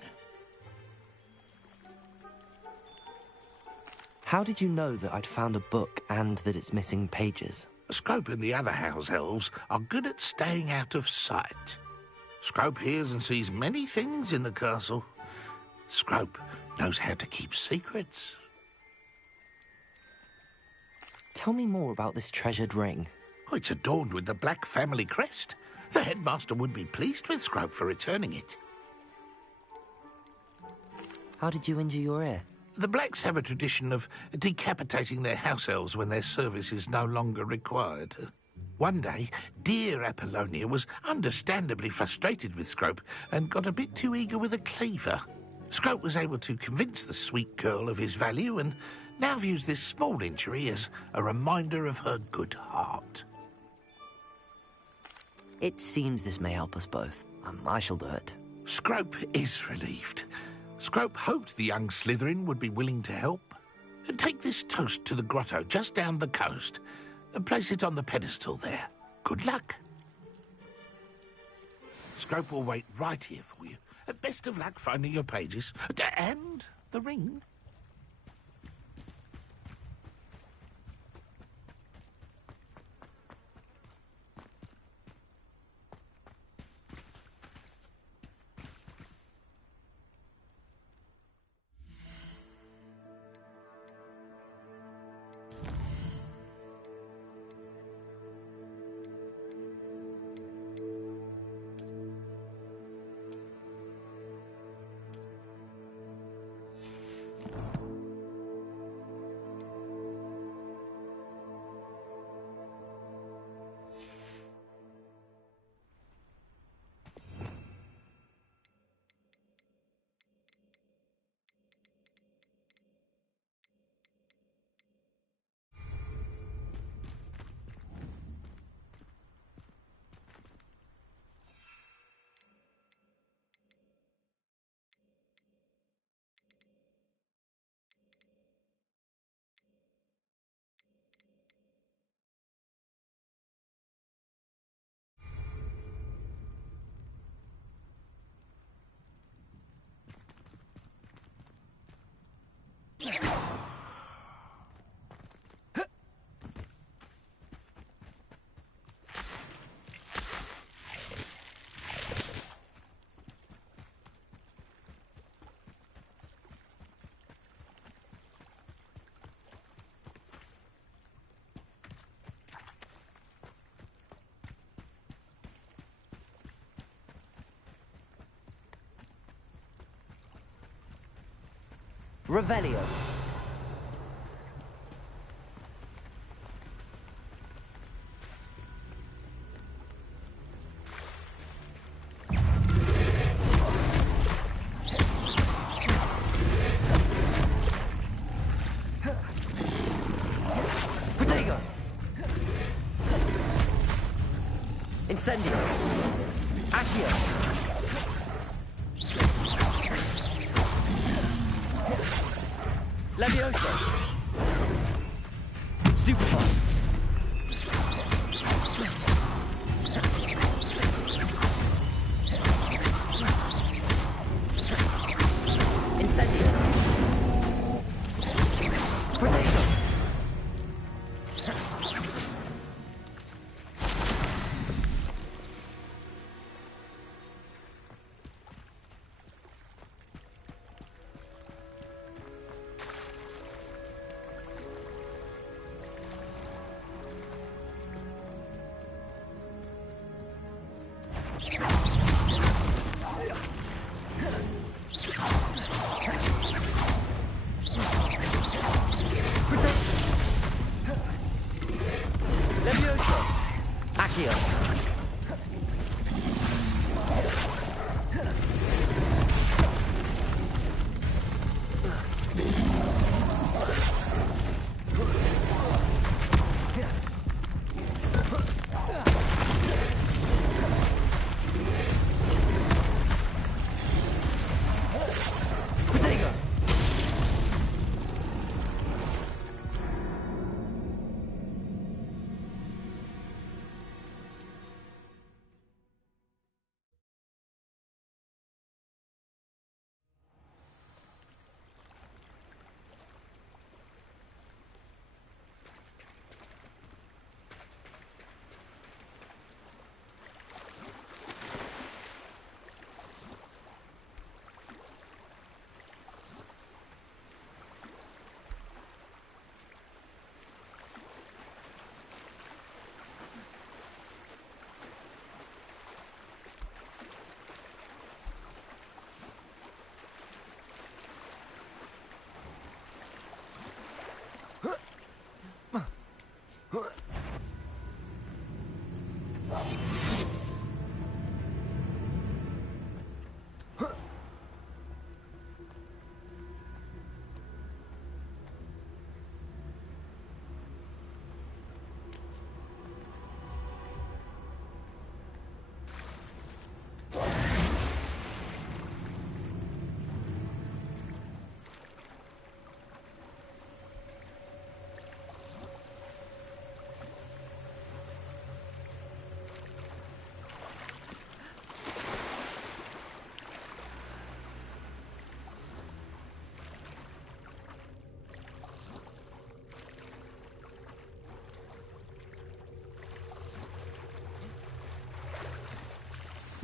How did you know that I'd found a book and that it's missing pages? Scrope and the other house elves are good at staying out of sight. Scrope hears and sees many things in the castle. Scrope knows how to keep secrets. Tell me more about this treasured ring. Oh, it's adorned with the Black family crest. The headmaster would be pleased with Scrope for returning it. How did you injure your ear? The Blacks have a tradition of decapitating their house elves when their service is no longer required. One day, dear Apollonia was understandably frustrated with Scrope and got a bit too eager with a cleaver. Scrope was able to convince the sweet girl of his value and now views this small injury as a reminder of her good heart. It seems this may help us both. I shall do it. Scrope is relieved. Scrope hoped the young Slytherin would be willing to help. Take this toast to the grotto just down the coast and place it on the pedestal there. Good luck. Scrope will wait right here for you. Best of luck finding your pages. And the ring. Revelio. Protego. Incendio. Accio. Levioso. Stupefy. Incendio. Protego. Levioso. Accio.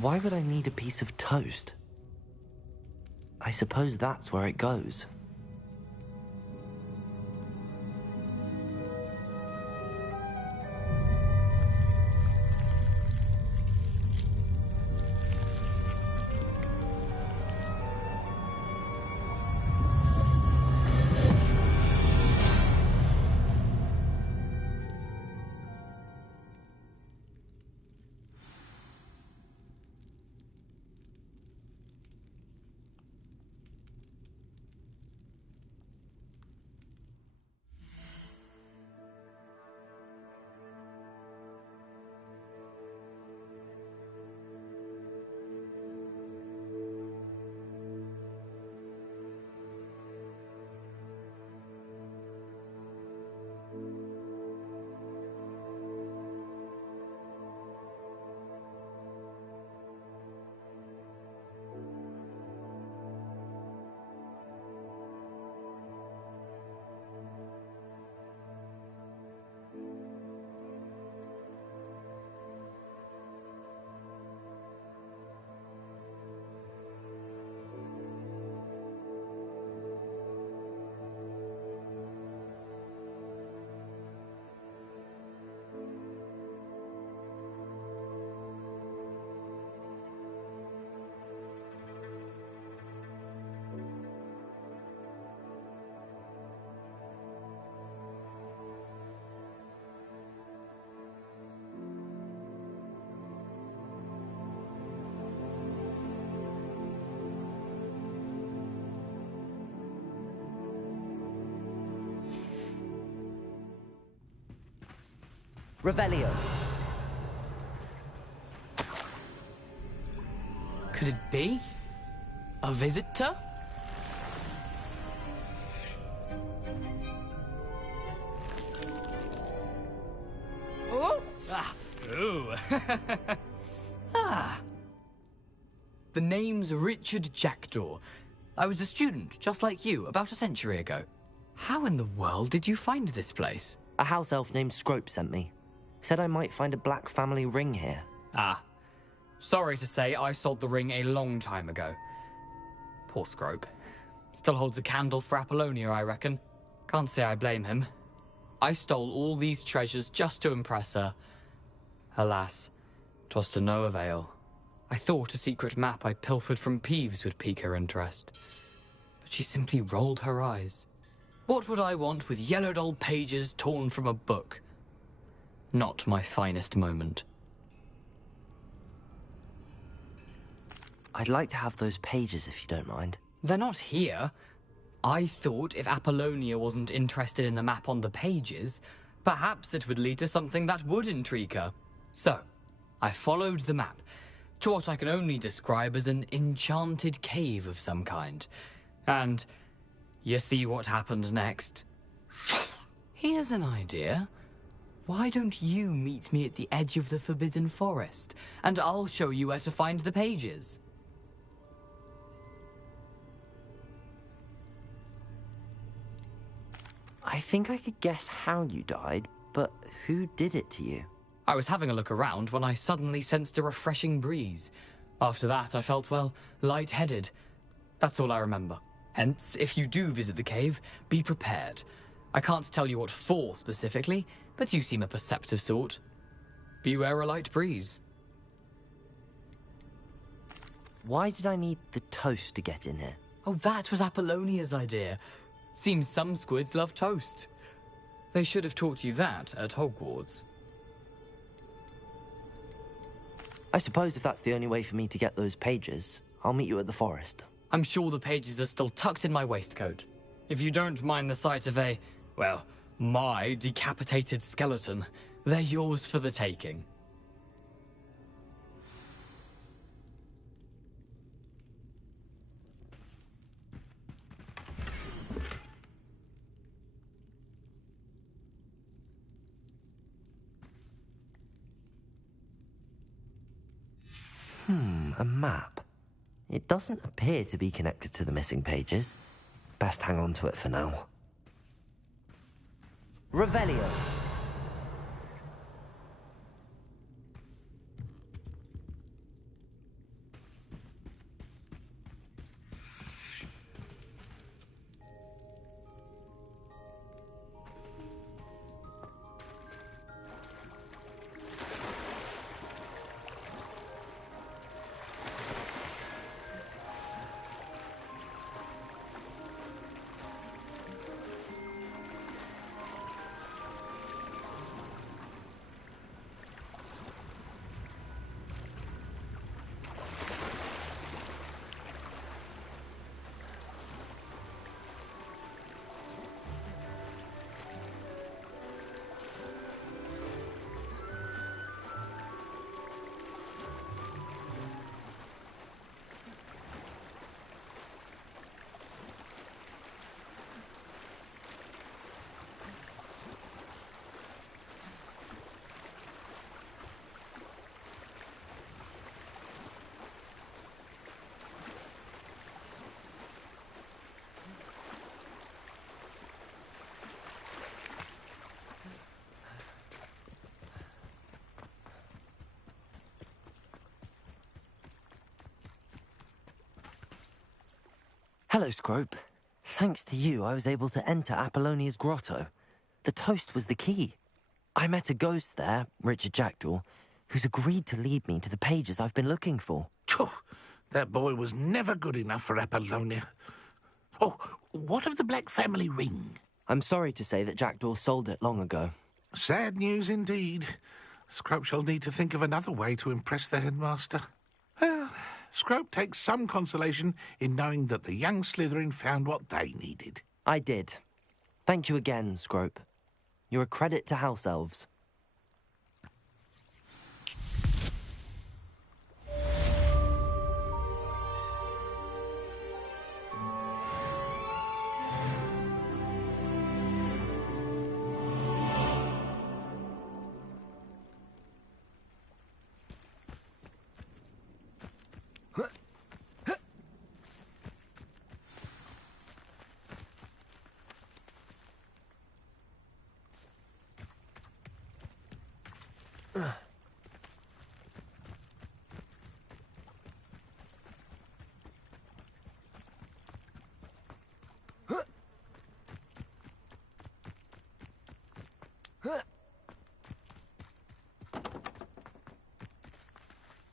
Why would I need a piece of toast? I suppose that's where it goes. Revelio. Could it be? A visitor? Oh! Ah. Ooh. Ah. The name's Richard Jackdaw. I was a student, just like you, about a century ago. How in the world did you find this place? A house elf named Scrope sent me. Said I might find a black family ring here. Ah. Sorry to say, I sold the ring a long time ago. Poor Scrope. Still holds a candle for Apollonia, I reckon. Can't say I blame him. I stole all these treasures just to impress her. Alas, 'twas to no avail. I thought a secret map I pilfered from Peeves would pique her interest. But she simply rolled her eyes. What would I want with yellowed old pages torn from a book? Not my finest moment. I'd like to have those pages if you don't mind. They're not here. I thought if Apollonia wasn't interested in the map on the pages, perhaps it would lead to something that would intrigue her. So, I followed the map to what I can only describe as an enchanted cave of some kind. And you see what happened next? Here's an idea. Why don't you meet me at the edge of the Forbidden Forest, and I'll show you where to find the pages? I think I could guess how you died, but who did it to you? I was having a look around when I suddenly sensed a refreshing breeze. After that, I felt, well, lightheaded. That's all I remember. Hence, if you do visit the cave, be prepared. I can't tell you what for specifically, but you seem a perceptive sort. Beware a light breeze. Why did I need the toast to get in here? Oh, that was Apollonia's idea. Seems some squids love toast. They should have taught you that at Hogwarts. I suppose if that's the only way for me to get those pages, I'll meet you at the forest. I'm sure the pages are still tucked in my waistcoat. If you don't mind the sight of a, well, my decapitated skeleton, they're yours for the taking. A map. It doesn't appear to be connected to the missing pages. Best hang on to it for now. Revelio. Hello, Scrope. Thanks to you, I was able to enter Apollonia's grotto. The toast was the key. I met a ghost there, Richard Jackdaw, who's agreed to lead me to the pages I've been looking for. That boy was never good enough for Apollonia. Oh, what of the Black family ring? I'm sorry to say that Jackdaw sold it long ago. Sad news indeed. Scrope shall need to think of another way to impress the headmaster. Well, Scrope takes some consolation in knowing that the young Slytherin found what they needed. I did. Thank you again, Scrope. You're a credit to House Elves.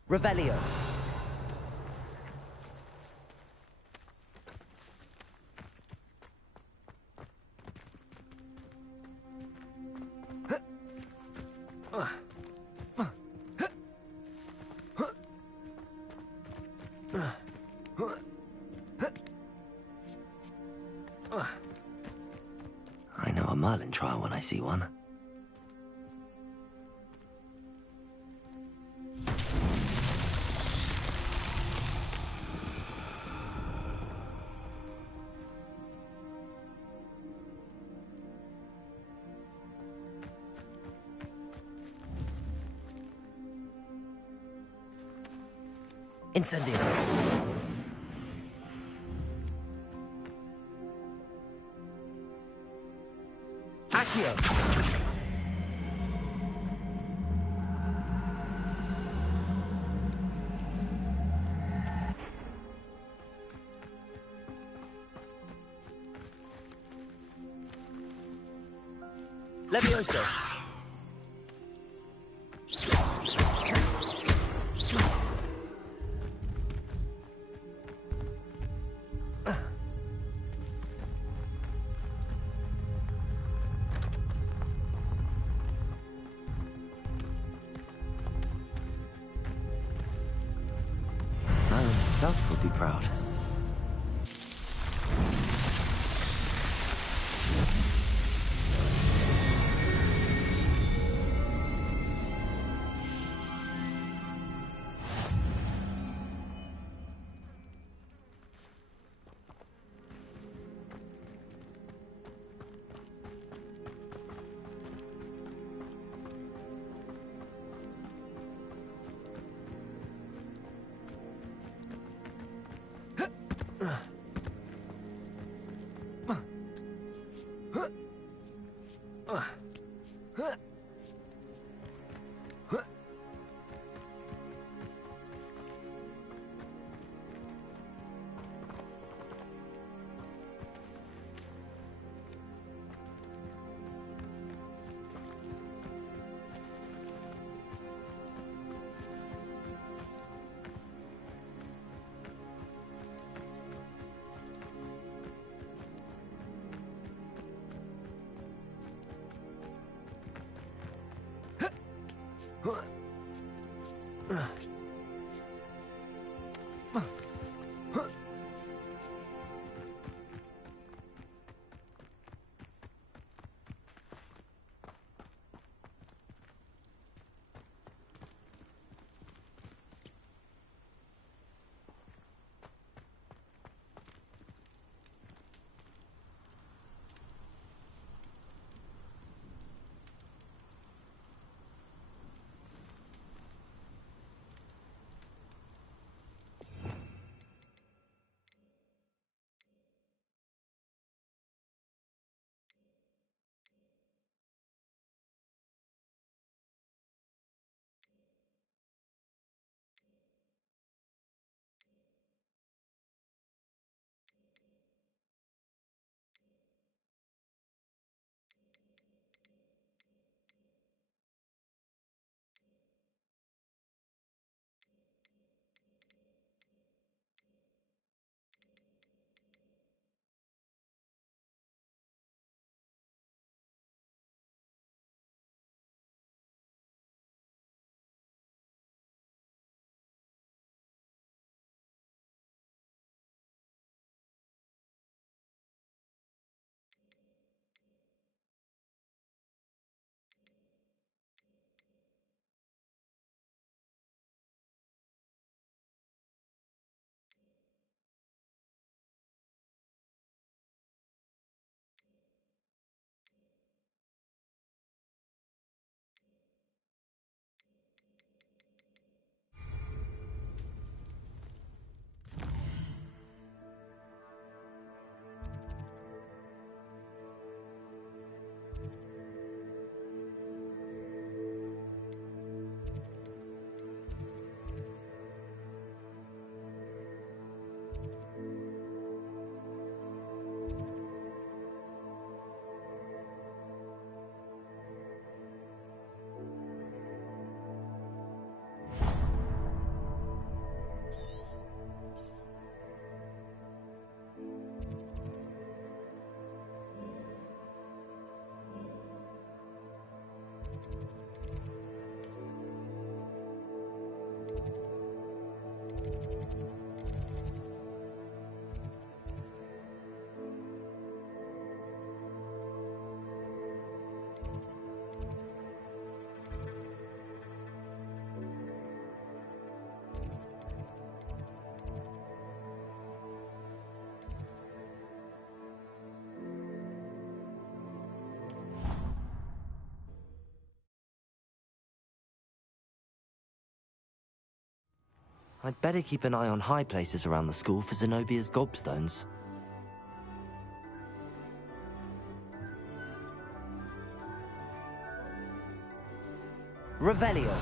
Revelio. I know a Merlin trial when I see one. Incendio. Accio. Levioso. Merlin himself would be proud. I'd better keep an eye on high places around the school for Zenobia's gobstones. Revelio.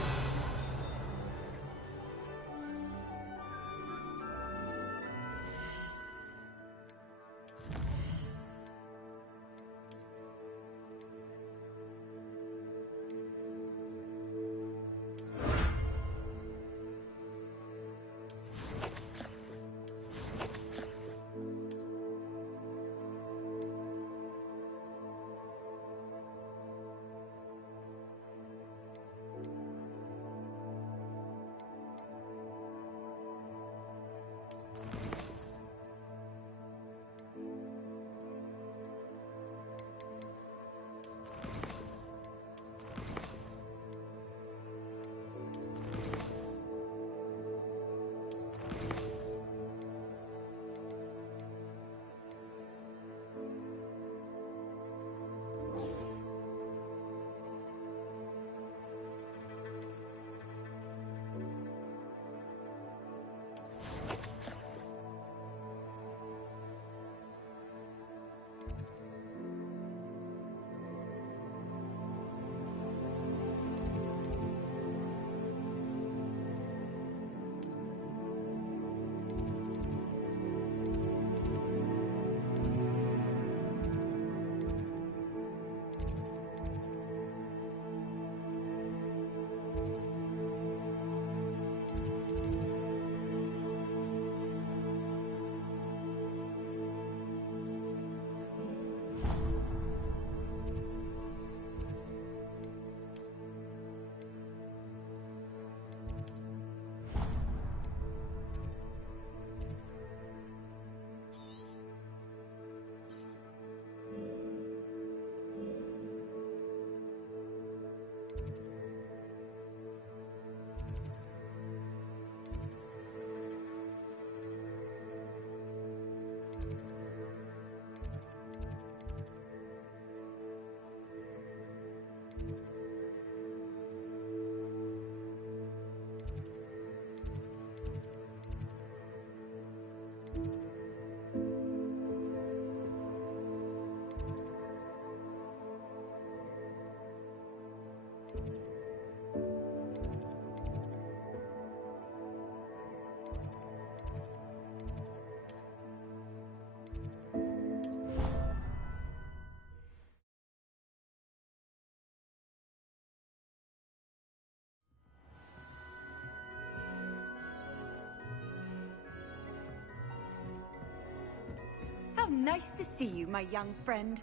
How nice to see you, my young friend.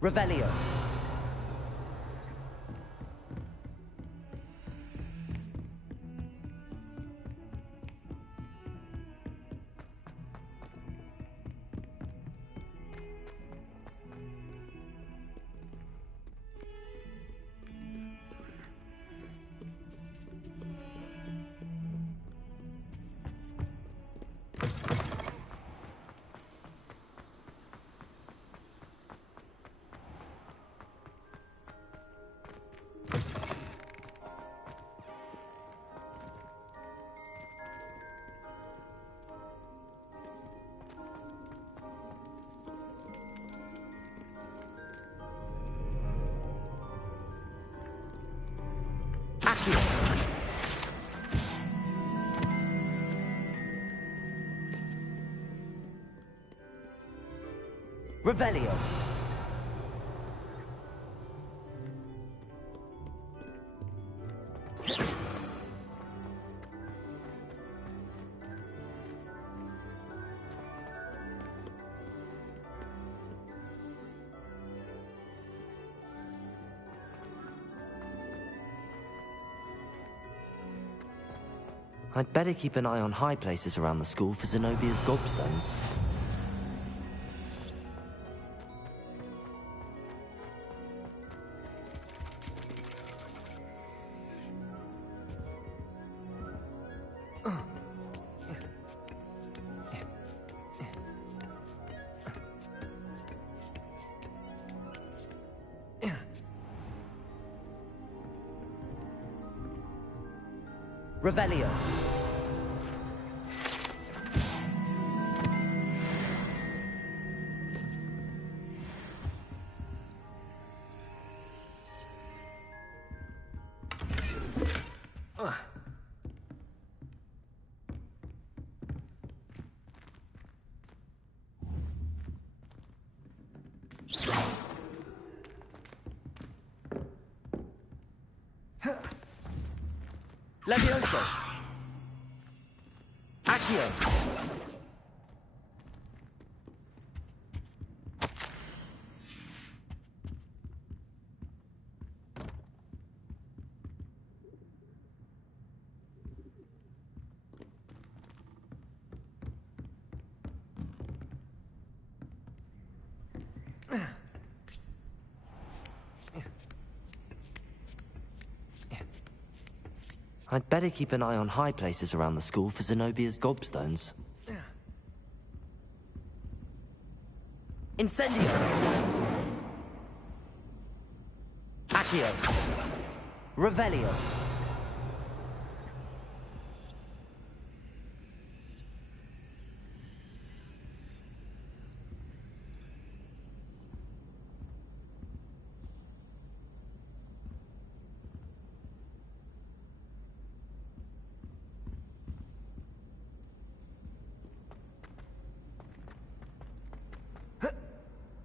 Revelio. Revelio. I'd better keep an eye on high places around the school for Zenobia's gobstones. Revelio. Levioso. Accio. I'd better keep an eye on high places around the school for Zenobia's gobstones. Incendio. Accio. Revelio.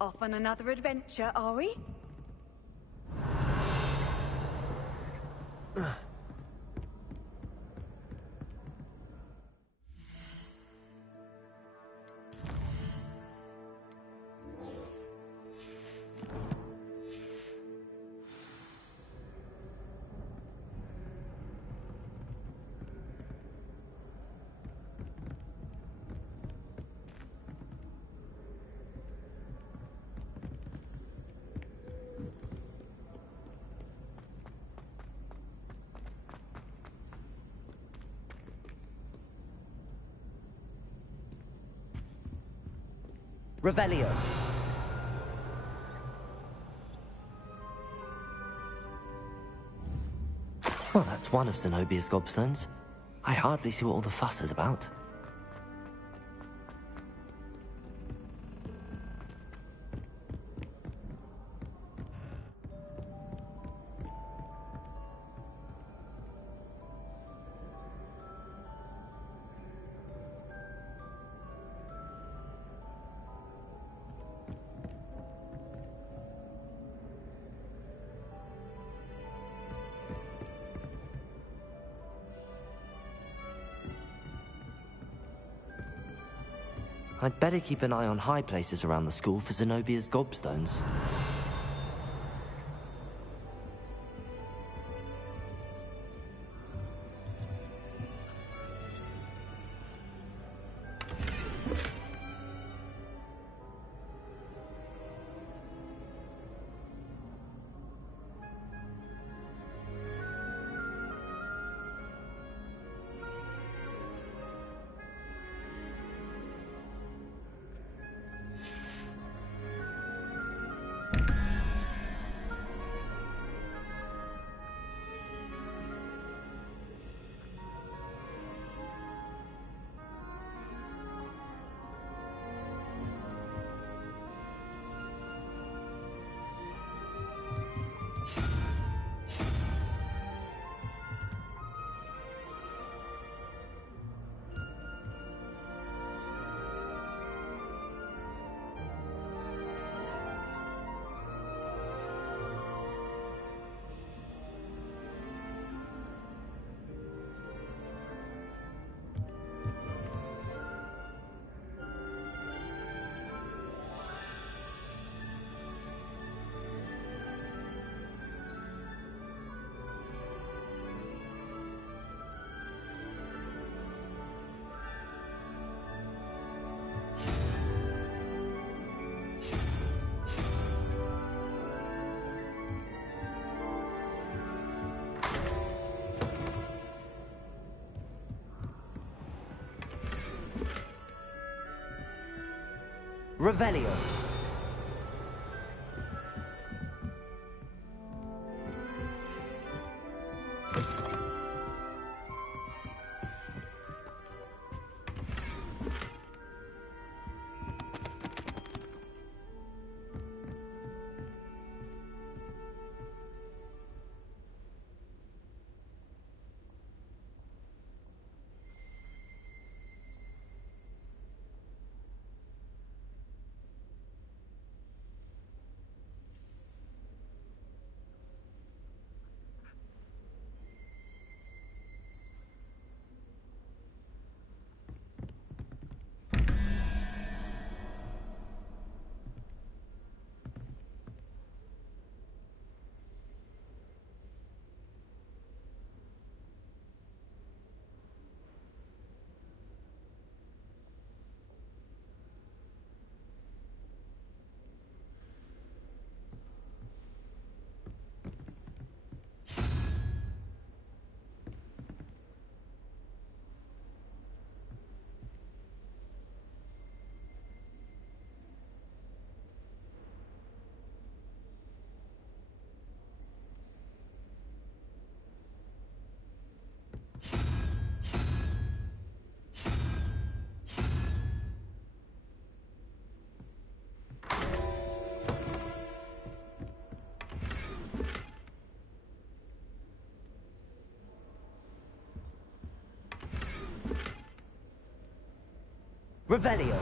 Off on another adventure, are we? Revelio. Well, that's one of Zenobia's gobstones. I hardly see what all the fuss is about. I'd better keep an eye on high places around the school for Zenobia's gobstones. Revelio. Revelio.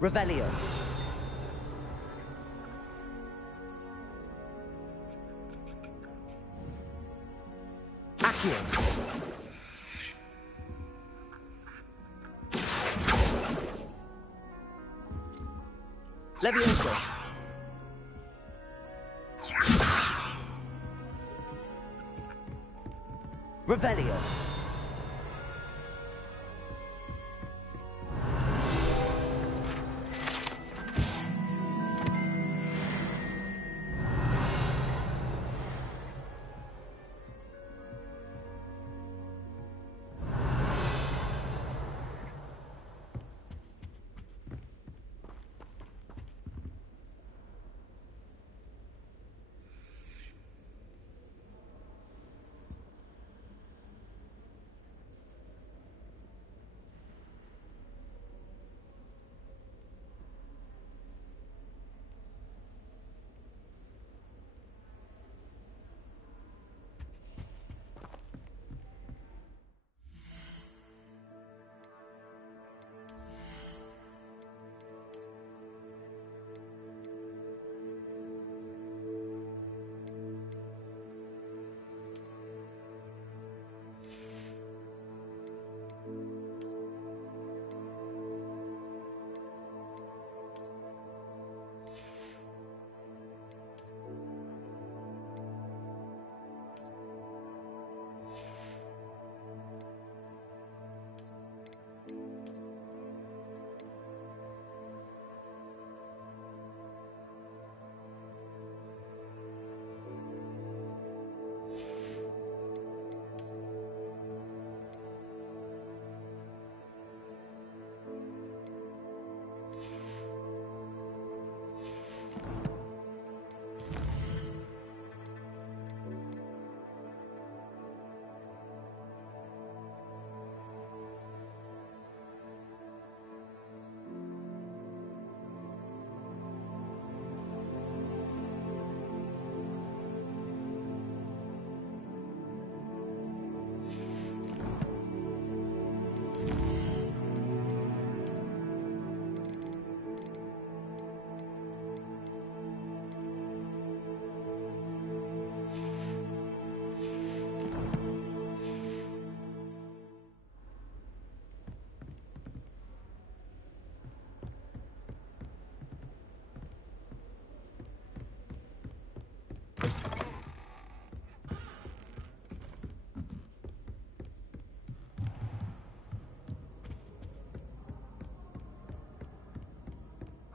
Revelio. Accio. Levioso. Revelio.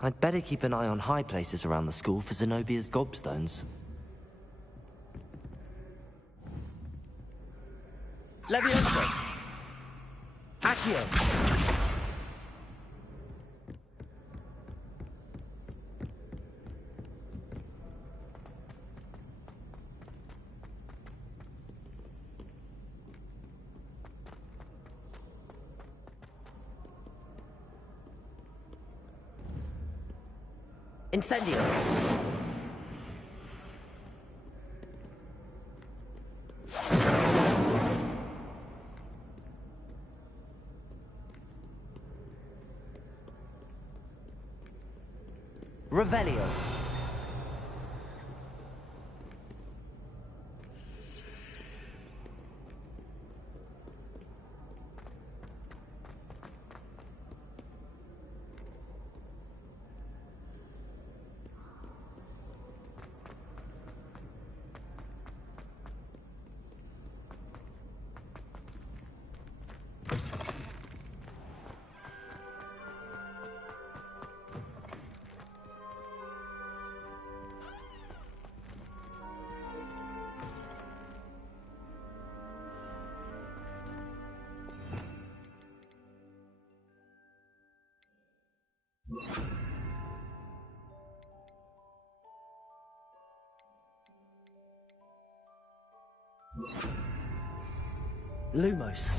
I'd better keep an eye on high places around the school for Zenobia's gobstones. Levioso. Accio. Incendio. Revelio. Lumos.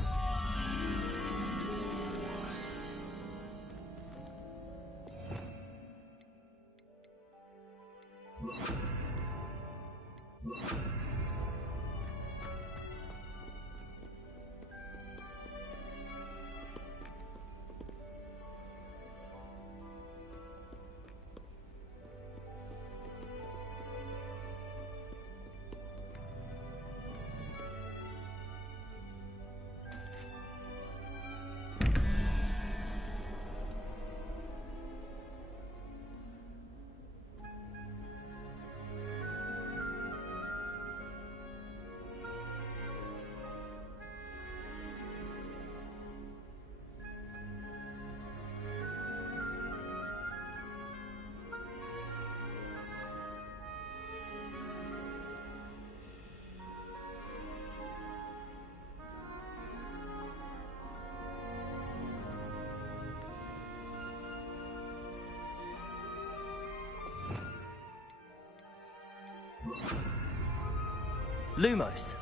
Lumos.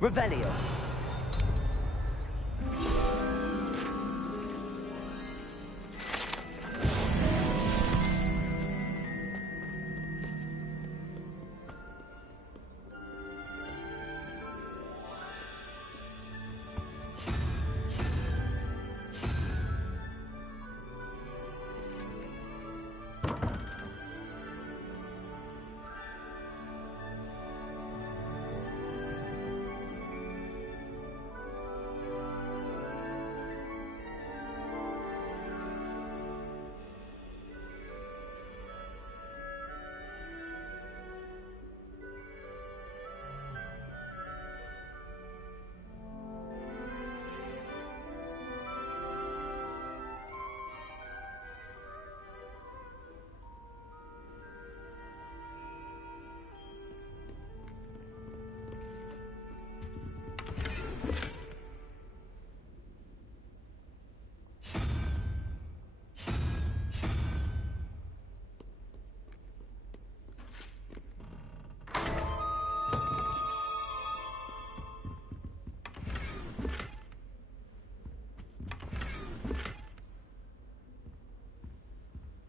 Revelio.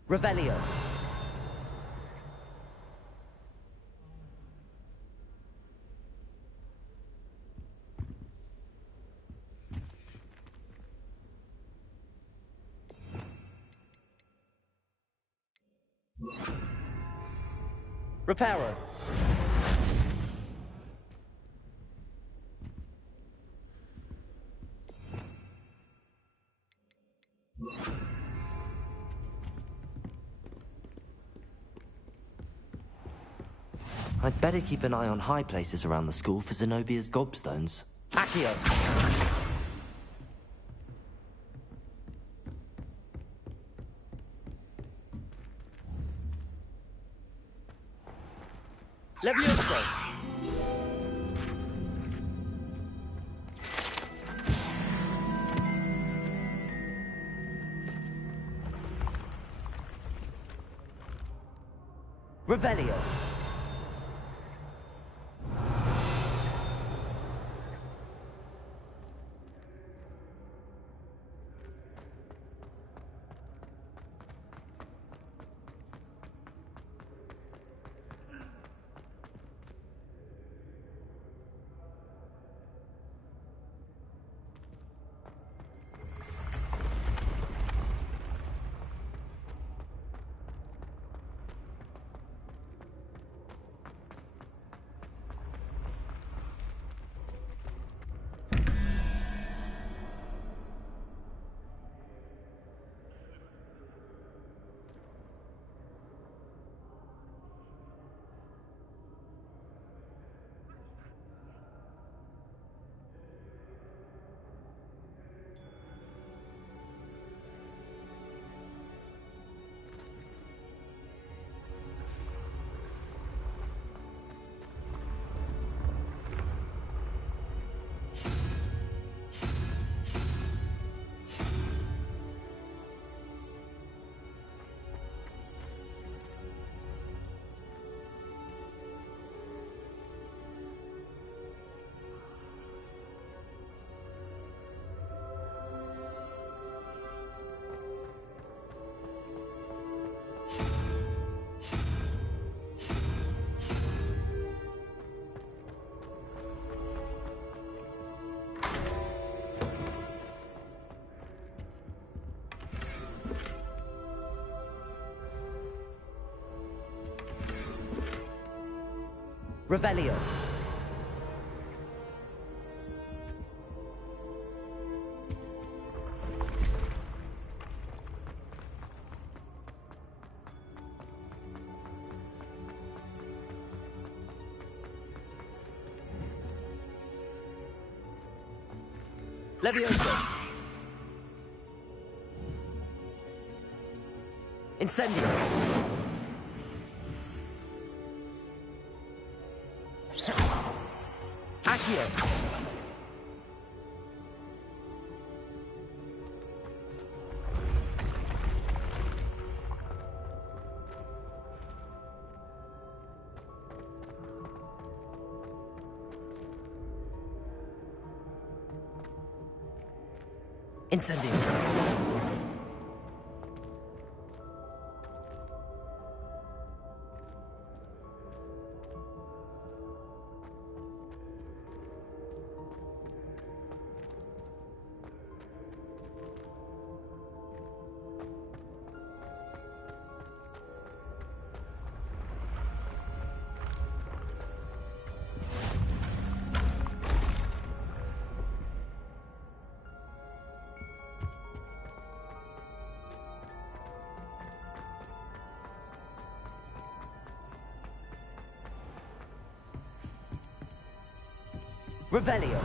Revelio. Reparo. I'd better keep an eye on high places around the school for Zenobia's gobstones. Accio. Levioso. Revelio. Revelio. Levioso. Incendio. Accio. Incendio. Revelio.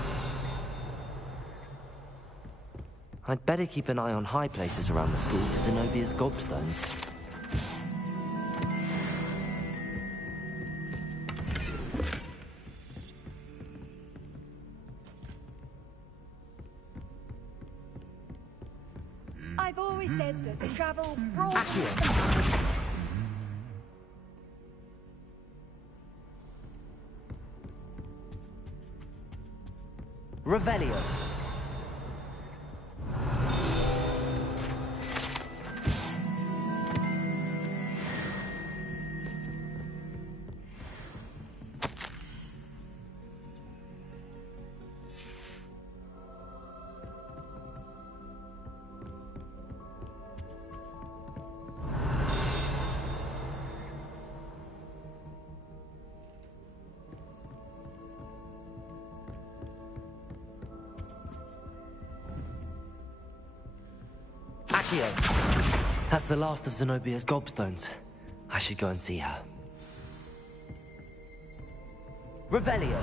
I'd better keep an eye on high places around the school for Zenobia's gobstones. I've always said that travel brought... Revelio. That's the last of Zenobia's gobstones. I should go and see her. Revelio.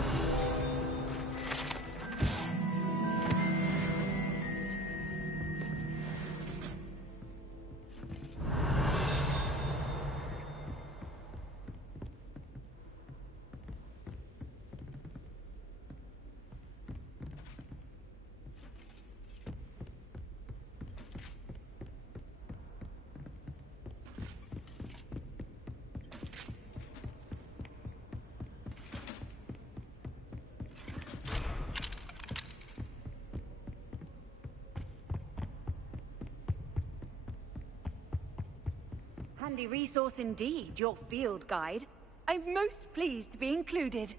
Handy resource indeed, your field guide. I'm most pleased to be included.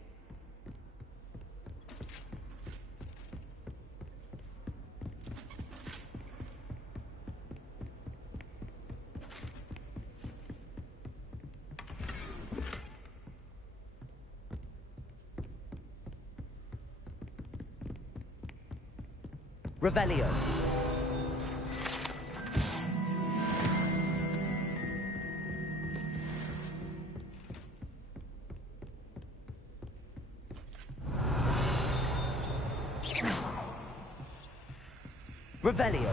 Revelio. Revelio.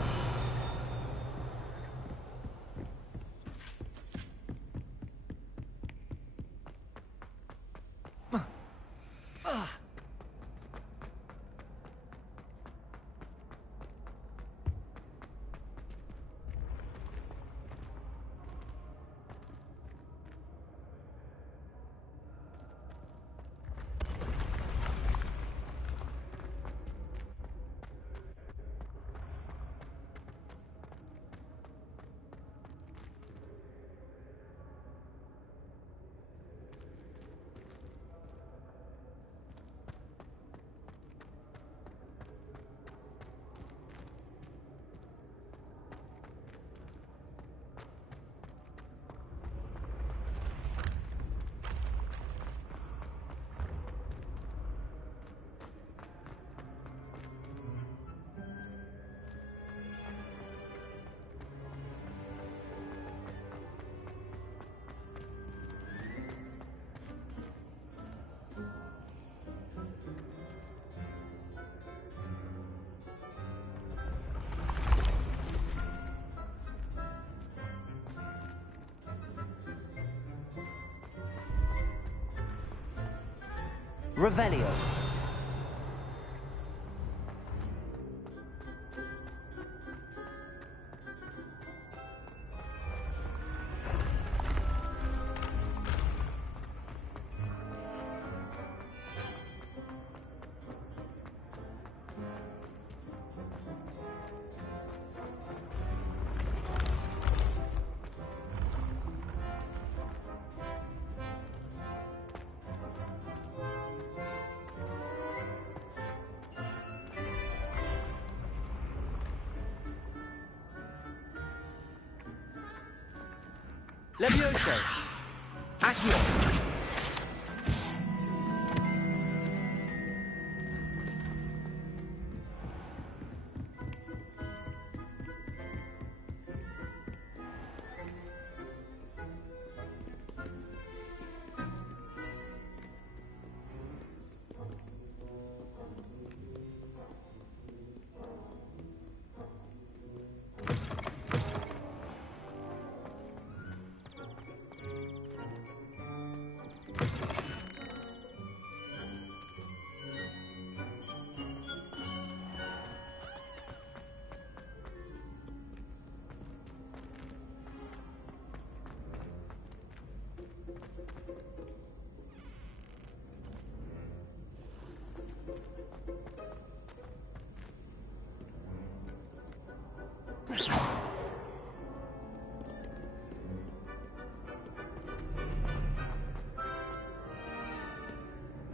Revelio. Levioso! Accio!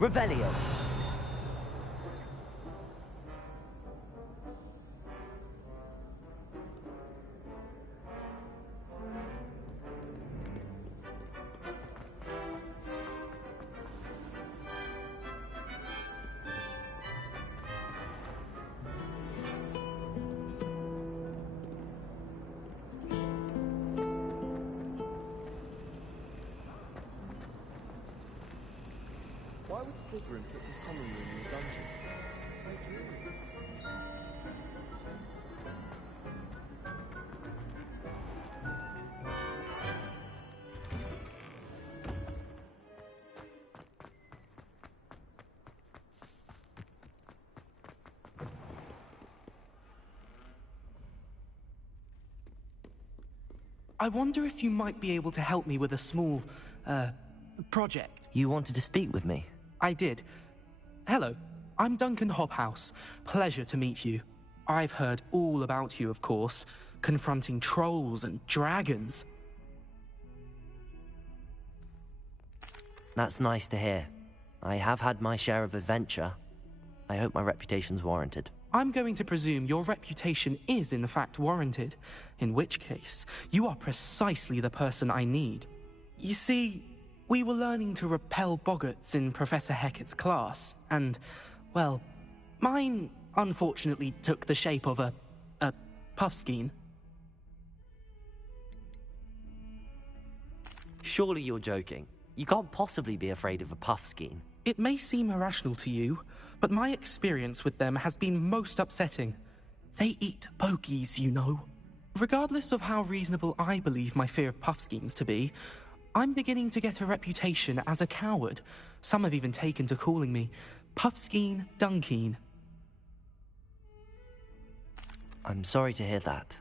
Revelio. Why would Slytherin put his common room in the dungeon? I wonder if you might be able to help me with a small, project. You wanted to speak with me? I did. Hello, I'm Duncan Hobhouse. Pleasure to meet you. I've heard all about you, of course, confronting trolls and dragons. That's nice to hear. I have had my share of adventure. I hope my reputation's warranted. I'm going to presume your reputation is in fact warranted, in which case, you are precisely the person I need. You see, we were learning to repel boggarts in Professor Hecat's class, and, well, mine unfortunately took the shape of a puffskein. Surely you're joking. You can't possibly be afraid of a puffskein. It may seem irrational to you, but my experience with them has been most upsetting. They eat bogies, you know. Regardless of how reasonable I believe my fear of puffskeins to be, I'm beginning to get a reputation as a coward. Some have even taken to calling me Puffskein Dunkeen. I'm sorry to hear that.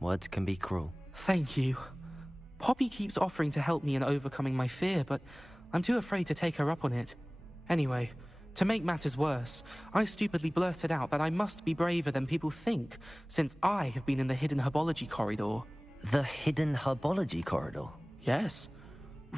Words can be cruel. Thank you. Poppy keeps offering to help me in overcoming my fear, but I'm too afraid to take her up on it. Anyway, to make matters worse, I stupidly blurted out that I must be braver than people think, since I have been in the hidden herbology corridor. The hidden herbology corridor? Yes.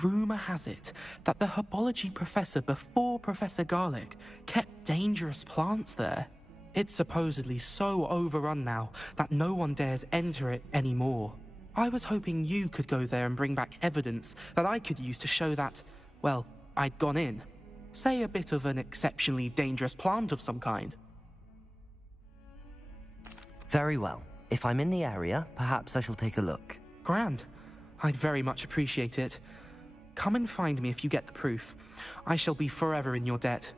Rumour has it that the herbology professor before Professor Garlic kept dangerous plants there. It's supposedly so overrun now that no one dares enter it anymore. I was hoping you could go there and bring back evidence that I could use to show that, well, I'd gone in. Say a bit of an exceptionally dangerous plant of some kind. Very well. If I'm in the area, perhaps I shall take a look. Grand. I'd very much appreciate it. Come and find me if you get the proof. I shall be forever in your debt.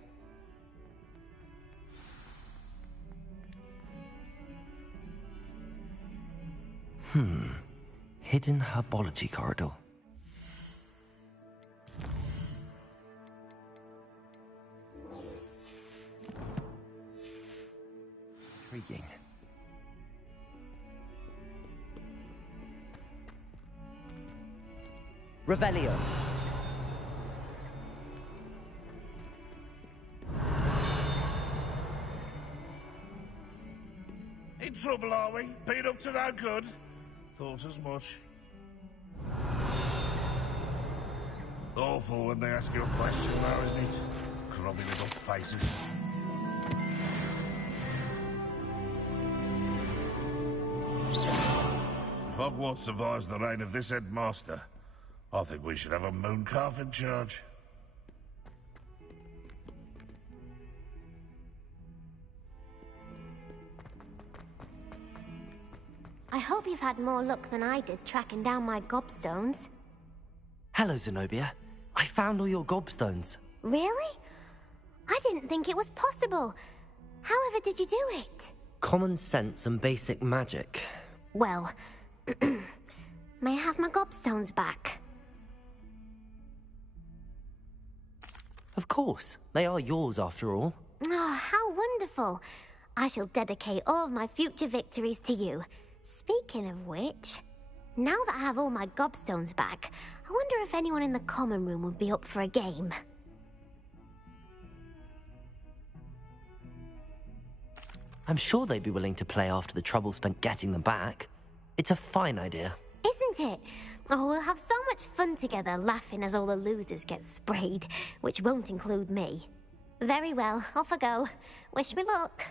Hidden herbology corridor. Revelio. In trouble, are we? Been up to no good? Thought as much. Awful when they ask you a question, though, isn't it? Grubby little faces. If Hogwarts survives the reign of this headmaster, I think we should have a mooncalf in charge. I hope you've had more luck than I did tracking down my gobstones. Hello, Zenobia. I found all your gobstones. Really? I didn't think it was possible. However did you do it? Common sense and basic magic. Well, may I have my gobstones back? Of course. They are yours, after all. Oh, how wonderful. I shall dedicate all of my future victories to you. Speaking of which, now that I have all my gobstones back, I wonder if anyone in the common room would be up for a game. I'm sure they'd be willing to play after the trouble spent getting them back. It's a fine idea. Isn't it? Oh, we'll have so much fun together, laughing as all the losers get sprayed, which won't include me. Very well, off I go. Wish me luck.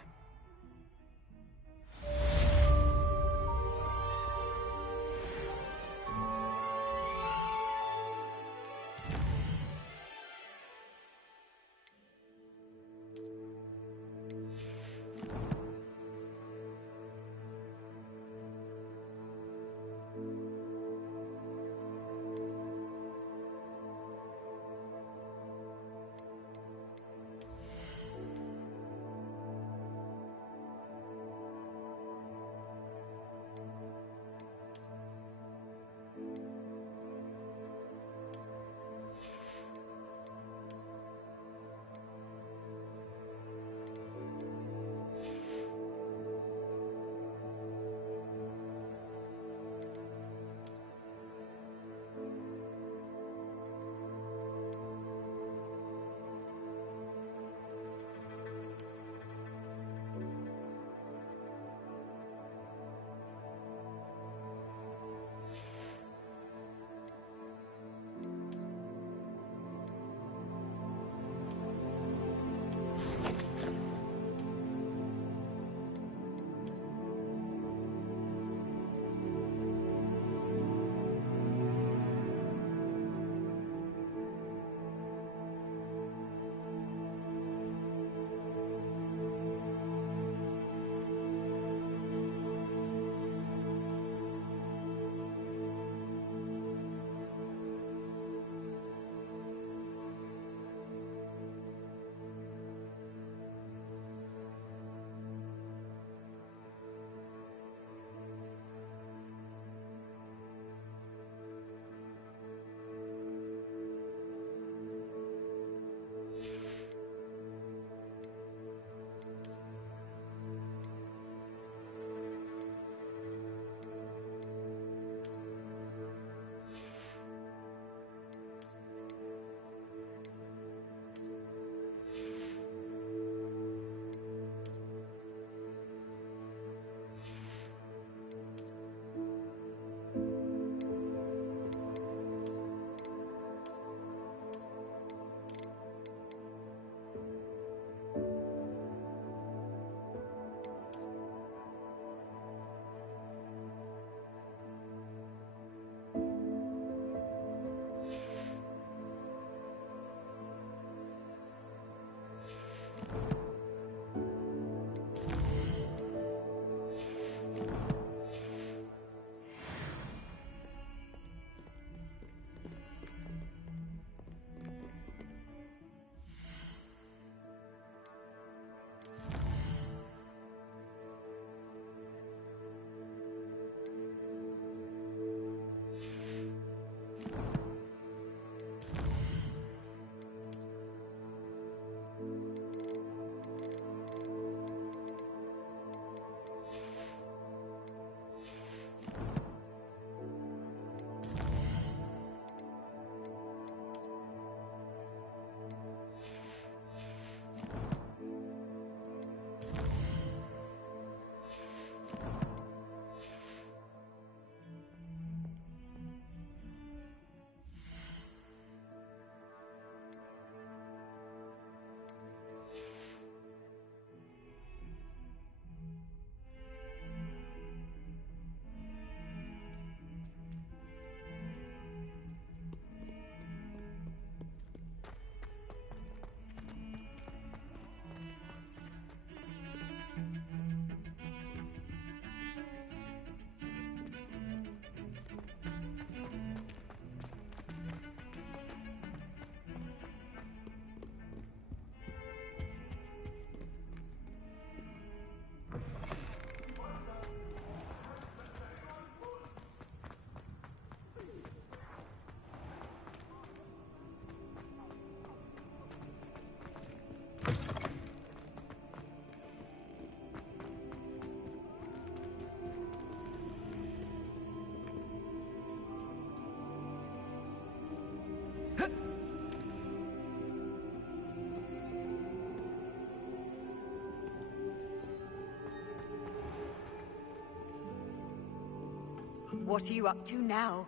What are you up to now?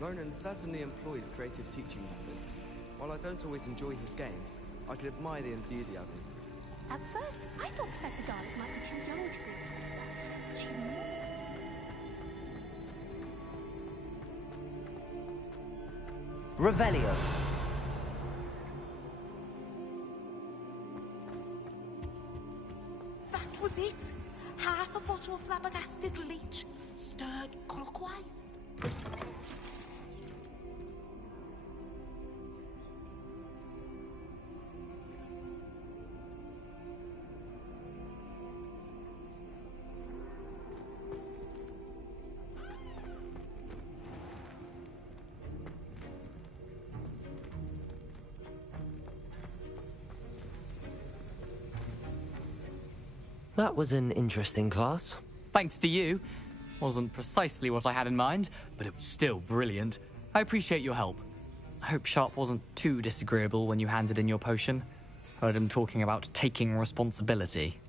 Ronan certainly employs creative teaching methods. While I don't always enjoy his games, I can admire the enthusiasm. At first, I thought Professor Darlick might be too young to be a princess. She Revelio. That was it. Half a bottle of flabbergasted leech, stirred clockwise. That was an interesting class. Thanks to you. Wasn't precisely what I had in mind, but it was still brilliant. I appreciate your help. I hope Sharp wasn't too disagreeable when you handed in your potion. Heard him talking about taking responsibility.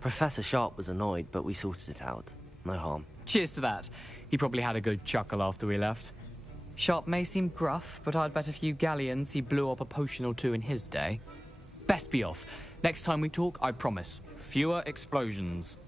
Professor Sharp was annoyed, but we sorted it out. No harm. Cheers to that. He probably had a good chuckle after we left. Sharp may seem gruff, but I'd bet a few galleons he blew up a potion or two in his day. Best be off. Next time we talk, I promise, fewer explosions.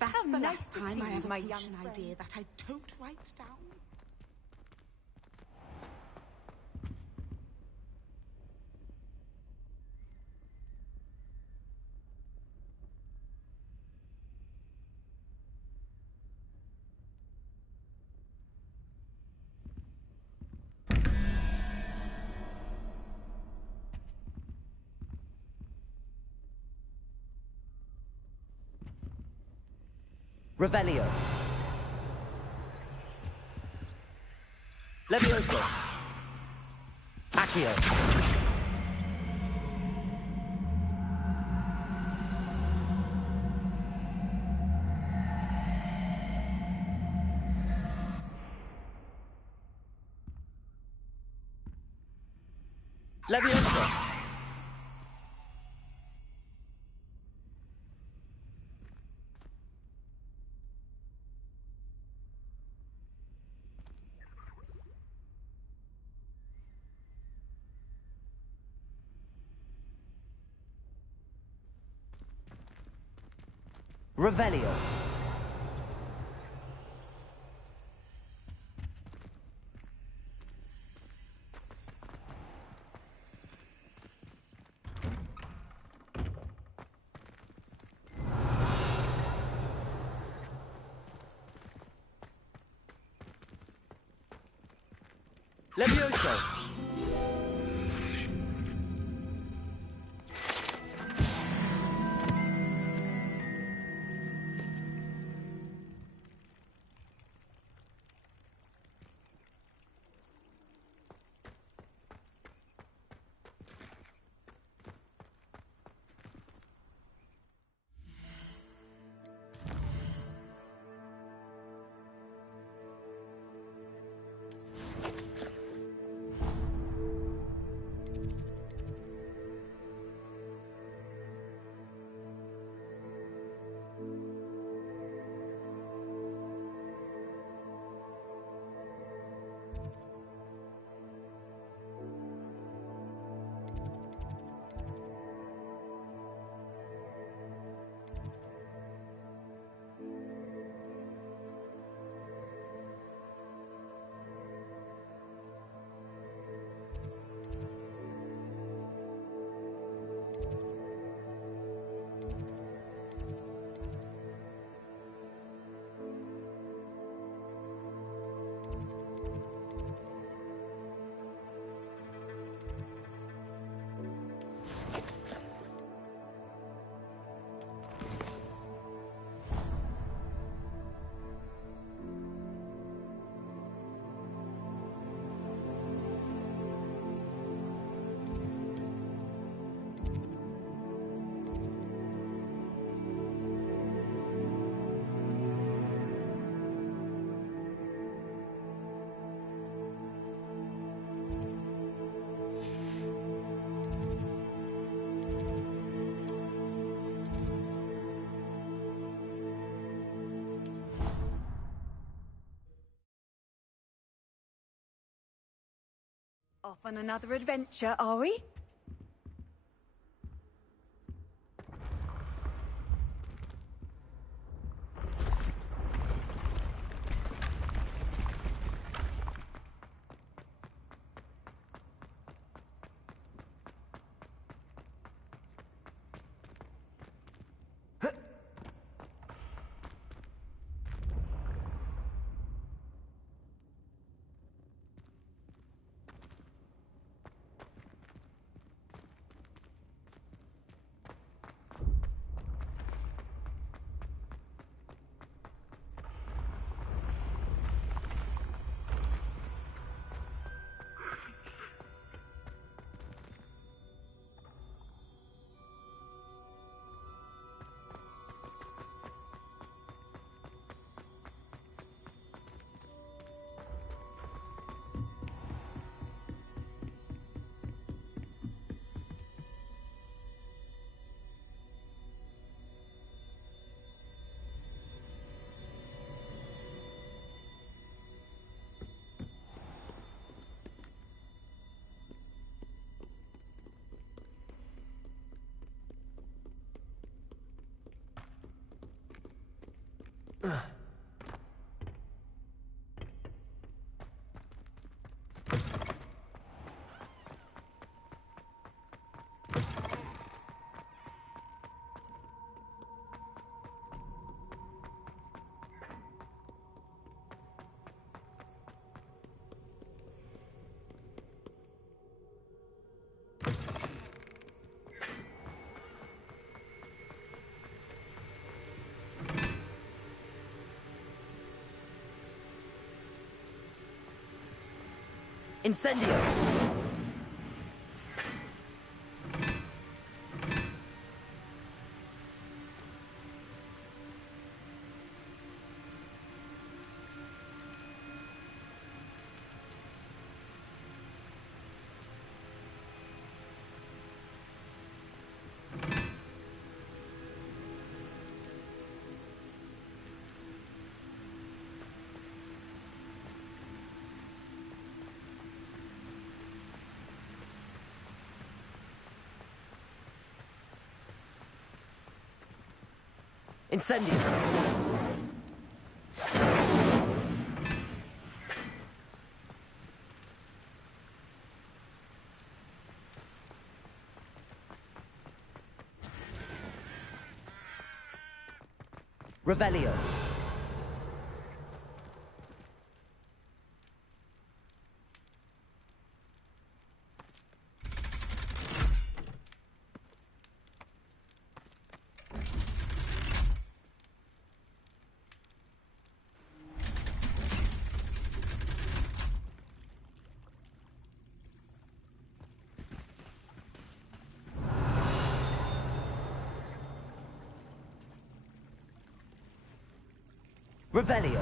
That's How the nice last to time see I you, have a my potion young idea that I don't write down. Revelio. Levioso. Accio. Leviosa! Revelio. Levioso! Off on another adventure, are we? Incendio! Incendio. Revelio. Revelio.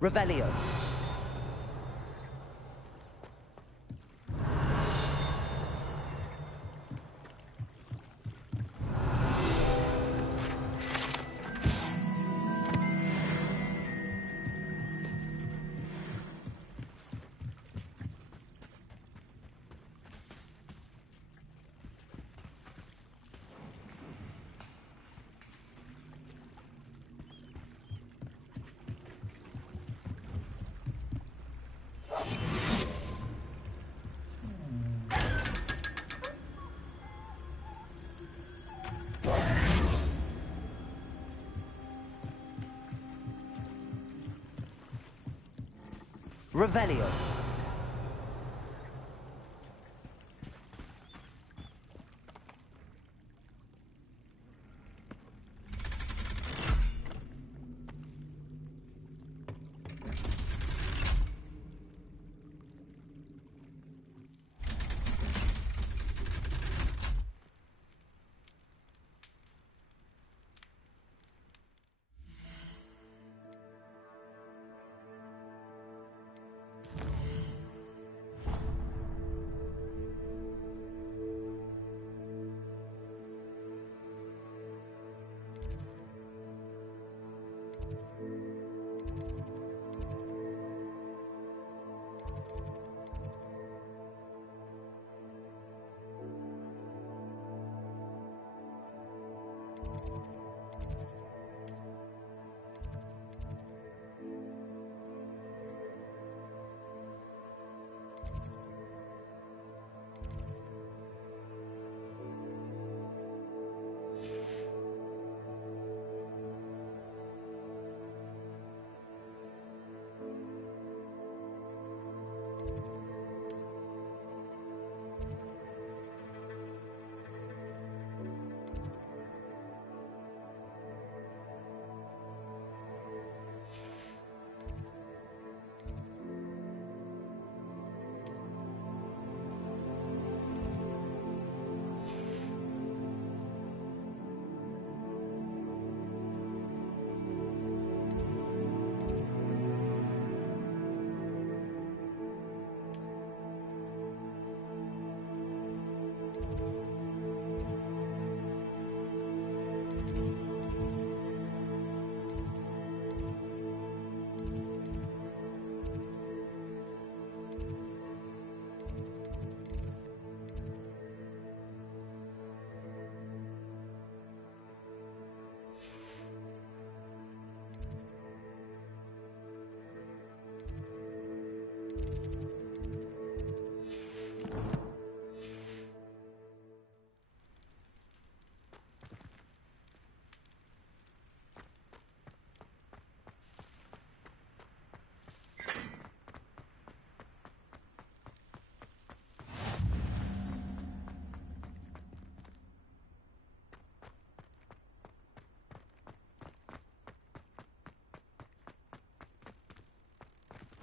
Revelio. Revelio.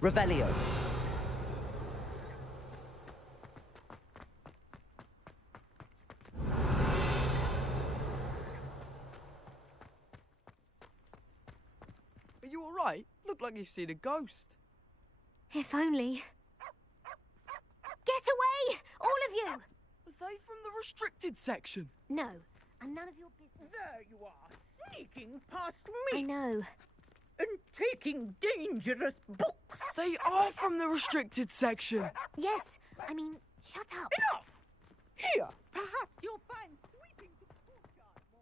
Revelio. Are you alright? Look like you've seen a ghost. If only. Get away! All of you! Are they from the restricted section? No, and none of your business. There you are, sneaking past I me know. and taking dangerous books. They are from the restricted section. Yes, I mean, shut up. Enough! Here, perhaps you'll find sweeping the courtyard more.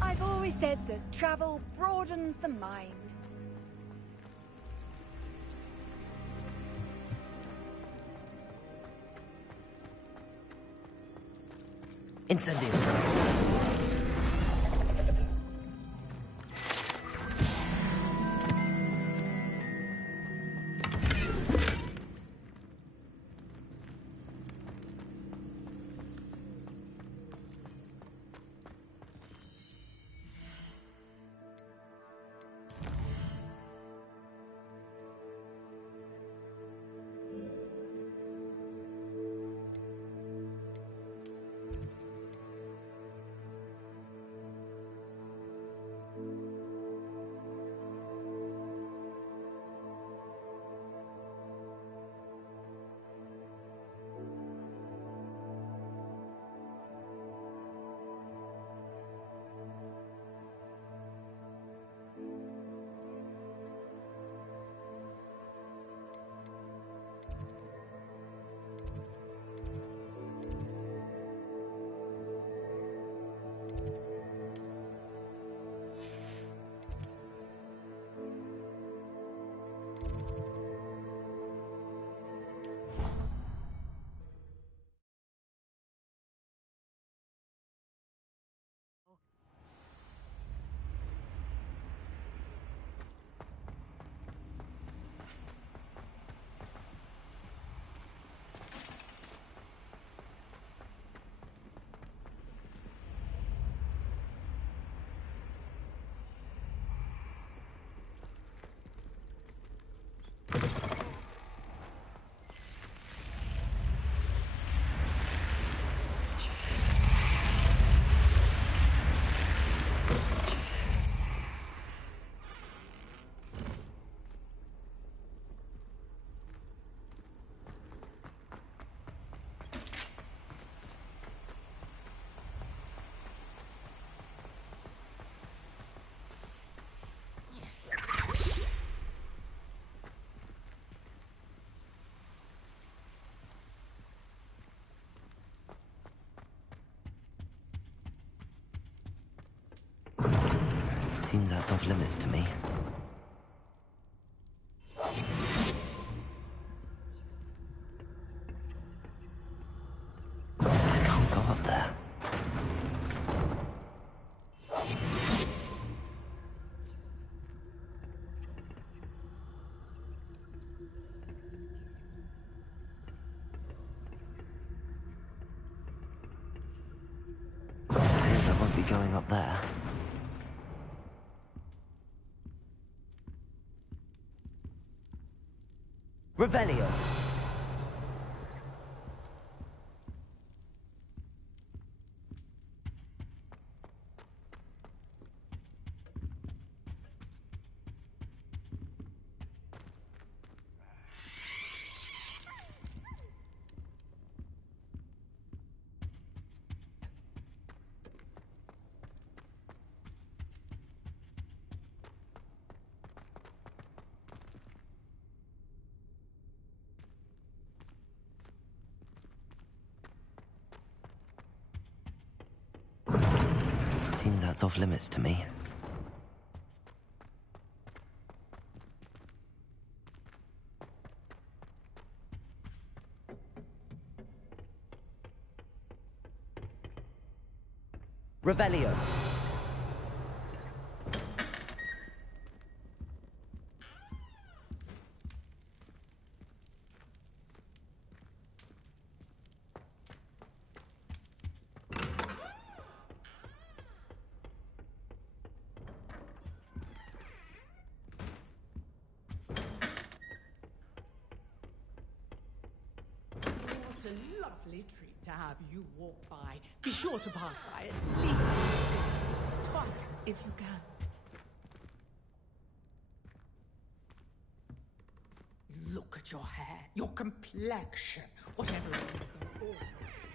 I've always said that travel broadens the mind. Incendio. Seems that's off limits to me. I can't go up there. I guess I won't be going up there. Revelio. that's off limits to me. Revelio. What a lovely treat to have you walk by. Be sure to pass by at least once, twice if you can. Look at your hair, your complexion, whatever it is.